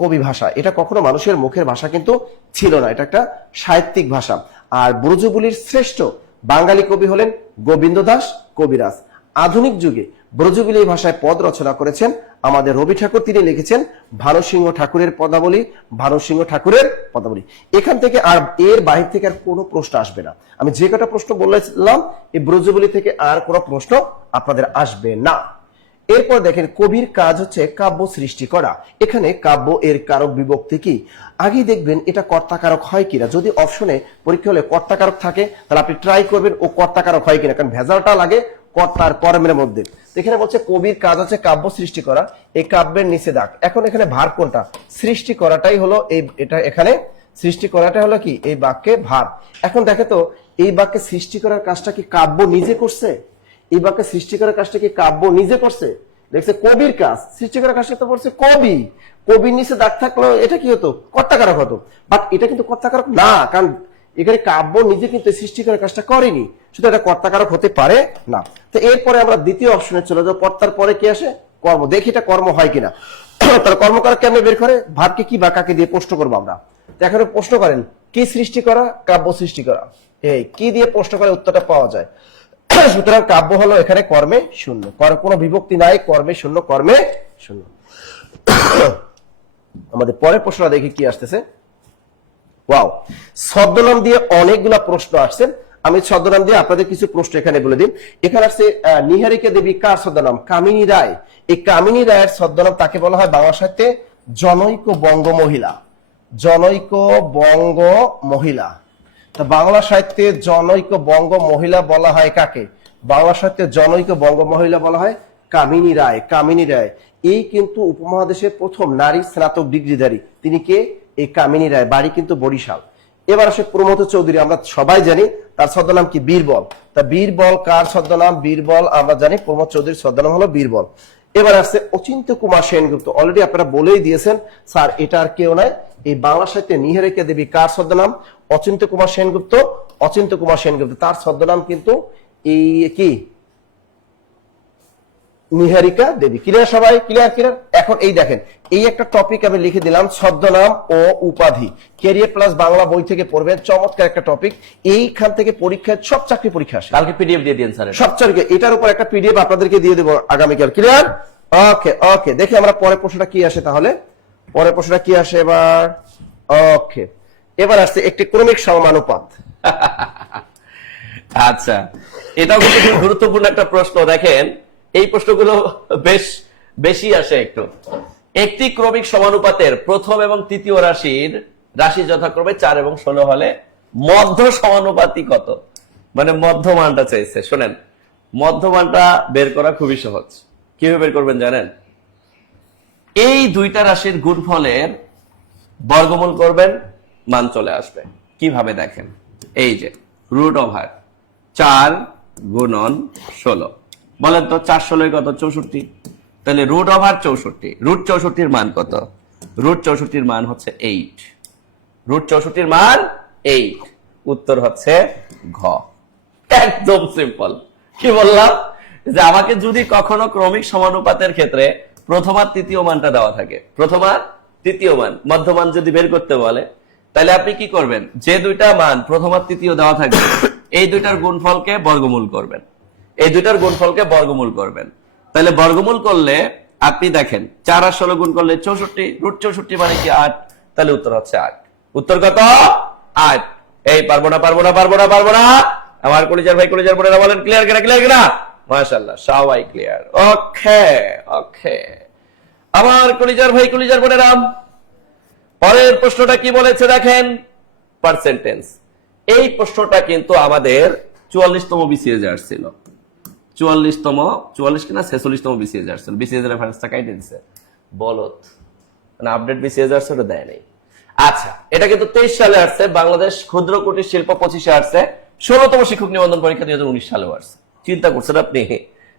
কবি ভাষা। এটা কখনো মানুষের মুখের ভাষা কিন্তু ছিল না, এটা একটা সাহিত্যিক ভাষা। আর ব্রজবুলির শ্রেষ্ঠ বাঙালি কবি হলেন গোবিন্দ দাস কবিরাজ। আধুনিক যুগে ব্রজবুলি ভাষায় পদ রচনা করেছেন আমাদের রবি ঠাকুর। তিনি লিখেছেন ভানুসিংহ ঠাকুরের পদাবলী, ভানুসিংহ ঠাকুরের পদাবলী। এখান থেকে আর এর বাহির থেকে আর কোনো প্রশ্ন আসবে না। আমি যে কটা প্রশ্ন বলেছিলাম, এই ব্রজবুলি থেকে আর কোনো প্রশ্ন আপনাদের আসবে না। এরপর দেখেন, কবির কাজ হচ্ছে কাব্য সৃষ্টি করা। এখানে কাব্য এর কারক বিভক্তি কি? আগেই দেখবেন এটা কর্তাকারক হয় কিনা। যদি অপশনে পরীক্ষা হলে কর্তাকারক থাকে, তাহলে আপনি ট্রাই করবেন ও কর্তাকারক হয় কিনা, কারণ ভেজালটা লাগে কর্তার কর্মের মধ্যে। এখানে বলছে কবির কাজ হচ্ছে কাব্য সৃষ্টি করা। এই কাব্যের নিচে দাগ। এখন এখানে ভার কোনটা? সৃষ্টি করাটাই হলো এই, এটা এখানে সৃষ্টি করাটা হলো কি এই বাক্যে ভার। এখন দেখে তো, এই বাক্যে সৃষ্টি করার কাজটা কি কাব্য নিজে করছে? এই বাক্যে সৃষ্টি করার কাজটা কি কাব্য নিজে করছে? দেখছে কবির কাজ, সৃষ্টি করার কাজটা তো করছে কবি। কবির নিচে দাগ থাকলো এটা কি হতো? কর্তাকারক হতো। বাট এটা কিন্তু কর্তাকারক না, কারণ এখানে কাব্য নিজে কিন্তু সৃষ্টি করার কাজটা করেনি, শুধু এটা কর্তাকারক হতে পারে না। তো এরপরে আমরা দ্বিতীয় অপশনে চলে যাবো, কর্তার পরে কি আসে? কর্ম। দেখি এটা কর্ম হয় কিনা। তাহলে কর্মকারক কেমনে বের করে? ভাবকে কি বা কাকে দিয়ে প্রশ্ন করবো আমরা। এখানে প্রশ্ন করেন কি সৃষ্টি করা? কাব্য সৃষ্টি করা। এই কি দিয়ে প্রশ্ন করে উত্তরটা পাওয়া যায়। সুতরাং কাব্য হলো এখানে কর্মে শূন্য, কোনো বিভক্তি নাই, কর্মে শূন্য, কর্মে শূন্য। আমাদের পরের প্রশ্নটা দেখি কি আসতেছে। ওয়াও, ছদ্মনাম দিয়ে অনেকগুলা প্রশ্ন আসছে। আমি ছদ্মনাম দিয়ে আপনাদের কিছু প্রশ্ন এখানে বলে দিই। এখানে আসছে নিহারিকা দেবী কার ছদ্মনাম? কামিনী রায়। এই কামিনী রায়ের ছদ্মনাম তাকে বলা হয় বাংলা সাহিত্যে জনৈক বঙ্গ মহিলা। জনৈক বঙ্গ মহিলা। বাংলা সাহিত্যে জনৈক বঙ্গ মহিলা বলা হয় কাকে? বাংলা সাহিত্যে জনৈক বঙ্গ মহিলা বলা হয় কামিনী রায়। কামিনী রায় এই কিন্তু উপমহাদেশের প্রথম নারী স্নাতক ডিগ্রিধারী। তিনি কে? এই কামিনী রায়। বাড়ি কিন্তু বরিশাল। এবার আসে প্রমথ চৌধুরী। আমরা সবাই জানি তার ছদ্মনাম কি? বীরবল। তা বীরবল কার ছদ্মনাম? বীরবল আমরা জানি প্রমথ চৌধুরীর ছদ্মনাম হলো বীরবল। এবার আসছে অচিন্ত্য কুমার সেনগুপ্ত। অলরেডি আপনারা বলেই দিয়েছেন স্যার, এটা আর কেউ নাই, এই বাংলা সাহিত্যে নিহারিকা দেবী কার ছদ্মনাম? অচিন্ত্য কুমার সেনগুপ্ত। অচিন্ত্য কুমার সেনগুপ্ত তার ছদ্মনাম কিন্তু এই কি? নিহারিকা দেবী। ক্লিয়ার সবাই? Clear clear. এখন এই দেখেন, এই একটা টপিক আমি লিখে দিলাম, ছদ্মনাম ও উপাধি। ক্যারিয়ার প্লাস বাংলা বই থেকে পড়বেন, চমৎকার একটা টপিক। এইখান থেকে পরীক্ষায় সব চাকরি পরীক্ষা আসে। কালকে পিডিএফ দিয়ে দিন স্যার, সব চাকরি। এটার উপর একটা পিডিএফ আপনাদেরকে দিয়ে দেবো আগামীকাল। ক্লিয়ার? ওকে ওকে, দেখি আমরা পরের প্রশ্নটা কি আসে। তাহলে পরের প্রশ্নটা কি আসে এবার? ওকে, এবার আসছে একটি ক্রমিক সমানুপাত। আচ্ছা, এটাও কিন্তু খুব গুরুত্বপূর্ণ একটা প্রশ্ন। দেখেন, এই প্রশ্নগুলো বেশ বেশি আসে একটু। একটি ক্রমিক সমানুপাতের প্রথম এবং তৃতীয় রাশি যথাক্রমে 4 এবং 16 হলে মধ্য সমানুপাতি কত? মানে মধ্যমানটা চাইছে। শোনেন, মধ্যমানটা বের করা খুবই সহজ। কিভাবে বের করবেন জানেন? এই দুইটা রাশির গুণফলের বর্গমূল করবেন, মান চলে আসবে। কিভাবে দেখেন, এই যে √4 গুণন 16। বলেন তো 4 16 কত? 64। তাহলে √64। √64 মান কত? √64 মান হচ্ছে 8। √64 মান 8। উত্তর হচ্ছে ঘ। একদম সিম্পল। কি বললাম? যে আমাকে যদি কখনো ক্রমিক সমানুপাতের ক্ষেত্রে প্রথম আর তৃতীয় মানটা দেওয়া থাকে, প্রথম আর তৃতীয় মান, মধ্যমান যদি বের করতে বলে, তাহলে আপনি কি করবেন? যে দুইটা মান প্রথম আর তৃতীয় দেওয়া থাকবে, এই দুইটার গুণফলকে বর্গমূল করবেন। এই দুইটার গুণফলকে বর্গমূল করবেন। তাহলে বর্গমূল করলে আপনি দেখেন 4 আর 16 গুণ করলে 64, √64 মানে কি 8, তাহলে উত্তর হচ্ছে 8। উত্তর কত? 8। এই পারবো না আমার কলিজার ভাই কলিজার বোনেরা বলেন ক্লিয়ার কিনা? মাশাআল্লাহ, সবাই ক্লিয়ার। ওকে আমার কলিজার ভাই কলিজার বোনেরা, পরের প্রশ্নটা কি বলেছে দেখেন, পার্সেন্টেজ। এই প্রশ্নটা কিন্তু আমাদের 44তম বিসিএস আসছিল, 44 কিনা 46তম বিসিএস আসছিল। বিসিএস রেফারেন্সটা কাইটে দিছে বলত, মানে আপডেট বিসিএস আসছে ওটা দেয় নাই। আচ্ছা, এটা কিন্তু 23 সালে আসছে। বাংলাদেশ ক্ষুদ্র কুটির শিল্প 25-এ আসছে। 16তম শিক্ষক নিবন্ধন পরীক্ষা 2019 সালেও আসছে। চিন্তা করছেন আপনি?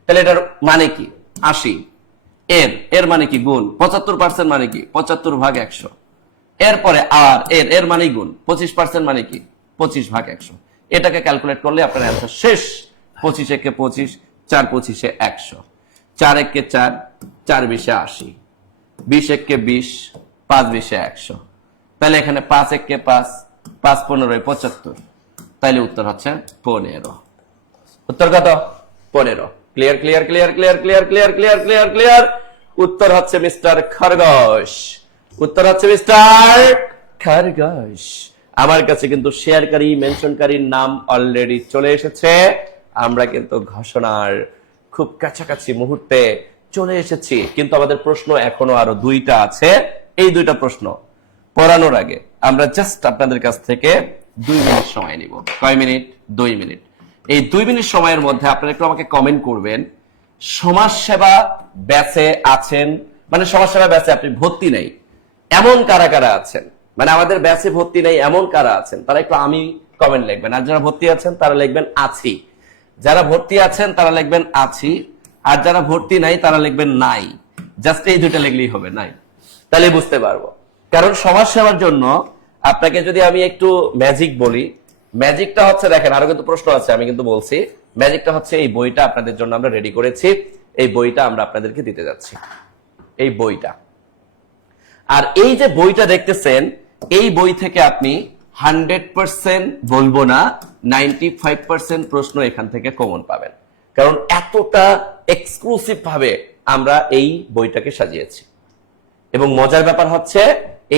তাহলে এটার মানে কি? 80 এর মানে কি গুণ, 75% মানে কি 75/100। এরপরে আর এর মানে গুণ 25% মানে কি 25/100। এটাকে ক্যালকুলেট করলে আপনার অ্যান্সার শেষ। 25 একে 25, 4 25-এ 100, 4 একে 4, 4 20-এ 80, 20 একে 20, 5 20-এ 100। তাহলে এখানে 5 একে 5, 5 15-এ 75, তাহলে উত্তর হচ্ছে 15। উত্তর কত? 15। ক্লিয়ার। উত্তর হচ্ছে মিস্টার খরগোশ। আমার কাছে কিন্তু শেয়ারকারী মেনশনকারীর নাম অলরেডি চলে এসেছে। আমরা কিন্তু ঘোষণার খুব কাছাকাছি মুহূর্তে চলে এসেছি, কিন্তু আমাদের প্রশ্ন এখনো আরো 2টা আছে। এই 2টা প্রশ্ন পড়ানোর আগে আমরা জাস্ট আপনাদের কাছ থেকে 2 মিনিট সময় নিব। কয় মিনিট? 2 মিনিট। এই 2 মিনিট সময়ের মধ্যে আপনারা একটু আমাকে কমেন্ট করবেন, সমাজসেবা ব্যাচে আছেন, মানে সমাজসেবা ব্যাচে আপনি ভর্তি নেই এমন কারা কারা আছেন, মানে আমাদের ব্যাচে ভর্তি নেই এমন কারা আছেন, তারা একটু আমি কমেন্ট লিখবেন। আর যারা ভর্তি আছেন তারা লিখবেন আছি, যারা ভর্তি আছেন তারা লিখবেন আছি, আর যারা ভর্তি নাই তারা লিখবেন নাই। জাস্ট এই 2টা লিখলেই হবে, নাই। তাহলে বুঝতে পারবো। কারণ সমাজসেবার জন্য আপনাকে যদি আমি একটু ম্যাজিক বলি, ম্যাজিকটা হচ্ছে দেখেন, আরো কিন্তু প্রশ্ন আছে, আমি কিন্তু বলছি ম্যাজিকটা হচ্ছে এই বইটা আপনাদের জন্য আমরা রেডি করেছি। এই বইটা আমরা আপনাদেরকে দিতে যাচ্ছি, এই বইটা। আর এই যে বইটা দেখতেছেন, এই বই থেকে আপনি 100% বলবো না, 95% প্রশ্ন এখান থেকে কমন পাবেন। কারণ এতটা এক্সক্লুসিভ ভাবে আমরা এই বইটাকে সাজিয়েছি। এবং মজার ব্যাপার হচ্ছে,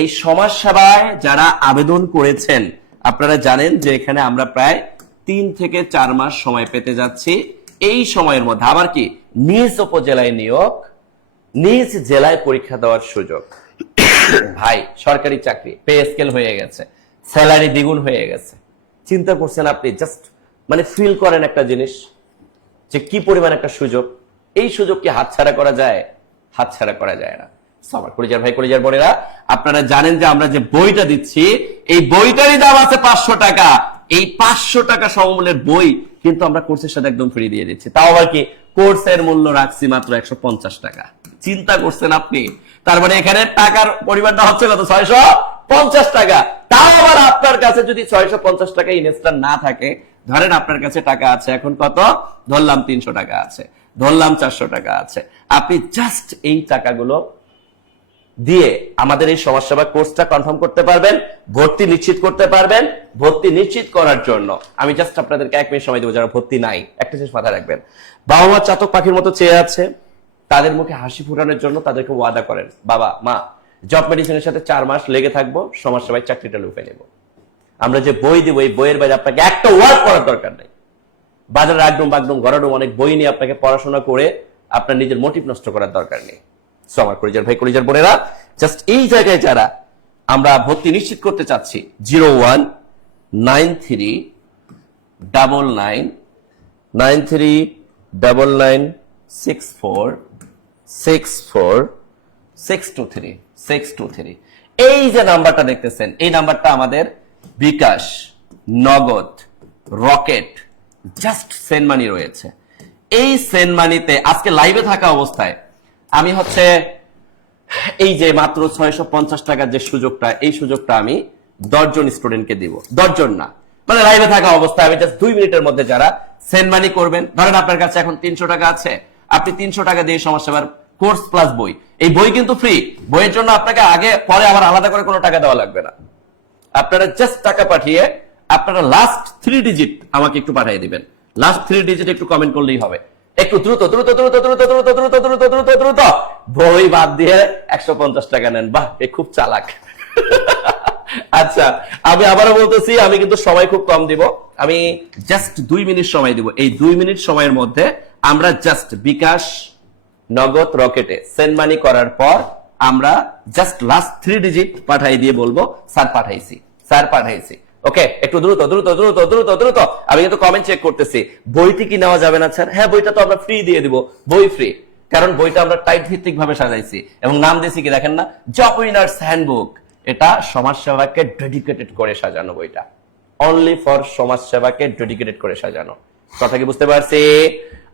এই সমাজ সেবায় যারা আবেদন করেছেন, আপনারা জানেন যে এখানে আমরা প্রায় 3 থেকে 4 মাস সময় পেতে যাচ্ছি। এই সময়ের মধ্যে আবার কি নিজ উপজেলায় নিয়োগ, নিজ জেলায় পরীক্ষা দেওয়ার সুযোগ। ভাই, সরকারি চাকরি, পে স্কেল হয়ে গেছে, স্যালারি দ্বিগুণ হয়ে গেছে। চিন্তা করছেন আপনি? জাস্ট মানে ফিল করেন একটা জিনিস, যে কি পরিমাণ একটা সুযোগ। এই সুযোগ কি হাতছাড়া করা যায়? হাতছাড়া করা যায় না। আমার কলিজার ভাই কলিজার বোনেরা, আপনারা জানেন যে আমরা যে বইটা দিচ্ছি, এই বইটারই দাম আছে 500 টাকা। এই 500 টাকা সমমূল্যের বই কিন্তু আমরা কোর্সের সাথে একদম ফ্রি দিয়ে দিচ্ছি। তাও আবার কি কোর্সের মূল্য রাখছি মাত্র 150 টাকা। চিন্তা করছেন আপনি? তার মানে এখানে টাকার পরিমাণটা হচ্ছে কত? 650 টাকা। তাও আবার আপনার কাছে যদি 650 টাকা ইনভেস্টার না থাকে, ধরেন আপনার কাছে টাকা আছে এখন কত, ধরলাম 300 টাকা আছে, ধরলাম 400 টাকা আছে, আপনি জাস্ট এই টাকাগুলো দিয়ে আমাদের এই সমাজসেবা কোর্সটা কনফার্ম করতে পারবেন, ভর্তি নিশ্চিত করতে পারবেন। ভর্তি নিশ্চিত করার জন্য আমি জাস্ট আপনাদেরকে 1 মিনিট সময় দেবো। যারা ভর্তি নাই, একটা জিনিস মাথায় রাখবেন, বাবা মা চাতক পাখির মতো চেয়ে আছে, তাদের মুখে হাসি ফুটানোর জন্য তাদেরকে ওয়াদা করেন, বাবা মা জব মেডিসিনের সাথে 4 মাস লেগে থাকবো, সমাজসেবায় চাকরিটা লুফে নেব। আমরা যে বই দিব, এই বইয়ের বাইরে আপনাকে একটা ওয়ার্ড করার দরকার নেই। বাজারে রাগডুম বাগডুম গড়াডুম অনেক বই নিয়ে আপনাকে পড়াশোনা করে আপনার নিজের মোটিভ নষ্ট করার দরকার নেই। আমার কলিজার ভাই কলিজার বোনেরা, জাস্ট এই জায়গায় যারা আমরা ভর্তি নিশ্চিত করতে চাচ্ছি, 019399646463 এই যে নাম্বারটা দেখতেছেন, এই নাম্বারটা আমাদের বিকাশ, নগদ, রকেট, জাস্ট সেন্ড মানি রয়েছে। এই সেন্ড মানিতে আজকে লাইভে থাকা অবস্থায় আমি হচ্ছে এই যে মাত্র 650 টাকার যে সুযোগটা, এই সুযোগটা আমি 10 জন স্টুডেন্টকে দিব। 10 জন না, মানে লাইভে থাকা অবস্থায় আমি জাস্ট 2 মিনিটের মধ্যে যারা সেন্ড মানি করবেন, ধরেন আপনার কাছে এখন 300 টাকা আছে, আপনি 300 টাকা দিয়ে সমাজসেবার কোর্স প্লাস বই, এই বই কিন্তু ফ্রি। বইয়ের জন্য আপনাকে আগে পরে আবার আলাদা করে কোনো টাকা দেওয়া লাগবে না। আপনারা জাস্ট টাকা পাঠিয়ে আপনারা লাস্ট 3 ডিজিট আমাকে একটু পাঠিয়ে দিবেন। লাস্ট 3 ডিজিট একটু কমেন্ট করলেই হবে। একটু দ্রুত দ্রুত দ্রুত দ্রুত দ্রুত দ্রুত দ্রুত দ্রুত দ্রুত বই বাদ দিয়ে 150 টাকা নেন। বাহ, এ খুব চালাক। আচ্ছা, আমি আবারও বলতেছি, আমি কিন্তু সময় খুব কম দিব, আমি জাস্ট 2 মিনিট সময় দিব। এই 2 মিনিট সময়ের মধ্যে আমরা জাস্ট বিকাশ, নগদ, রকেটে সেন্ড মানি করার পর আমরা জাস্ট লাস্ট 3 ডিজিট পাঠাই দিয়ে বলবো স্যার পাঠাইছি, স্যার পাঠাইছি। ওকে, একটু দ্রুত দ্রুত দ্রুত দ্রুত দ্রুত। আমি কিন্তু কমেন্ট চেক করতেছি, বইটি কি নেওয়া যাবে না স্যার? হ্যাঁ, বইটা তো আমরা ফ্রি দিয়ে দিব, বই ফ্রি, কারণ বইটা আমরা টাইপ ভিত্তিক ভাবে সাজাইছি এবং নাম দিয়েছি কি দেখেন না, জব উইনার্স হ্যান্ডবুক। এটা সমাজসেবাকে ডেডিকেটেড করে সাজানো বইটা, অনলি ফর সমাজসেবাকে ডেডিকেটেড করে সাজানো। কথা কি বুঝতে পারছি?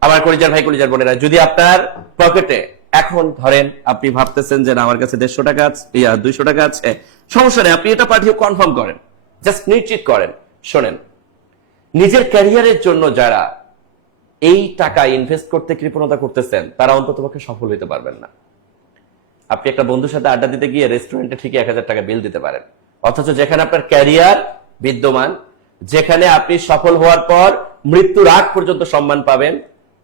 আমার কলিজার ভাই, কলিজার বোনেরা, যদি আপনার পকেটে এখন ধরেন আপনি ভাবতেছেন যে না আমার কাছে 150 টাকা আছে, 200 টাকা আছে, সমস্যা নেই, আপনি এটা পাঠিয়ে কনফার্ম করেন, জাস্ট নিশ্চিত করেন। শোনেন, নিজের ক্যারিয়ারের জন্য যারা এই টাকা ইনভেস্ট করতে কৃপণতা করতেছেন তারা অন্ততপক্ষে সফল হতে পারবেন না। আপনি একটা বন্ধুর সাথে আড্ডা দিতে গিয়ে রেস্টুরেন্টে ঠিকই 1000 টাকা বিল দিতে পারেন, অথচ যেখানে আপনার ক্যারিয়ার বিদ্যমান, যেখানে আপনি সফল হওয়ার পর মৃত্যুর আগ পর্যন্ত সম্মান পাবেন,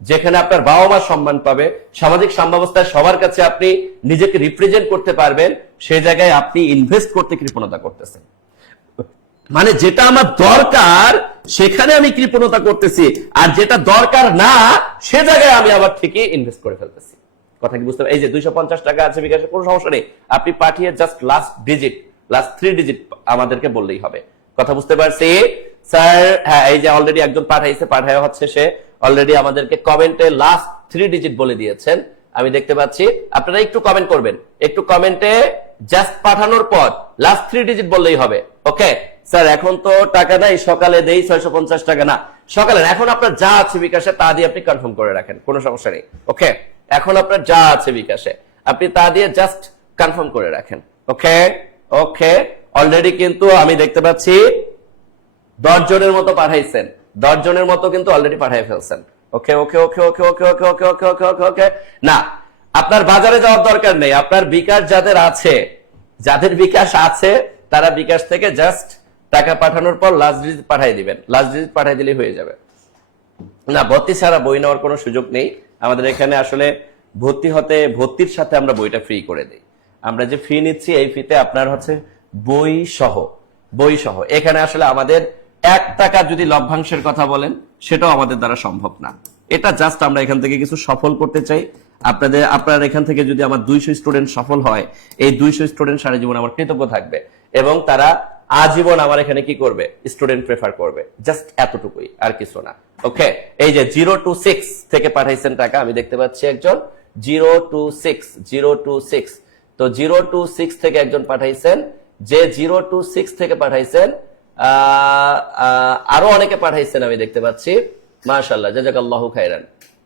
যেখানে আপনার বাবা মা সম্মান পাবে, সামাজিক সাম্যাবস্থায় সবার কাছে আপনি নিজেকে রিপ্রেজেন্ট করতে পারবেন, সেই জায়গায় আপনি ইনভেস্ট করতে কৃপণতা করতেছেন। মানে যেটা আমার দরকার সেখানে আমি কৃপণতা করতেছি, আর যেটা দরকার না সে জায়গায় আমি আবার ঠিকই ইনভেস্ট করে ফেলতেছি। কথা কি বুঝতে পারছেন? এই যে 250 টাকা আছে বিকাশে, কোনো সমস্যা নেই, আপনি পাঠিয়ে just last digit, last 3 digit আমাদেরকে বললেই হবে। কথা বুঝতে পারছি স্যার? হ্যাঁ, এই যে অলরেডি একজন পাঠাইছে, পাঠায় হচ্ছে সে অলরেডি আমাদেরকে কমেন্টে লাস্ট 3 ডিজিট বলে দিয়েছেন, আমি দেখতে পাচ্ছি। আপনারা একটু কমেন্ট করবেন, একটু কমেন্টে জাস্ট পাঠানোর পর লাস্ট 3 ডিজিট বললেই হবে। ওকে স্যার, এখন তো টাকা নাই, সকালে দেই 650 টাকা। না, সকালে এখন আপনার যা আছে বিকাশে তা দিয়ে আপনি কনফার্ম করে রাখেন, কোনো সমস্যা নেই। ওকে, এখন আপনার যা আছে বিকাশে আপনি তা দিয়ে জাস্ট কনফার্ম করে রাখেন। ওকে ওকে, অলরেডি কিন্তু আমি দেখতে পাচ্ছি 10 জনের মতো পাঠাইছেন, 10 জনের মতো কিন্তু অলরেডি পাঠিয়ে ফেলছেন। ওকে ওকে ওকে ওকে ওকে ওকে ওকে ওকে ওকে ওকে ওকে। না, আপনার বাজারে যাওয়ার দরকার নেই, আপনার বিকাশ যাদের আছে, যাদের বিকাশ আছে তারা বিকাশ থেকে জাস্ট টাকা পাঠানোর পর লাস্ট ডিজিট পাঠিয়ে দিবেন, লাস্ট ডিজিট পাঠিয়ে দিলেই হয়ে যাবে। না, ভর্তি ছাড়া বই নেওয়ার কোনো সুযোগ নেই আমাদের এখানে। আসলে ভর্তি হতে, ভর্তির সাথে আমরা বইটা ফ্রি করে দিই। আমরা যে ফি নিচ্ছি এই ফিতে আপনার হচ্ছে বই সহ, বই সহ। এখানে আসলে আমাদের 1 টাকা যদি লভ্যাংশের কথা বলেন সেটাও আমাদের দ্বারা সম্ভব না। এটা জাস্ট আমরা এখান থেকে কিছু সফল করতে চাই আপনার এখান থেকে যদি আমার 200 স্টুডেন্ট সফল হয়, এই 200 স্টুডেন্ট সারা জীবন আমার কৃতজ্ঞ থাকবে এবং তারা আজীবন আমার এখানে কি করবে, স্টুডেন্ট প্রেফার করবে। জাস্ট এতটুকুই, আর কিছু না। ওকে, এই যে 026 থেকে পাঠাইছেন টাকা, আমি দেখতে পাচ্ছি একজন 026 তো 026 থেকে একজন পাঠাইছেন, যে 026 থেকে পাঠাইছেন আরো অনেকে পাঠাইছেন আমি দেখতে পাচ্ছি। মাশাআল্লাহ, জাযাকাল্লাহু খাইরান,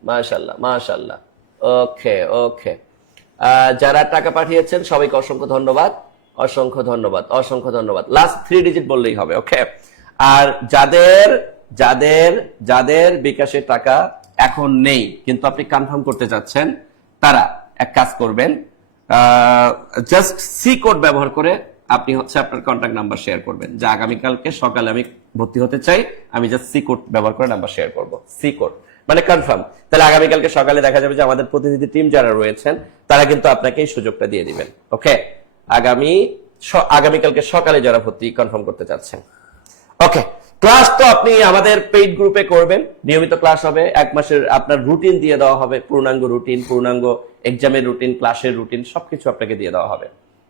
মাশাআল্লাহ মাশাআল্লাহ। ওকে ওকে, যারা টাকা পাঠিয়েছেন সবাইকে অসংখ্য ধন্যবাদ, অসংখ্য ধন্যবাদ, অসংখ্য ধন্যবাদ। লাস্ট 3 ডিজিট বললেই হবে। ওকে, আর যাদের যাদের যাদের বিকাশের টাকা এখন নেই কিন্তু আপনি কনফার্ম করতে চাচ্ছেন, তারা এক কাজ করবেন, জাস্ট সি কোড ব্যবহার করে আপনি হচ্ছে আপনার কন্ট্যাক্ট নাম্বার শেয়ার করবেন, যে আগামীকালকে সকালে আমি ভর্তি হতে চাই, আমি জাস্ট সি কোড ব্যবহার করে নাম্বার শেয়ার করব। সি কোড মানে কনফার্ম। তাহলে আগামীকালকে সকালে দেখা যাবে যে আমাদের প্রতিনিধি টিম যারা রয়েছেন তারা কিন্তু আপনাকে এই সুযোগটা দিয়ে দিবেন। ওকে, আগামীকালকে সকালে যারা ভর্তি কনফার্ম করতে চাচ্ছেন। ওকে, ক্লাস তো আপনি আমাদের পেইড গ্রুপে করবেন, নিয়মিত ক্লাস হবে, 1 মাসের আপনার রুটিন দিয়ে দেওয়া হবে, পূর্ণাঙ্গ রুটিন, পূর্ণাঙ্গ এক্সামের রুটিন, ক্লাসের রুটিন, সবকিছু আপনাকে দিয়ে দেওয়া হবে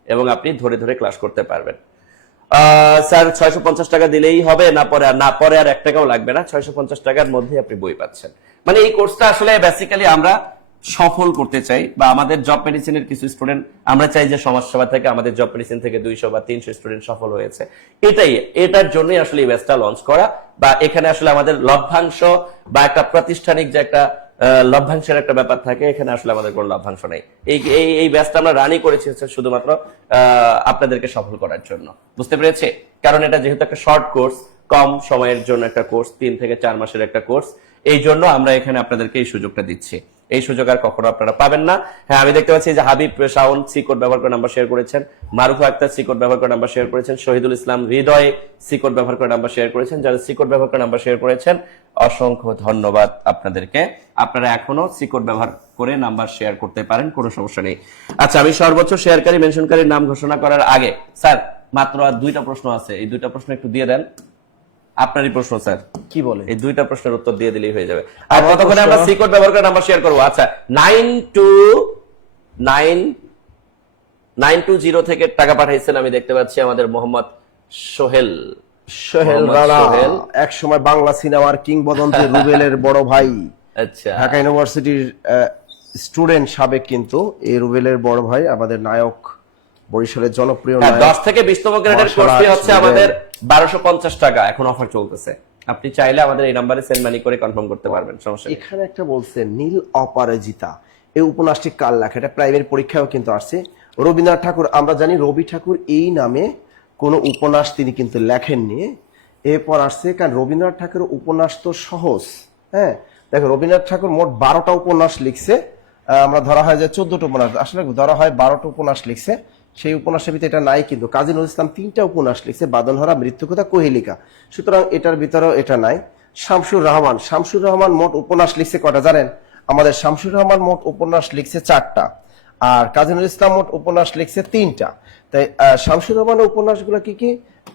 এবং আপনি ধরে ধরে ক্লাস করতে পারবেন। স্যার 650 টাকা দিলেই হবে, না পরে আর 1 টাকাও লাগবে না, 650 টাকার মধ্যে আপনি বই পাচ্ছেন। মানে এই কোর্সটা আসলে বেসিক্যালি আমরা সফল করতে চাই, বা আমাদের জব মেডিসিনের কিছু স্টুডেন্ট, আমরা চাই যে সমাজসেবা থেকে আমাদের জব মেডিসিন থেকে 200 বা 300 স্টুডেন্ট সফল হয়েছে। এটার জন্যই আসলে এই ব্যাচটা লঞ্চ করা, বা এখানে আসলে আমাদের লভ্যাংশ বা একটা প্রাতিষ্ঠানিক যে একটা লভ্যাংশের একটা ব্যাপার থাকে, এখানে আসলে আমাদের কোনো লভ্যাংশ নেই। এই ব্যাচটা আমরা রানই করেছি শুধুমাত্র আপনাদেরকে সফল করার জন্য, বুঝতে পেরেছে? কারণ এটা যেহেতু একটা শর্ট কোর্স, কম সময়ের জন্য একটা কোর্স, 3 থেকে 4 মাসের একটা কোর্স, এই জন্য আমরা এখানে আপনাদেরকে এই সুযোগটা দিচ্ছি। এই সুযোগ আর কখনো আপনারা পাবেন না। হ্যাঁ, আমি দেখতে পাচ্ছি যে হাবিব শাওন সি কোড ব্যবহার করে নাম্বার শেয়ার করেছেন, মারুফা আক্তার সি কোড ব্যবহার করে নাম্বার শেয়ার করেছেন, শহীদুল ইসলাম হৃদয় সি কোড ব্যবহার করে নাম্বার শেয়ার করেছেন। যারা সি কোড ব্যবহার করে নাম্বার শেয়ার করেছেন অসংখ্য ধন্যবাদ আপনাদেরকে। আপনারা এখনো সি কোড ব্যবহার করে নাম্বার শেয়ার করতে পারেন, কোনো সমস্যা নেই। আচ্ছা, আমি সর্বোচ্চ শেয়ারকারী মেনশনকারীর নাম ঘোষণা করার আগে স্যার মাত্র আর 2টা প্রশ্ন আছে, এই 2টা প্রশ্ন একটু দিয়ে দেন। আপনারই প্রশ্ন স্যার, কি বলে? এই 2টা প্রশ্নের উত্তর দিয়ে দিলেই হয়ে যাবে। আর ততক্ষণে আমরা সি কোড ব্যবহার করে নাম্বার শেয়ার করব। আচ্ছা, 920 থেকে টাকা পাঠাইছেন আমি দেখতে পাচ্ছি আমাদের মোহাম্মদ সোহেল রানা, এক সময় বাংলা সিনেমার কিংবদন্তি রুবেলের বড় ভাই। আচ্ছা, ঢাকা ইউনিভার্সিটির স্টুডেন্ট সাবেক, কিন্তু এই রুবেলের বড় ভাই আমাদের নায়ক, বরিশালের জনপ্রিয় নায়ক। 10 থেকে 20তম গ্রেডের কোর্স ফি হচ্ছে আমাদের 1250 টাকা, এখন অফার চলতেছে। আপনি চাইলে আমাদের এই নাম্বারে সেন্ড মানি করে কনফার্ম করতে পারবেন, সমস্যা নেই। এখানে একটা বলছে নীল অপরাজিতা, এই উপন্যাসটি কাল লেখা, এটা প্রাইমারি পরীক্ষাও কিন্তু আসছে। রবীন্দ্রনাথ ঠাকুর, আমরা জানি রবি ঠাকুর এই নামে কোন উপন্যাস তিনি কিন্তু লেখেননি। এরপর আসছে, কারণ রবীন্দ্রনাথ ঠাকুরের উপন্যাস তো সহজ। হ্যাঁ, দেখো রবীন্দ্রনাথ ঠাকুর মোট 12টা উপন্যাস লিখছে। আমরা ধরা হয় যে 14টা উপন্যাস, আসলে ধরা হয় 12টা উপন্যাস লিখছে। সেই উপন্যাসের ভিতরে এটা নাই, কিন্তু কাজী নজরুল ইসলাম 3টা উপন্যাস লিখছে, বাদনহারা, মৃত্যুকথা, কোহেলিকা। সুতরাং এটার ভিতরেও এটা নাই। শামসুর রহমান মোট উপন্যাস লিখছে কটা জানেন? আমাদের শামসুর রহমান মোট উপন্যাস লিখছে 4টা, আর কাজী নজরুল ইসলাম মোট উপন্যাস লিখছে 3টা। তাই শামসুর রহমানের উপন্যাসগুলো কি কি?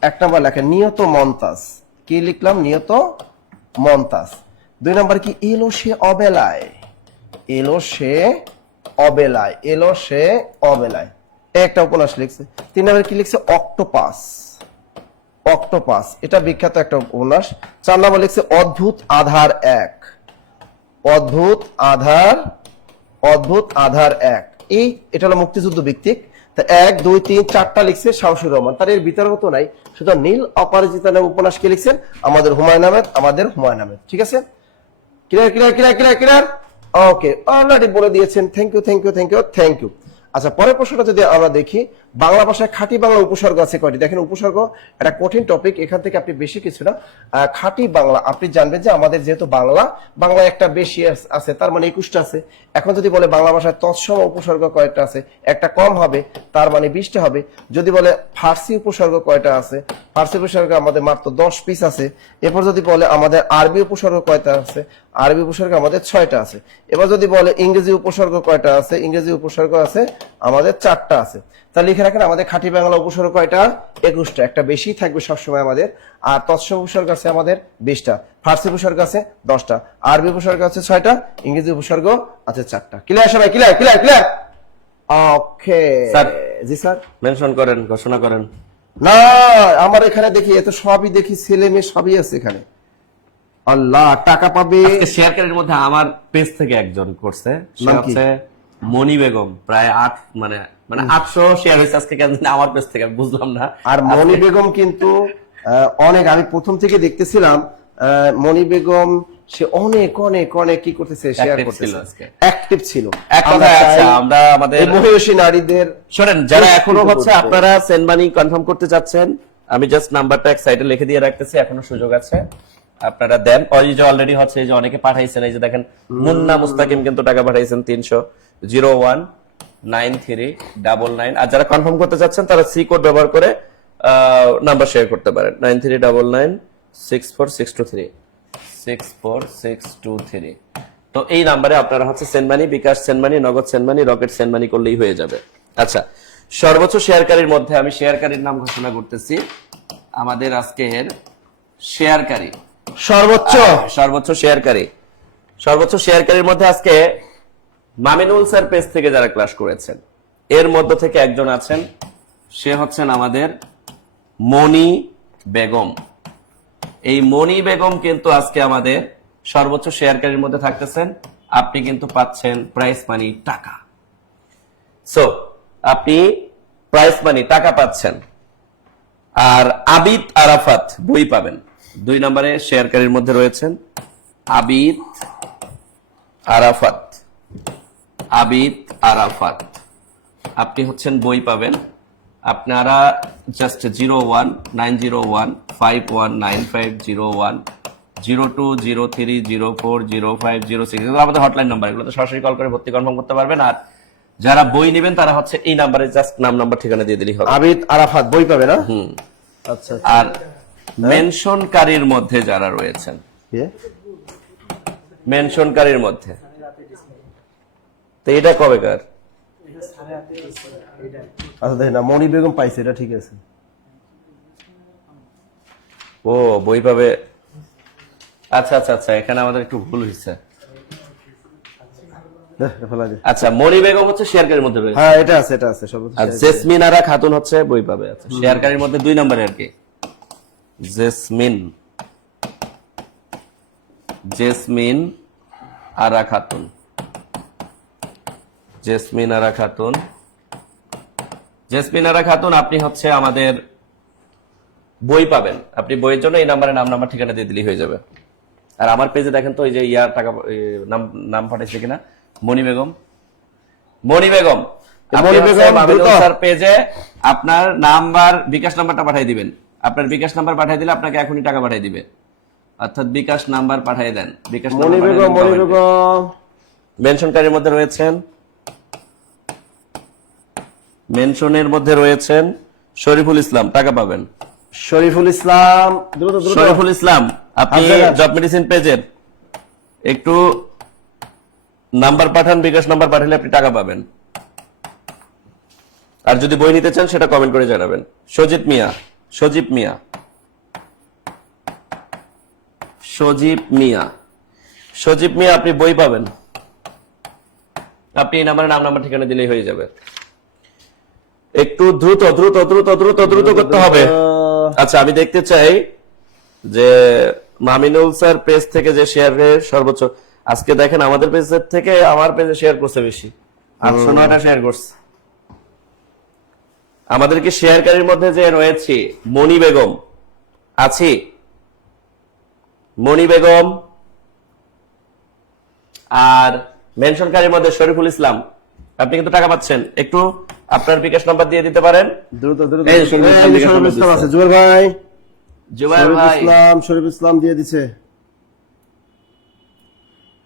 1 নম্বর লেখা নিয়ত মমতাজ, কি লিখলাম? নিয়ত মমতাজ। 2 নম্বর কি? এলো সে অবেলায়, একটা উপন্যাস লিখছে। 3 নম্বর কি লিখছে? অক্টোপাস, এটা বিখ্যাত একটা উপন্যাস। 4 নম্বর লিখছে অদ্ভুত আধার 1, এটা হলো মুক্তিযুদ্ধ ভিত্তিক। 1, 2, 3, 4টা লিখছে শামসুর রহমান, তার এর ভিতরেও তো নাই। শুধু নীল অপরাজিতা নামে উপন্যাস কে লিখছেন? আমাদের হুমায়ুন আহমেদ। ঠিক আছে, ক্লিয়ার। ওকে, অলরেডি বলে দিয়েছেন। Thank you. আচ্ছা, পরের প্রশ্নটা যদি আমরা দেখি, বাংলা ভাষায় খাঁটি বাংলা উপসর্গ আছে কয়টি? দেখেন, উপসর্গ একটা কঠিন টপিক, এখান থেকে আপনি বেশি কিছু না। খাঁটি বাংলা আপনি জানবেন যে আমাদের যেহেতু বাংলা একটা বেশি আছে, তার মানে 21টা আছে। এখন যদি বলে বাংলা ভাষায় তৎসম উপসর্গ কয়টা আছে, একটা কম হবে, তার মানে 20টা হবে। যদি বলে ফার্সি উপসর্গ কয়টা আছে, ফার্সি উপসর্গ আমাদের মাত্র 10 পিস আছে। এরপর যদি বলে আমাদের আরবি উপসর্গ কয়টা আছে, আরবি উপসর্গ আমাদের 6টা আছে। এবার যদি বলে ইংরেজি উপসর্গ কয়টা আছে, ইংরেজি উপসর্গ আছে আমাদের 4টা আছে। তাহলে লিখে রাখেন আমাদের খাঁটি বাংলা উপসর্গ কয়টা? 21টা, একটা বেশি থাকবে সবসময় আমাদের। আর তৎসম উপসর্গ আছে আমাদের 20টা, ফার্সি উপসর্গ আছে 10টা, আরবি উপসর্গ আছে 6টা, ইংরেজি উপসর্গ আছে 4টা। ক্লিয়ার সবাই? ক্লিয়ার। ওকে স্যার, জি স্যার, মেনশন করেন, ঘোষণা করেন। না, আমার এখানে দেখি এত সবই দেখি, ছেলে মেয়ে সবই আছে এখানে। আল্লাহ, টাকা পাবে। আজকে শেয়ারকারীর মধ্যে আমার পেজ থেকে একজন করছে, সে হচ্ছে মনি বেগম। প্রায় 800 শেয়ার হয়েছে আজকে, কেন আমার পেজ থেকে, আমি বুঝলাম না। আর মনি বেগম কিন্তু অনেক, আমি প্রথম থেকে দেখতেছিলাম মনি বেগম, সে অনেক কি করতেছে, শেয়ার করতেছে, অ্যাক্টিভ ছিল। আমরা আমাদের মহিষী নারীদের শোনেন, যারা এখনো হচ্ছে আপনারা সেন্ড মানি কনফার্ম করতে চাচ্ছেন, আমি জাস্ট নাম্বারটা এক সাইডে লিখে দিয়ে রাখতেছি, এখনো সুযোগ আছে, আপনারা দেন। অলরেডি হচ্ছে এই যে অনেকে পাঠাইছেন, এই যে দেখেন মুন্না মুস্তাকিম কিন্তু টাকা পাঠাইছেন 300, 019399। আর যারা কনফার্ম করতে চাচ্ছেন তারা সি কোড ব্যবহার করে নাম্বার শেয়ার করতে পারেন, 93996462364623। তো এই নাম্বারে আপনারা হচ্ছে সেন্ড মানি, বিকাশ সেন্ড মানি, নগদ send money, rocket send money করলেই হয়ে যাবে। আচ্ছা, সর্বোচ্চ শেয়ারকারীর মধ্যে আমি শেয়ারকারীর নাম ঘোষণা করতেছি। আমাদের আজকের শেয়ারকারী সর্বোচ্চ শেয়ারকারীর মধ্যে আজকে মামিনুল স্যার পেজ থেকে যারা ক্লাস করেছেন, এর মধ্য থেকে একজন আছেন, সে হচ্ছেন আমাদের মনি বেগম। এই মনি বেগম কিন্তু আজকে আমাদের সর্বোচ্চ শেয়ারকারীর মধ্যে থাকতেছেন। আপনি কিন্তু পাচ্ছেন প্রাইস মানি টাকা। সো আপনি প্রাইস মানি টাকা পাচ্ছেন। আর আবিদ আরাফাত বই পাবেন। 2 নম্বরে শেয়ারকারীর মধ্যে রয়েছেন আবিদ আরাফাত, আপনি হচ্ছেন বই পাবেন। আপনারা জাস্ট 019015195010 0203040506 এগুলো আমাদের হটলাইন নাম্বার। এগুলো তো সরাসরি কল করে ভর্তি কনফার্ম করতে পারবেন। আর যারা বই নেবেন তারা হচ্ছে এই নাম্বারে জাস্ট নাম নাম্বার ঠিকানা দিয়ে দিলেই হবে। আবিদ আরাফাত বই পাবে না? আচ্ছা। আর মেনশনকারীর মধ্যে যারা রয়েছেন, মেনশনকারীর মধ্যে, তো এটা কবেকার? আচ্ছা দেখেন না, মনি বেগম পাইছে, এটা ঠিক আছে। ও বই পাবে, আচ্ছা আচ্ছা আচ্ছা, এখানে আমাদের একটু ভুল হয়েছে। আচ্ছা, মনি বেগম হচ্ছে শেয়ারকারীর মধ্যে রয়েছে। হ্যাঁ এটা আছে, এটা আছে সব। আর জেসমিন আরা খাতুন হচ্ছে বই পাবে। আচ্ছা, শেয়ারকারীর মধ্যে 2 নম্বরে আর কি, জেসমিন আরা খাতুন, জেসমিন আরা খাতুন, জেসমিন আরা খাতুন আপনি হচ্ছে আমাদের বই পাবেন। আপনি বইয়ের জন্য এই নাম্বারে নাম নাম্বার ঠিকানা দিয়ে দিলেই হয়ে যাবে। আর আমার পেজে দেখেন তো এই যে ইয়ার টাকা নাম পাঠাইছে কিনা, মনি বেগম, মনি বেগম, মনি বেগম স্যার পেজে আপনার নাম্বার, বিকাশ নাম্বারটা পাঠিয়ে দিবেন। আপনার বিকাশ নাম্বার পাঠিয়ে দিলে আপনাকে এখনই টাকা পাঠিয়ে দিবে। অর্থাৎ বিকাশ নাম্বার পাঠিয়ে দেন। বিকাশ মনি বেগম, মনি বেগম মেনশনকারীর মধ্যে রয়েছেন, মেনশনের মধ্যে রয়েছেন শরীফুল ইসলাম, টাকা পাবেন। শরীফুল ইসলাম, দ্রুত দ্রুত। শরীফুল ইসলাম আপনি জব মেডিসিন পেজের একটু নাম্বার পাঠান, বিকাশ নাম্বার পাঠালে আপনি টাকা পাবেন। আর যদি বই নিতে চান সেটা কমেন্ট করে জানাবেন। সজীব মিয়া, সজীব মিয়া, সজীব মিয়া, সজীব মিয়া আপনি বই পাবেন। আপনি এই নাম্বারে নাম নাম্বার ঠিকানা দিলেই হয়ে যাবে। একটু দ্রুত দ্রুত দ্রুত দ্রুত দ্রুত করতে হবে। আচ্ছা, আমি দেখতে চাই যে মামিনুল স্যার পেজ থেকে যে শেয়ারের সর্বোচ্চ, আজকে দেখেন আমাদের পেজের থেকে আমার পেজে শেয়ার করছে বেশি, 809টা শেয়ার করছে। আমাদেরকে শেয়ারকারীর মধ্যে যে রয়েছে মনি বেগম আছি, মনি বেগম, আর মেনশনকারীর মধ্যে শরীফুল ইসলাম, আপনি কিন্তু টাকা পাচ্ছেন। একটু আপনার বিকাশ নাম্বার দিয়ে দিতে পারেন দ্রুত দ্রুত। শরীফুল ইসলাম আছে, জুবাইর ভাই, জুবাইর ভাই, শরীফুল ইসলাম দিয়ে দিছে।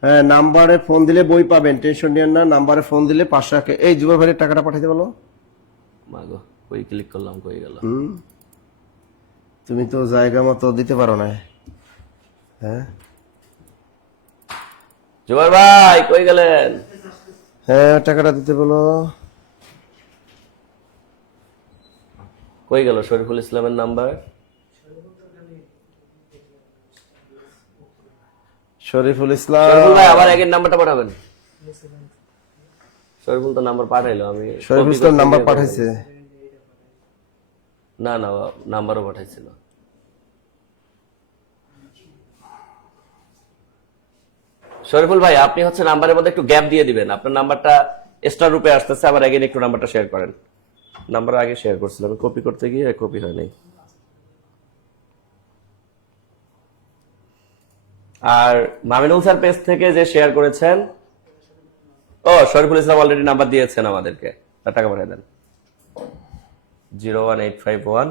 হ্যাঁ, নাম্বারে ফোন দিলে বই পাবেন, টেনশন নিয়েন না। নাম্বারে ফোন দিলে 500 টাকা। এই জুবাইর ভাইয়ের টাকাটা পাঠাইতে বলো। মাগো কই ক্লিক করলাম, কই গেল? তুমি তো জায়গা মতো দিতে পারো না। হ্যাঁ জুবাইর ভাই কই গেলেন? হ্যাঁ, টাকাটা দিতে বলো। কই গেল শরীফুল ইসলামের নাম্বার? শরীফুল ইসলাম, শরীফুল ভাই আবার আগের নাম্বারটা পাঠাবেন। শরীফুল তো নাম্বার পাঠাইলো, আমি শরীফুল ইসলাম নাম্বার পাঠাইছে। না না, নাম্বারও পাঠাইছিল। শরীফুল ভাই আপনি হচ্ছে নাম্বারের মধ্যে একটু গ্যাপ দিয়ে দিবেন। আপনার নাম্বারটা এক্সট্রা রূপে আসতেছে, আবার আগে একটু নাম্বারটা শেয়ার করেন। নাম্বার আগে শেয়ার করছিলাম, কপি করতে গিয়ে কপি হয় নাই। আর মামিনুল স্যার পেজ থেকে যে শেয়ার করেছেন, ও শরীফুল ইসলাম অলরেডি নাম্বার দিয়েছেন আমাদেরকে, তার টাকা পাঠিয়ে দেন। 01851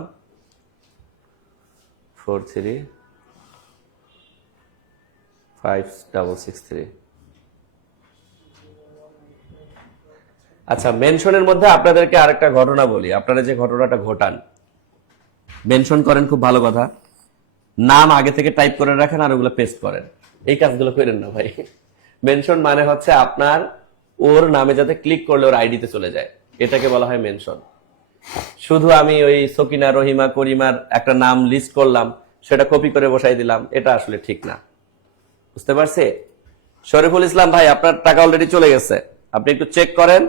43 5663। আচ্ছা, মেনশনের মধ্যে আপনাদেরকে আরেকটা ঘটনা বলি। আপনারা যে ঘটনাটা ঘটান, মেনশন করেন, খুব ভালো কথা। নাম আগে থেকে টাইপ করে রাখেন আর ওগুলো পেস্ট করেন। এই কাজগুলো করেন না ভাই। মেনশন মানে হচ্ছে আপনার ওর নামে যাতে ক্লিক করলে ওর আইডিতে চলে যায়, এটাকে বলা হয় মেনশন। শুধু আমি ওই সকিনা, রহিমা, করিমার একটা নাম লিস্ট করলাম, সেটা কপি করে বসাই দিলাম, এটা আসলে ঠিক না। বুঝতে পারছি? শরীফুল ইসলাম ভাই আপনার টাকা অলরেডি চলে গেছে, আপনি একটু চেক করেন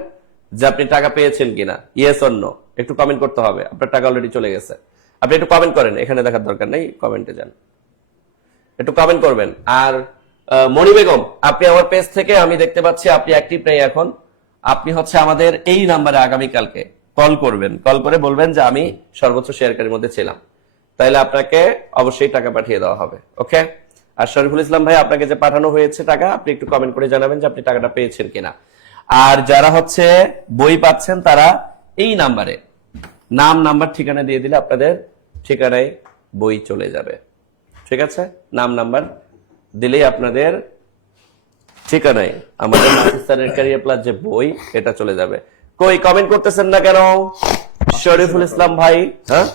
যে আপনি টাকা পেয়েছেন কিনা। ইয়েস অর নো একটু কমেন্ট করতে হবে। আপনার টাকা অলরেডি চলে গেছে, আপনি একটু কমেন্ট করেন। এখানে দেখার দরকার নেই, কমেন্টে যান, একটু কমেন্ট করবেন। আর মনি বেগম, আপনি আমার পেজ থেকে আমি দেখতে পাচ্ছি আপনি অ্যাক্টিভ নেই এখন। আপনি হচ্ছে আমাদের এই নাম্বারে আগামীকালকে কল করবেন, কল করে বলবেন যে আমি সর্বোচ্চ শেয়ারকারীর মধ্যে ছিলাম, তাইলে আপনাকে অবশ্যই টাকা পাঠিয়ে দেওয়া হবে। ওকে? আর শরীফুল ইসলাম ভাই আপনাকে যে পাঠানো হয়েছে টাকা, আপনি একটু কমেন্ট করে জানাবেন যে আপনি টাকাটা পেয়েছেন কিনা। আর যারা হচ্ছে বই পাচ্ছেন তারা এই নাম্বারে নাম নাম্বার ঠিকানা দিয়ে দিলে আপনাদের ঠিকানায় বই চলে যাবে। ঠিক আছে? নাম নাম্বার দিলেই আপনাদের ঠিকানায় আমাদের নাসির স্যারের ক্যারিয়ার প্লাস যে বই এটা চলে যাবে। কই কমেন্ট করতেছেন না কেন? শরীফুল ইসলাম ভাই, হ্যাঁ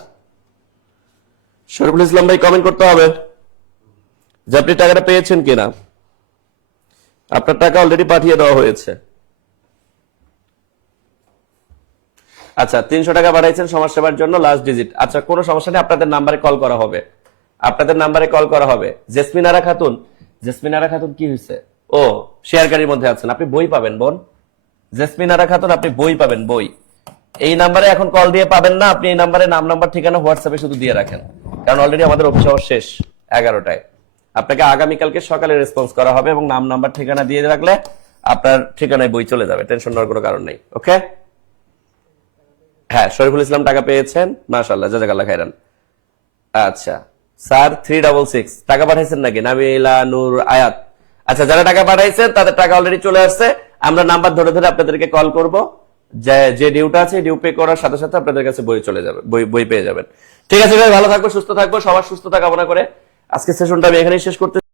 শরীফুল ইসলাম ভাই কমেন্ট করতে হবে যে আপনি টাকাটা পেয়েছেন কিনা। আপনার টাকা অলরেডি পাঠিয়ে দেওয়া হয়েছে। আচ্ছা 300 টাকা পাঠাইছেন সমাজসেবার জন্য, লাস্ট ডিজিট। আচ্ছা কোনো সমস্যা নেই, আপনাদের নাম্বারে কল করা হবে, আপনাদের নাম্বারে কল করা হবে। জেসমিনারা খাতুন, জেসমিনারা খাতুন কি হয়েছে? ও শেয়ারকারীর মধ্যে আছেন, আপনি বই পাবেন বোন। জেসমিনারা খাতুন আপনি বই পাবেন, বই। এই নাম্বারে এখন কল দিয়ে পাবেন না, আপনি এই নাম্বারে নাম নাম্বার ঠিকানা হোয়াটসঅ্যাপে শুধু দিয়ে রাখেন, কারণ অলরেডি আমাদের অফিস আওয়ার শেষ 11টায়। আপনাকে আগামীকালকে সকালে রেসপন্স করা হবে এবং নাম নাম্বার ঠিকানা দিয়ে রাখলে আপনার ঠিকানায় বই চলে যাবে, টেনশন নেওয়ার কোনো কারণ নেই। ওকে, হ্যাঁ শরীফুল ইসলাম টাকা পেয়েছেন, মাশাআল্লাহ, জাযাকাল্লাহ খাইরান। আচ্ছা স্যার 366 টাকা পাঠাইছেন নাকি? নাবিলা নূর আয়াত। আচ্ছা যারা টাকা পাঠাইছেন তাদের টাকা অলরেডি চলে আসছে। আমরা নাম্বার ধরে ধরে আপনাদেরকে কল করব, যে ডিউটা আছে ডিউ পে করার সাথে সাথে আপনাদের কাছে বই চলে যাবে, বই পেয়ে যাবেন। ঠিক আছে ভাই, ভালো থাকবো, সুস্থ থাকবো, সবার সুস্থতা কামনা করে আজকে সেশনটা আমি এখানেই শেষ করতে